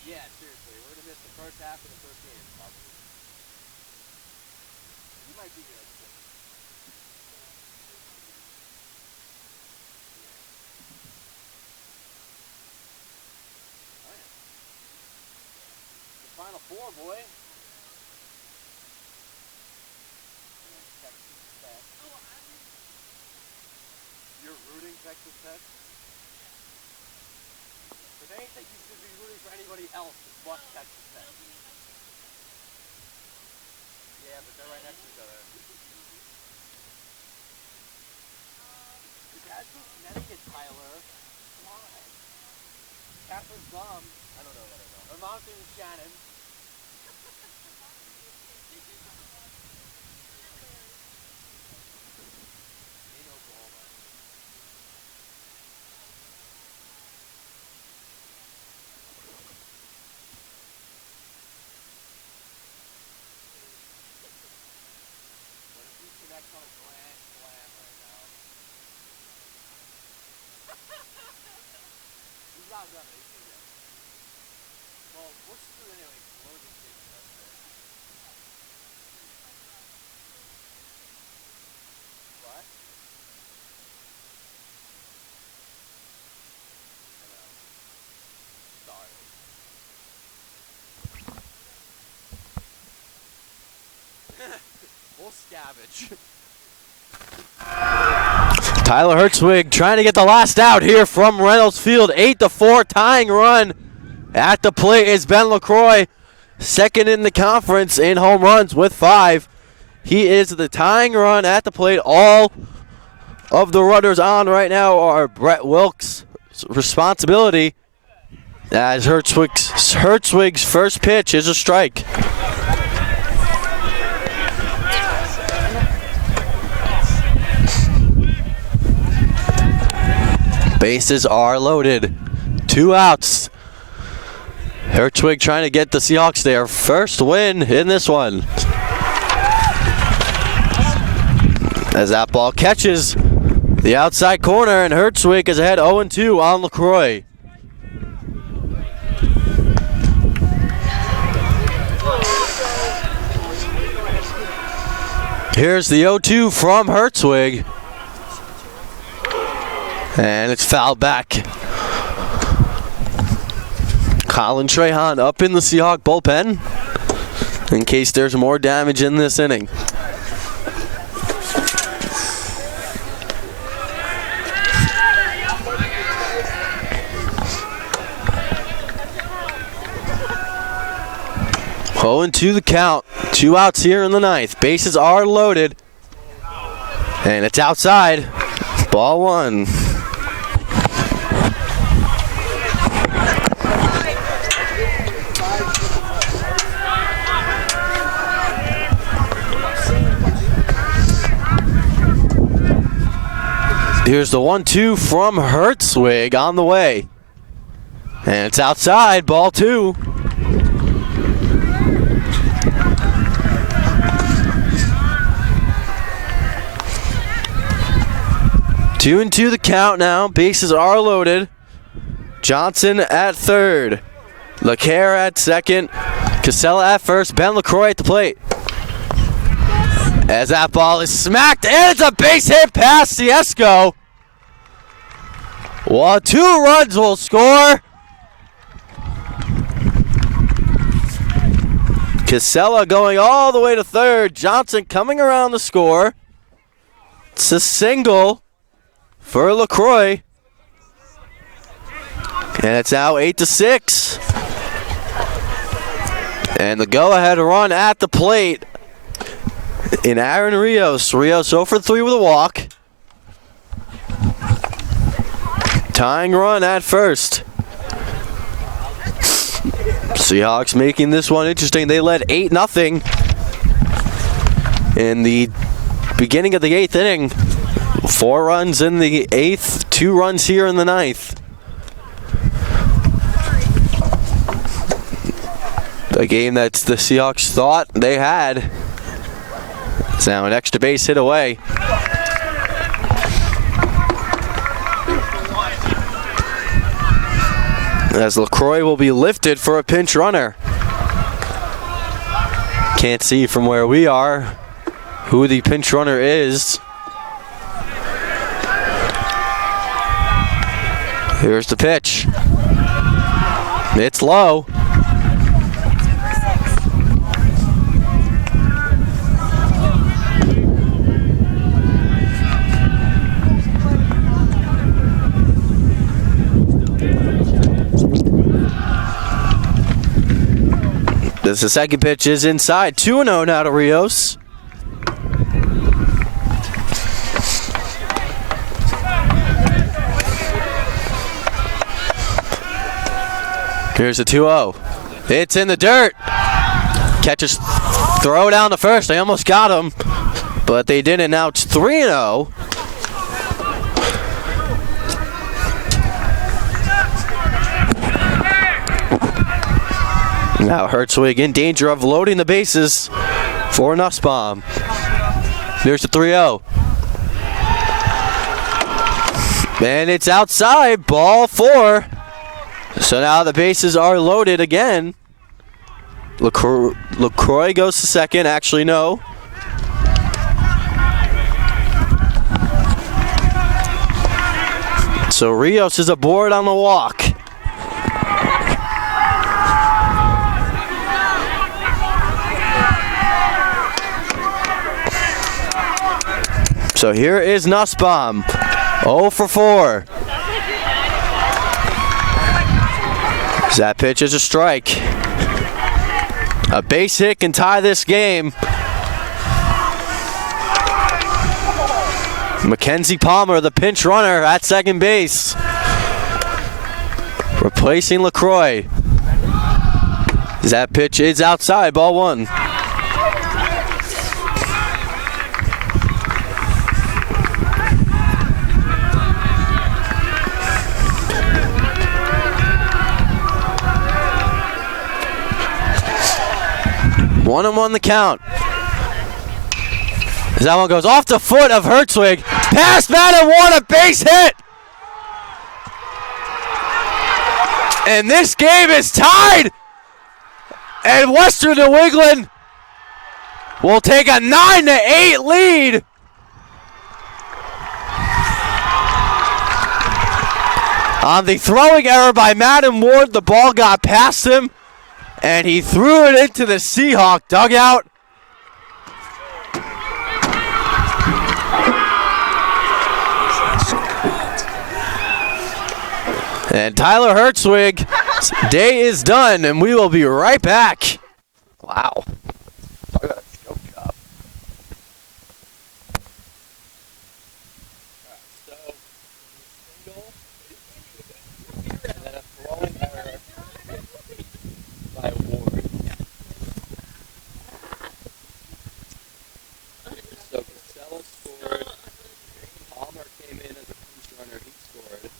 Yeah, seriously. We're going to miss the first half of the first game, probably. You might be good. Oh, yeah. The Final Four, boy. You're rooting Texas Tech? If anything, you should be rooting for anybody else but Texas Tech. Yeah, but they're right next to each other. Your dad's from Connecticut, Tyler. Come on. Catherine's mom. I don't know that I know. Her mom's name is Shannon. got a gunner. You can get. Well, we're screwed anyway. We're just taking that there. What? We'll scavenge. Tyler Hertzwig trying to get the last out here from Reynolds Field. 8-4 tying run. At the plate is Ben LaCroix, second in the conference in home runs with 5. He is the tying run at the plate. All of the runners on right now are Brett Wilkes' responsibility, as Hertzwig's first pitch is a strike. Bases are loaded. 2 outs. Hertzwig trying to get the Seahawks their first win in this one. As that ball catches the outside corner, and Hertzwig is ahead 0-2 on LaCroix. Here's the 0-2 from Hertzwig. And it's fouled back. Colin Trahan up in the Seahawk bullpen in case there's more damage in this inning. Oh, to the count. 2 outs here in the ninth. Bases are loaded. And it's outside. Ball 1. Here's the 1-2 from Hertzwig on the way. And it's outside, ball 2. Two and 2 the count now. Bases are loaded. Johnson at third. LaCare at second. Casella at first. Ben LaCroix at the plate. As that ball is smacked, and it's a base hit past Siesko. Well, 2 runs will score. Casella going all the way to third. Johnson coming around the score. It's a single for LaCroix. And it's now 8-6. And the go-ahead run at the plate in Aaron Rios. Rios 0 for 3 with a walk. Tying run at first. Seahawks making this one interesting. They led 8-0 in the beginning of the 8th inning. 4 runs in the 8th, 2 runs here in the 9th. A game that the Seahawks thought they had. It's now an extra base hit away. As LaCroix will be lifted for a pinch runner. Can't see from where we are who the pinch runner is. Here's the pitch. It's low. The second pitch is inside. 2-0 now to Rios. Here's the 2-0. It's in the dirt. Catchers throw down the first. They almost got him, but they didn't. Now it's 3-0. Now Hertzwig in danger of loading the bases for Nussbaum. There's the 3-0. And it's outside, ball 4. So now the bases are loaded again. LaCroix goes to second. Actually, no. So Rios is aboard on the walk. So here is Nussbaum. 0 for 4. That pitch is a strike. A base hit can tie this game. Mackenzie Palmer, the pinch runner at second base. Replacing LaCroix. That pitch is outside, ball 1. One and one the count. As that one goes off the foot of Hertzwig. Past Madden won a base hit. And this game is tied. And Western New England will take a 9-8 lead. On the throwing error by Madden Ward, the ball got past him. And he threw it into the Seahawk dugout. And Tyler Hertzwig's day is done, and we will be right back. Wow. Talk about a scope job. So, single, and then a throwing error by Ward. So Casella scored. Palmer came in as a pinch runner. He scored.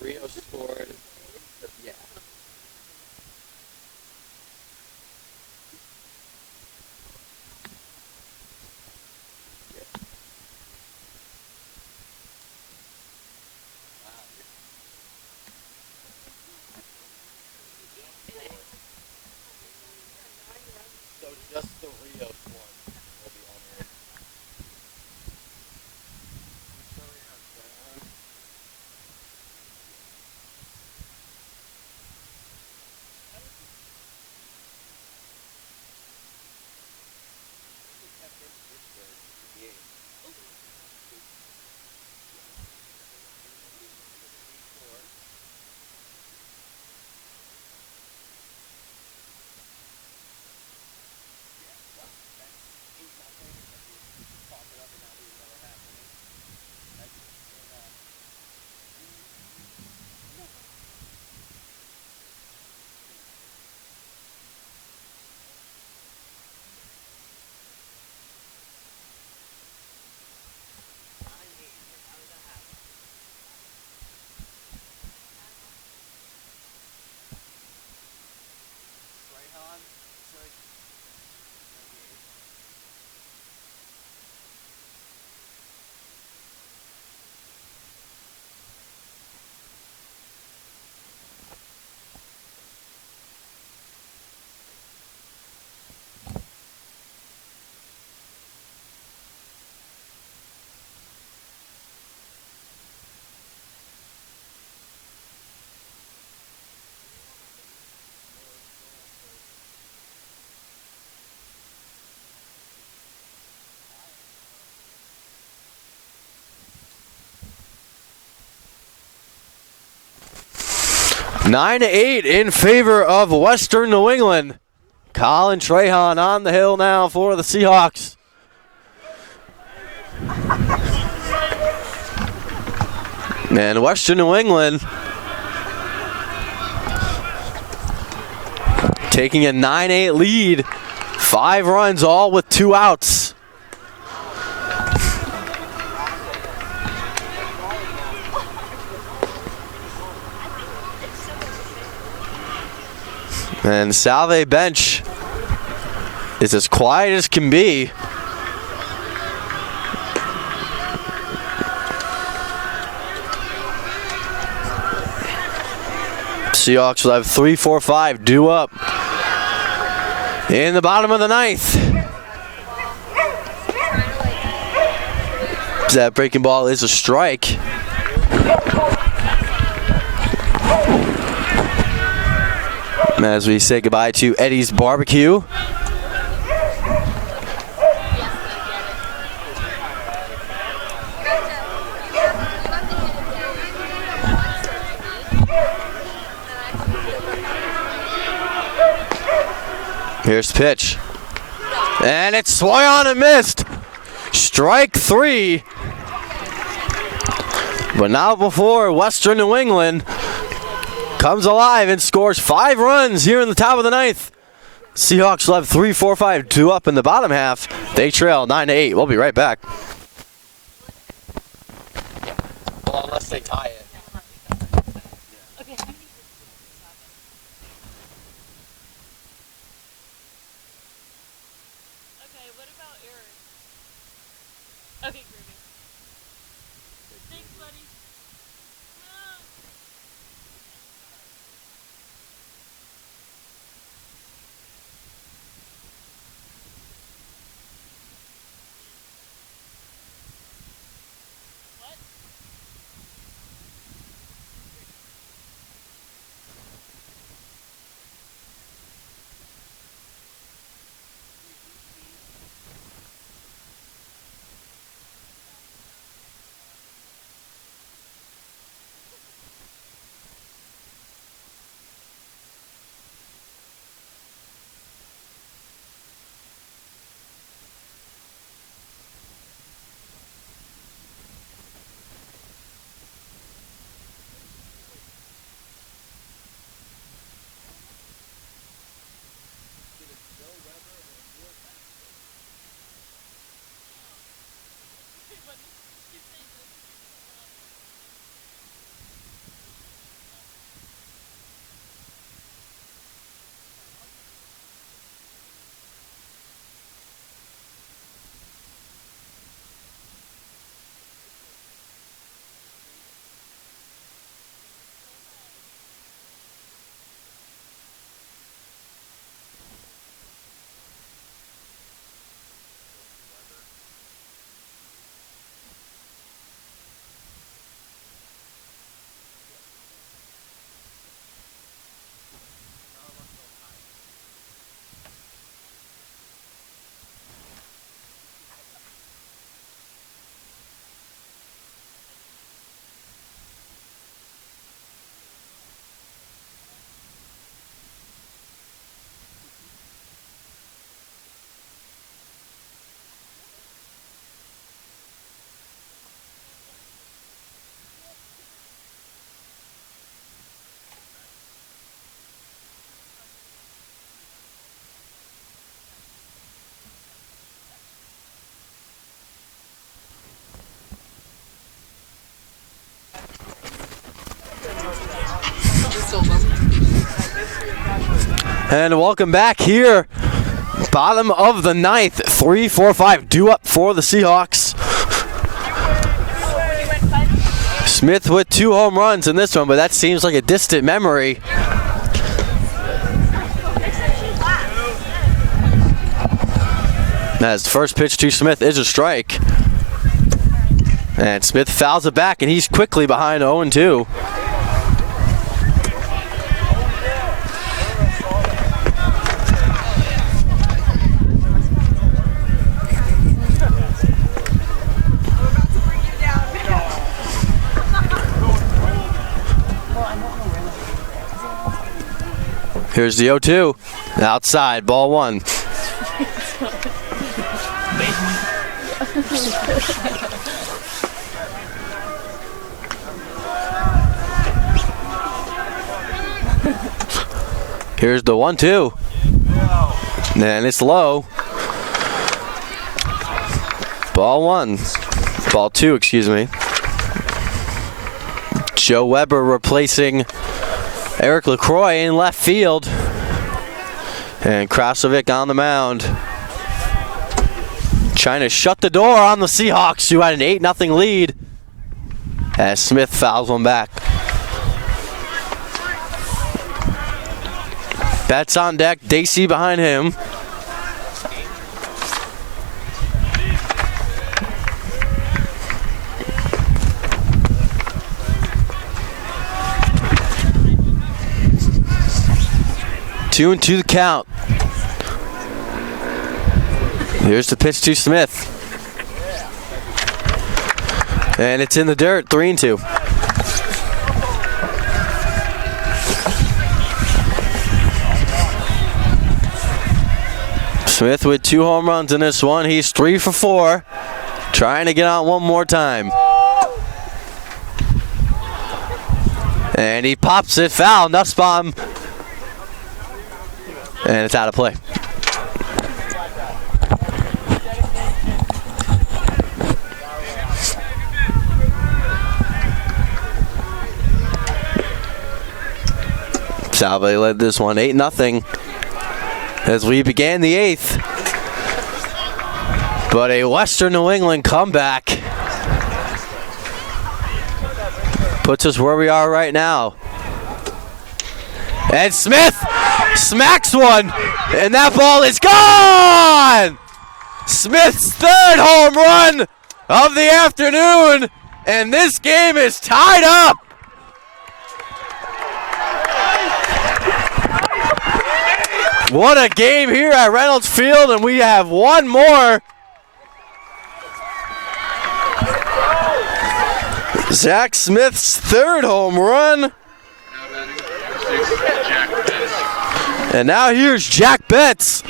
Rio scored. Yeah. So just the Rios one will be on there. Nine to 8 in favor of Western New England. Colin Trahan on the hill now for the Seahawks. And Western New England taking a 9-8 lead. 5 runs, all with 2 outs. And Salve bench is as quiet as can be. Seahawks will have 3, 4, 5 due up in the bottom of the ninth. That breaking ball is a strike. As we say goodbye to Eddie's Barbecue. Here's the pitch. And it's swung on and missed. Strike 3. But not before Western New England comes alive and scores 5 runs here in the top of the ninth. Seahawks will have 3, 4, 5 due up in the bottom half. They trail 9-8. We'll be right back. Well, unless they tie it. Okay. Okay, what about Aaron? Okay, groovy. Thanks, buddy. No. What? And welcome back here. Bottom of the ninth. 3, 4, 5 due up for the Seahawks. Smith with 2 home runs in this one, but that seems like a distant memory. As the first pitch to Smith is a strike. And Smith fouls it back, and he's quickly behind 0-2. Here's the 0-2. Outside, ball 1. Here's the 1-2. And it's low. Ball 1. Ball 2, excuse me. Joe Weber replacing Eric LaCroix in left field. And Krasovic on the mound. Trying to shut the door on the Seahawks, who had an 8-0 lead. As Smith fouls one back. Betts on deck, Dacey behind him. Two and two the count. Here's the pitch to Smith. And it's in the dirt, 3-2. Smith with 2 home runs in this one. He's 3 for 4. Trying to get on one more time. And he pops it, foul, Nussbaum. And it's out of play. Salve led this one 8-0 as we began the 8th. But a Western New England comeback puts us where we are right now. And Smith smacks one, and that ball is gone! Smith's 3rd home run of the afternoon, and this game is tied up. What a game here at Reynolds Field, and we have one more. Zach Smith's 3rd home run. And now here's Jack Betts.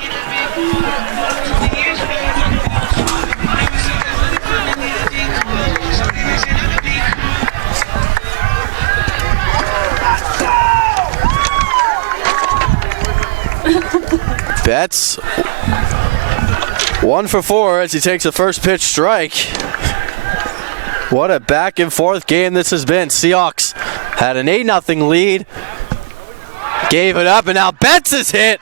Betts 1 for 4 as he takes a first pitch strike. What a back and forth game this has been. Seahawks had an 8-0 lead. Gave it up, and now Betts is hit.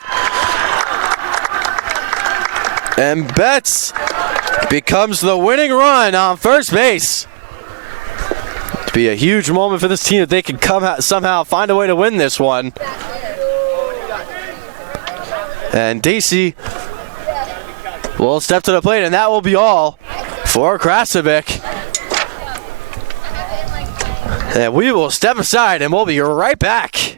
And Betts becomes the winning run on first base. It'd be a huge moment for this team if they can somehow find a way to win this one. And Dacey will step to the plate, and that will be all for Krasovic. And we will step aside, and we'll be right back.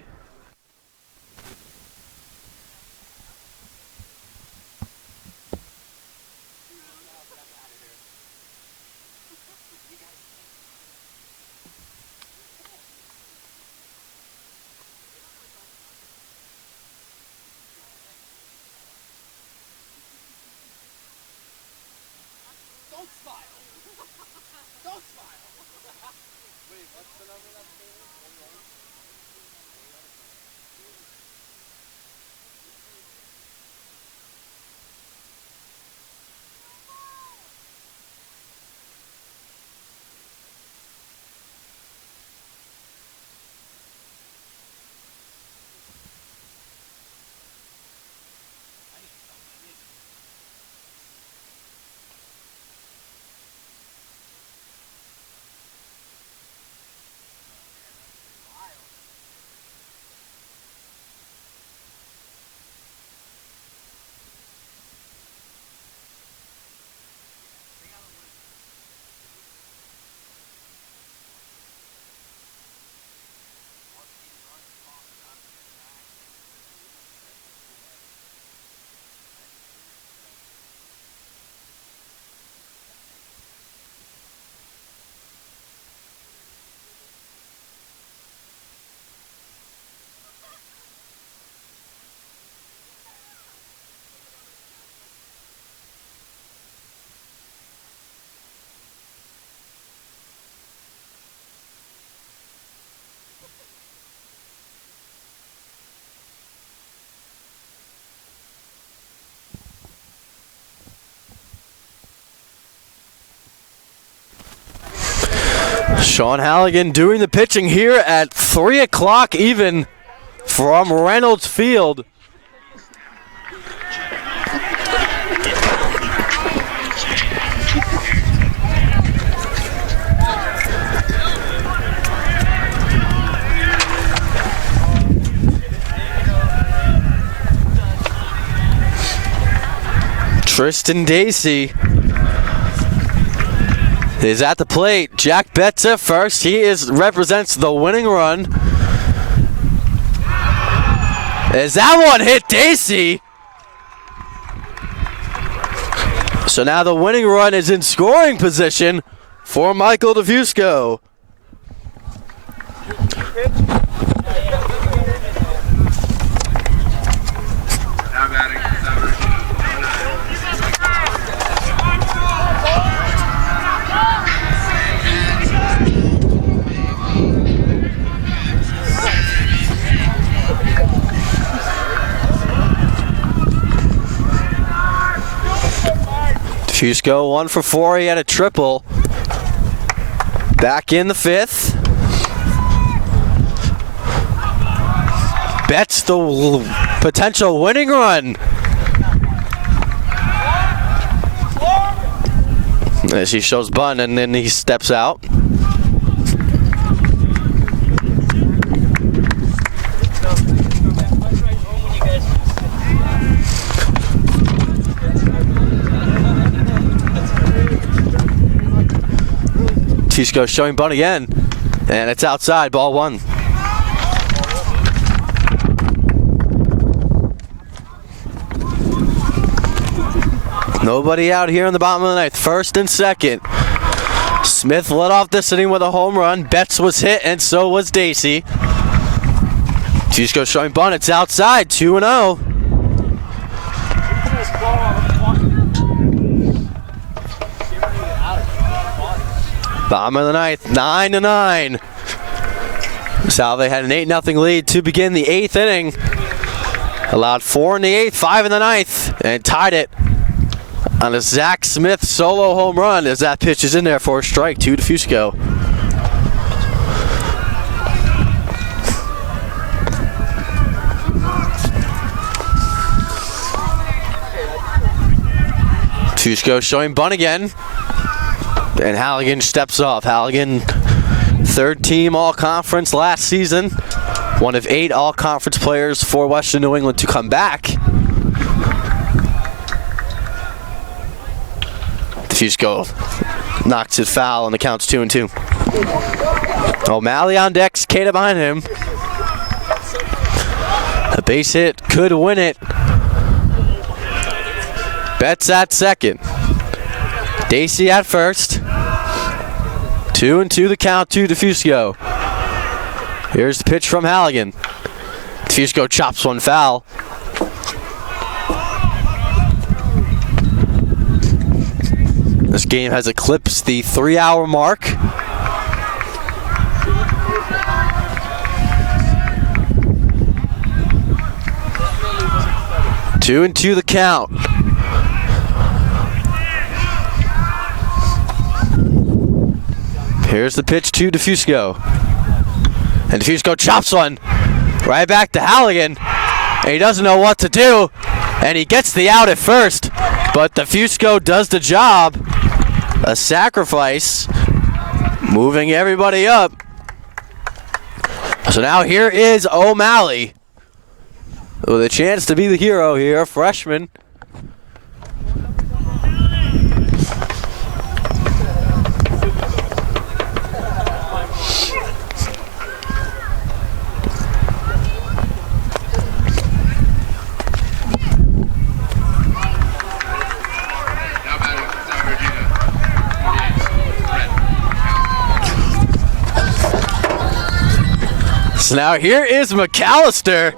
Sean Halligan doing the pitching here at 3 o'clock even from Reynolds Field. Tristan Dacey is at the plate. Jack Betts at first. He represents the winning run. As that one hit Dacey. So now the winning run is in scoring position for Michael DeFusco. DeFusco 1 for 4. He had a triple. Back in the 5th. Betts the potential winning run. As he shows bunt and then he steps out. DeFusco showing bunt again, and it's outside, ball 1. Nobody out here in the bottom of the 9th. 1st and 2nd. Smith led off this inning with a home run. Betts was hit, and so was Dacey. DeFusco showing bunt, it's outside, 2-0. Bottom of the 9th, 9-9. Salve had an 8-0 lead to begin the 8th inning. Allowed 4 in the 8th, 5 in the 9th, and tied it on a Zach Smith solo home run as that pitch is in there for a strike to DeFusco. DeFusco showing bunt again. And Halligan steps off. Halligan, 3rd team All-Conference last season. One of 8 All-Conference players for Western New England to come back. DeFusco knocks it foul and the count's 2-2. O'Malley on deck, Cicada behind him. A base hit could win it. Betts at second. Dacey at first. 2-2 the count to DeFusco. Here's the pitch from Halligan. DeFusco chops one foul. This game has eclipsed the 3-hour mark. Two and two the count. Here's the pitch to DeFusco. And DeFusco chops one right back to Halligan. And he doesn't know what to do. And he gets the out at first. But DeFusco does the job. A sacrifice. Moving everybody up. So now here is O'Malley with a chance to be the hero here, a freshman. So now here is McAllister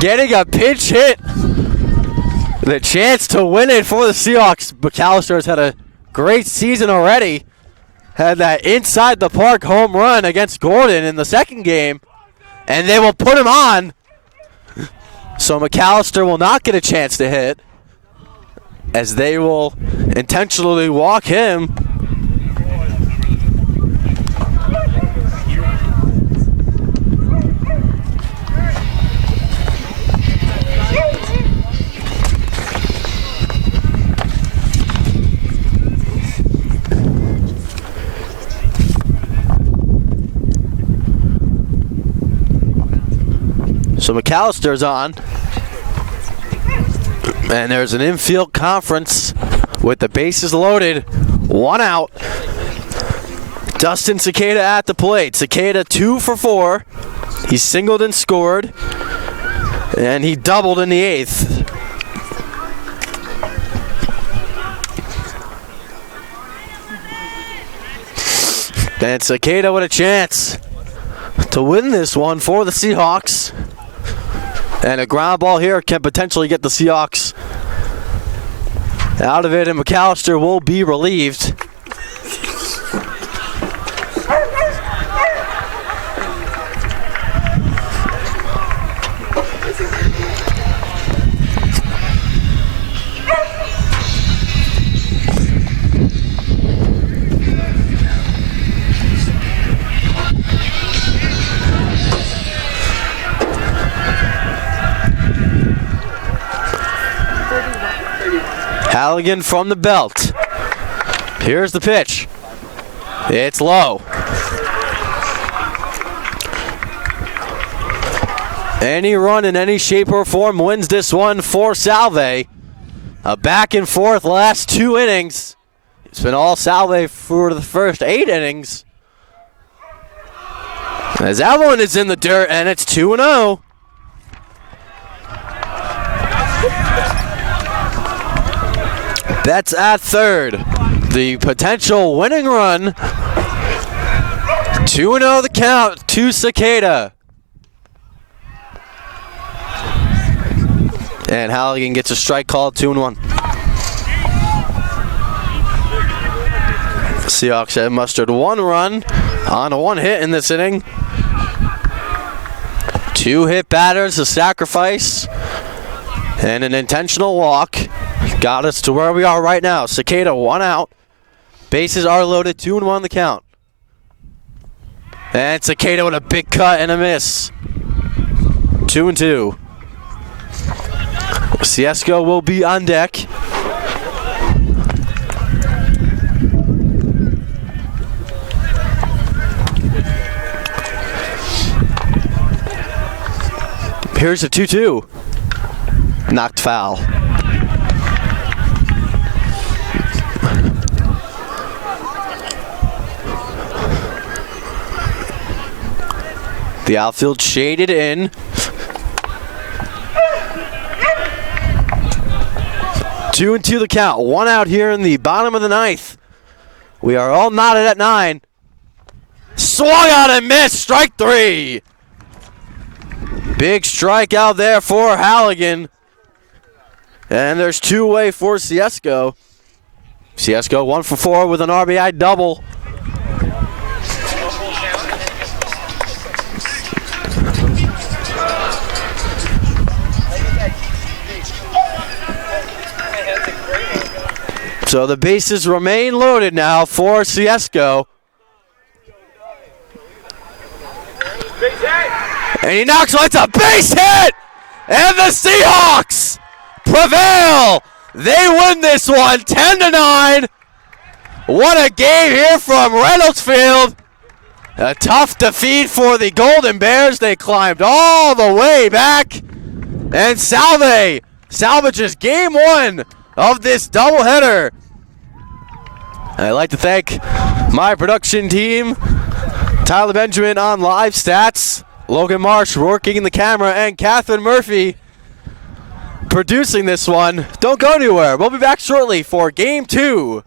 getting a pinch hit. The chance to win it for the Seahawks. McAllister has had a great season already. Had that inside the park home run against Gordon in the second game. And they will put him on. So McAllister will not get a chance to hit, as they will intentionally walk him. So McAllister's on. And there's an infield conference with the bases loaded. 1 out. Dustin Cicada at the plate. Cicada 2 for 4. He singled and scored. And he doubled in the 8th. And Cicada with a chance to win this one for the Seahawks. And a ground ball here can potentially get the Seahawks out of it, and McAllister will be relieved. Halligan from the belt. Here's the pitch. It's low. Any run in any shape or form wins this one for Salve. A back and forth last 2 innings. It's been all Salve for the first 8 innings. As that one is in the dirt, and it's 2-0. That's at third. The potential winning run. 2-0 the count to Cicada. And Halligan gets a strike called, 2-1. Seahawks have mustered 1 run on 1 hit in this inning. 2 hit batters, a sacrifice, and an intentional walk. Got us to where we are right now. Cicada 1 out. Bases are loaded, 2-1 the count. And Cicada with a big cut and a miss. 2-2. Ciesco will be on deck. Here's a 2-2. Knocked foul. The outfield shaded in. 2-2 the count. 1 out here in the bottom of the 9th. We are all knotted at 9. Swung out and missed. Strike 3. Big strike out there for Halligan. And there's 2 away for Ciesco. Ciesco 1 for 4 with an RBI double. So the bases remain loaded now for Ciesco. And he knocks one. It's a base hit! And the Seahawks prevail! They win this one 10-9. What a game here from Reynolds Field. A tough defeat for the Golden Bears. They climbed all the way back. And Salve salvages game 1 of this doubleheader. I'd like to thank my production team, Tyler Benjamin on live stats, Logan Marsh working the camera, and Catherine Murphy producing this one. Don't go anywhere. We'll be back shortly for game 2.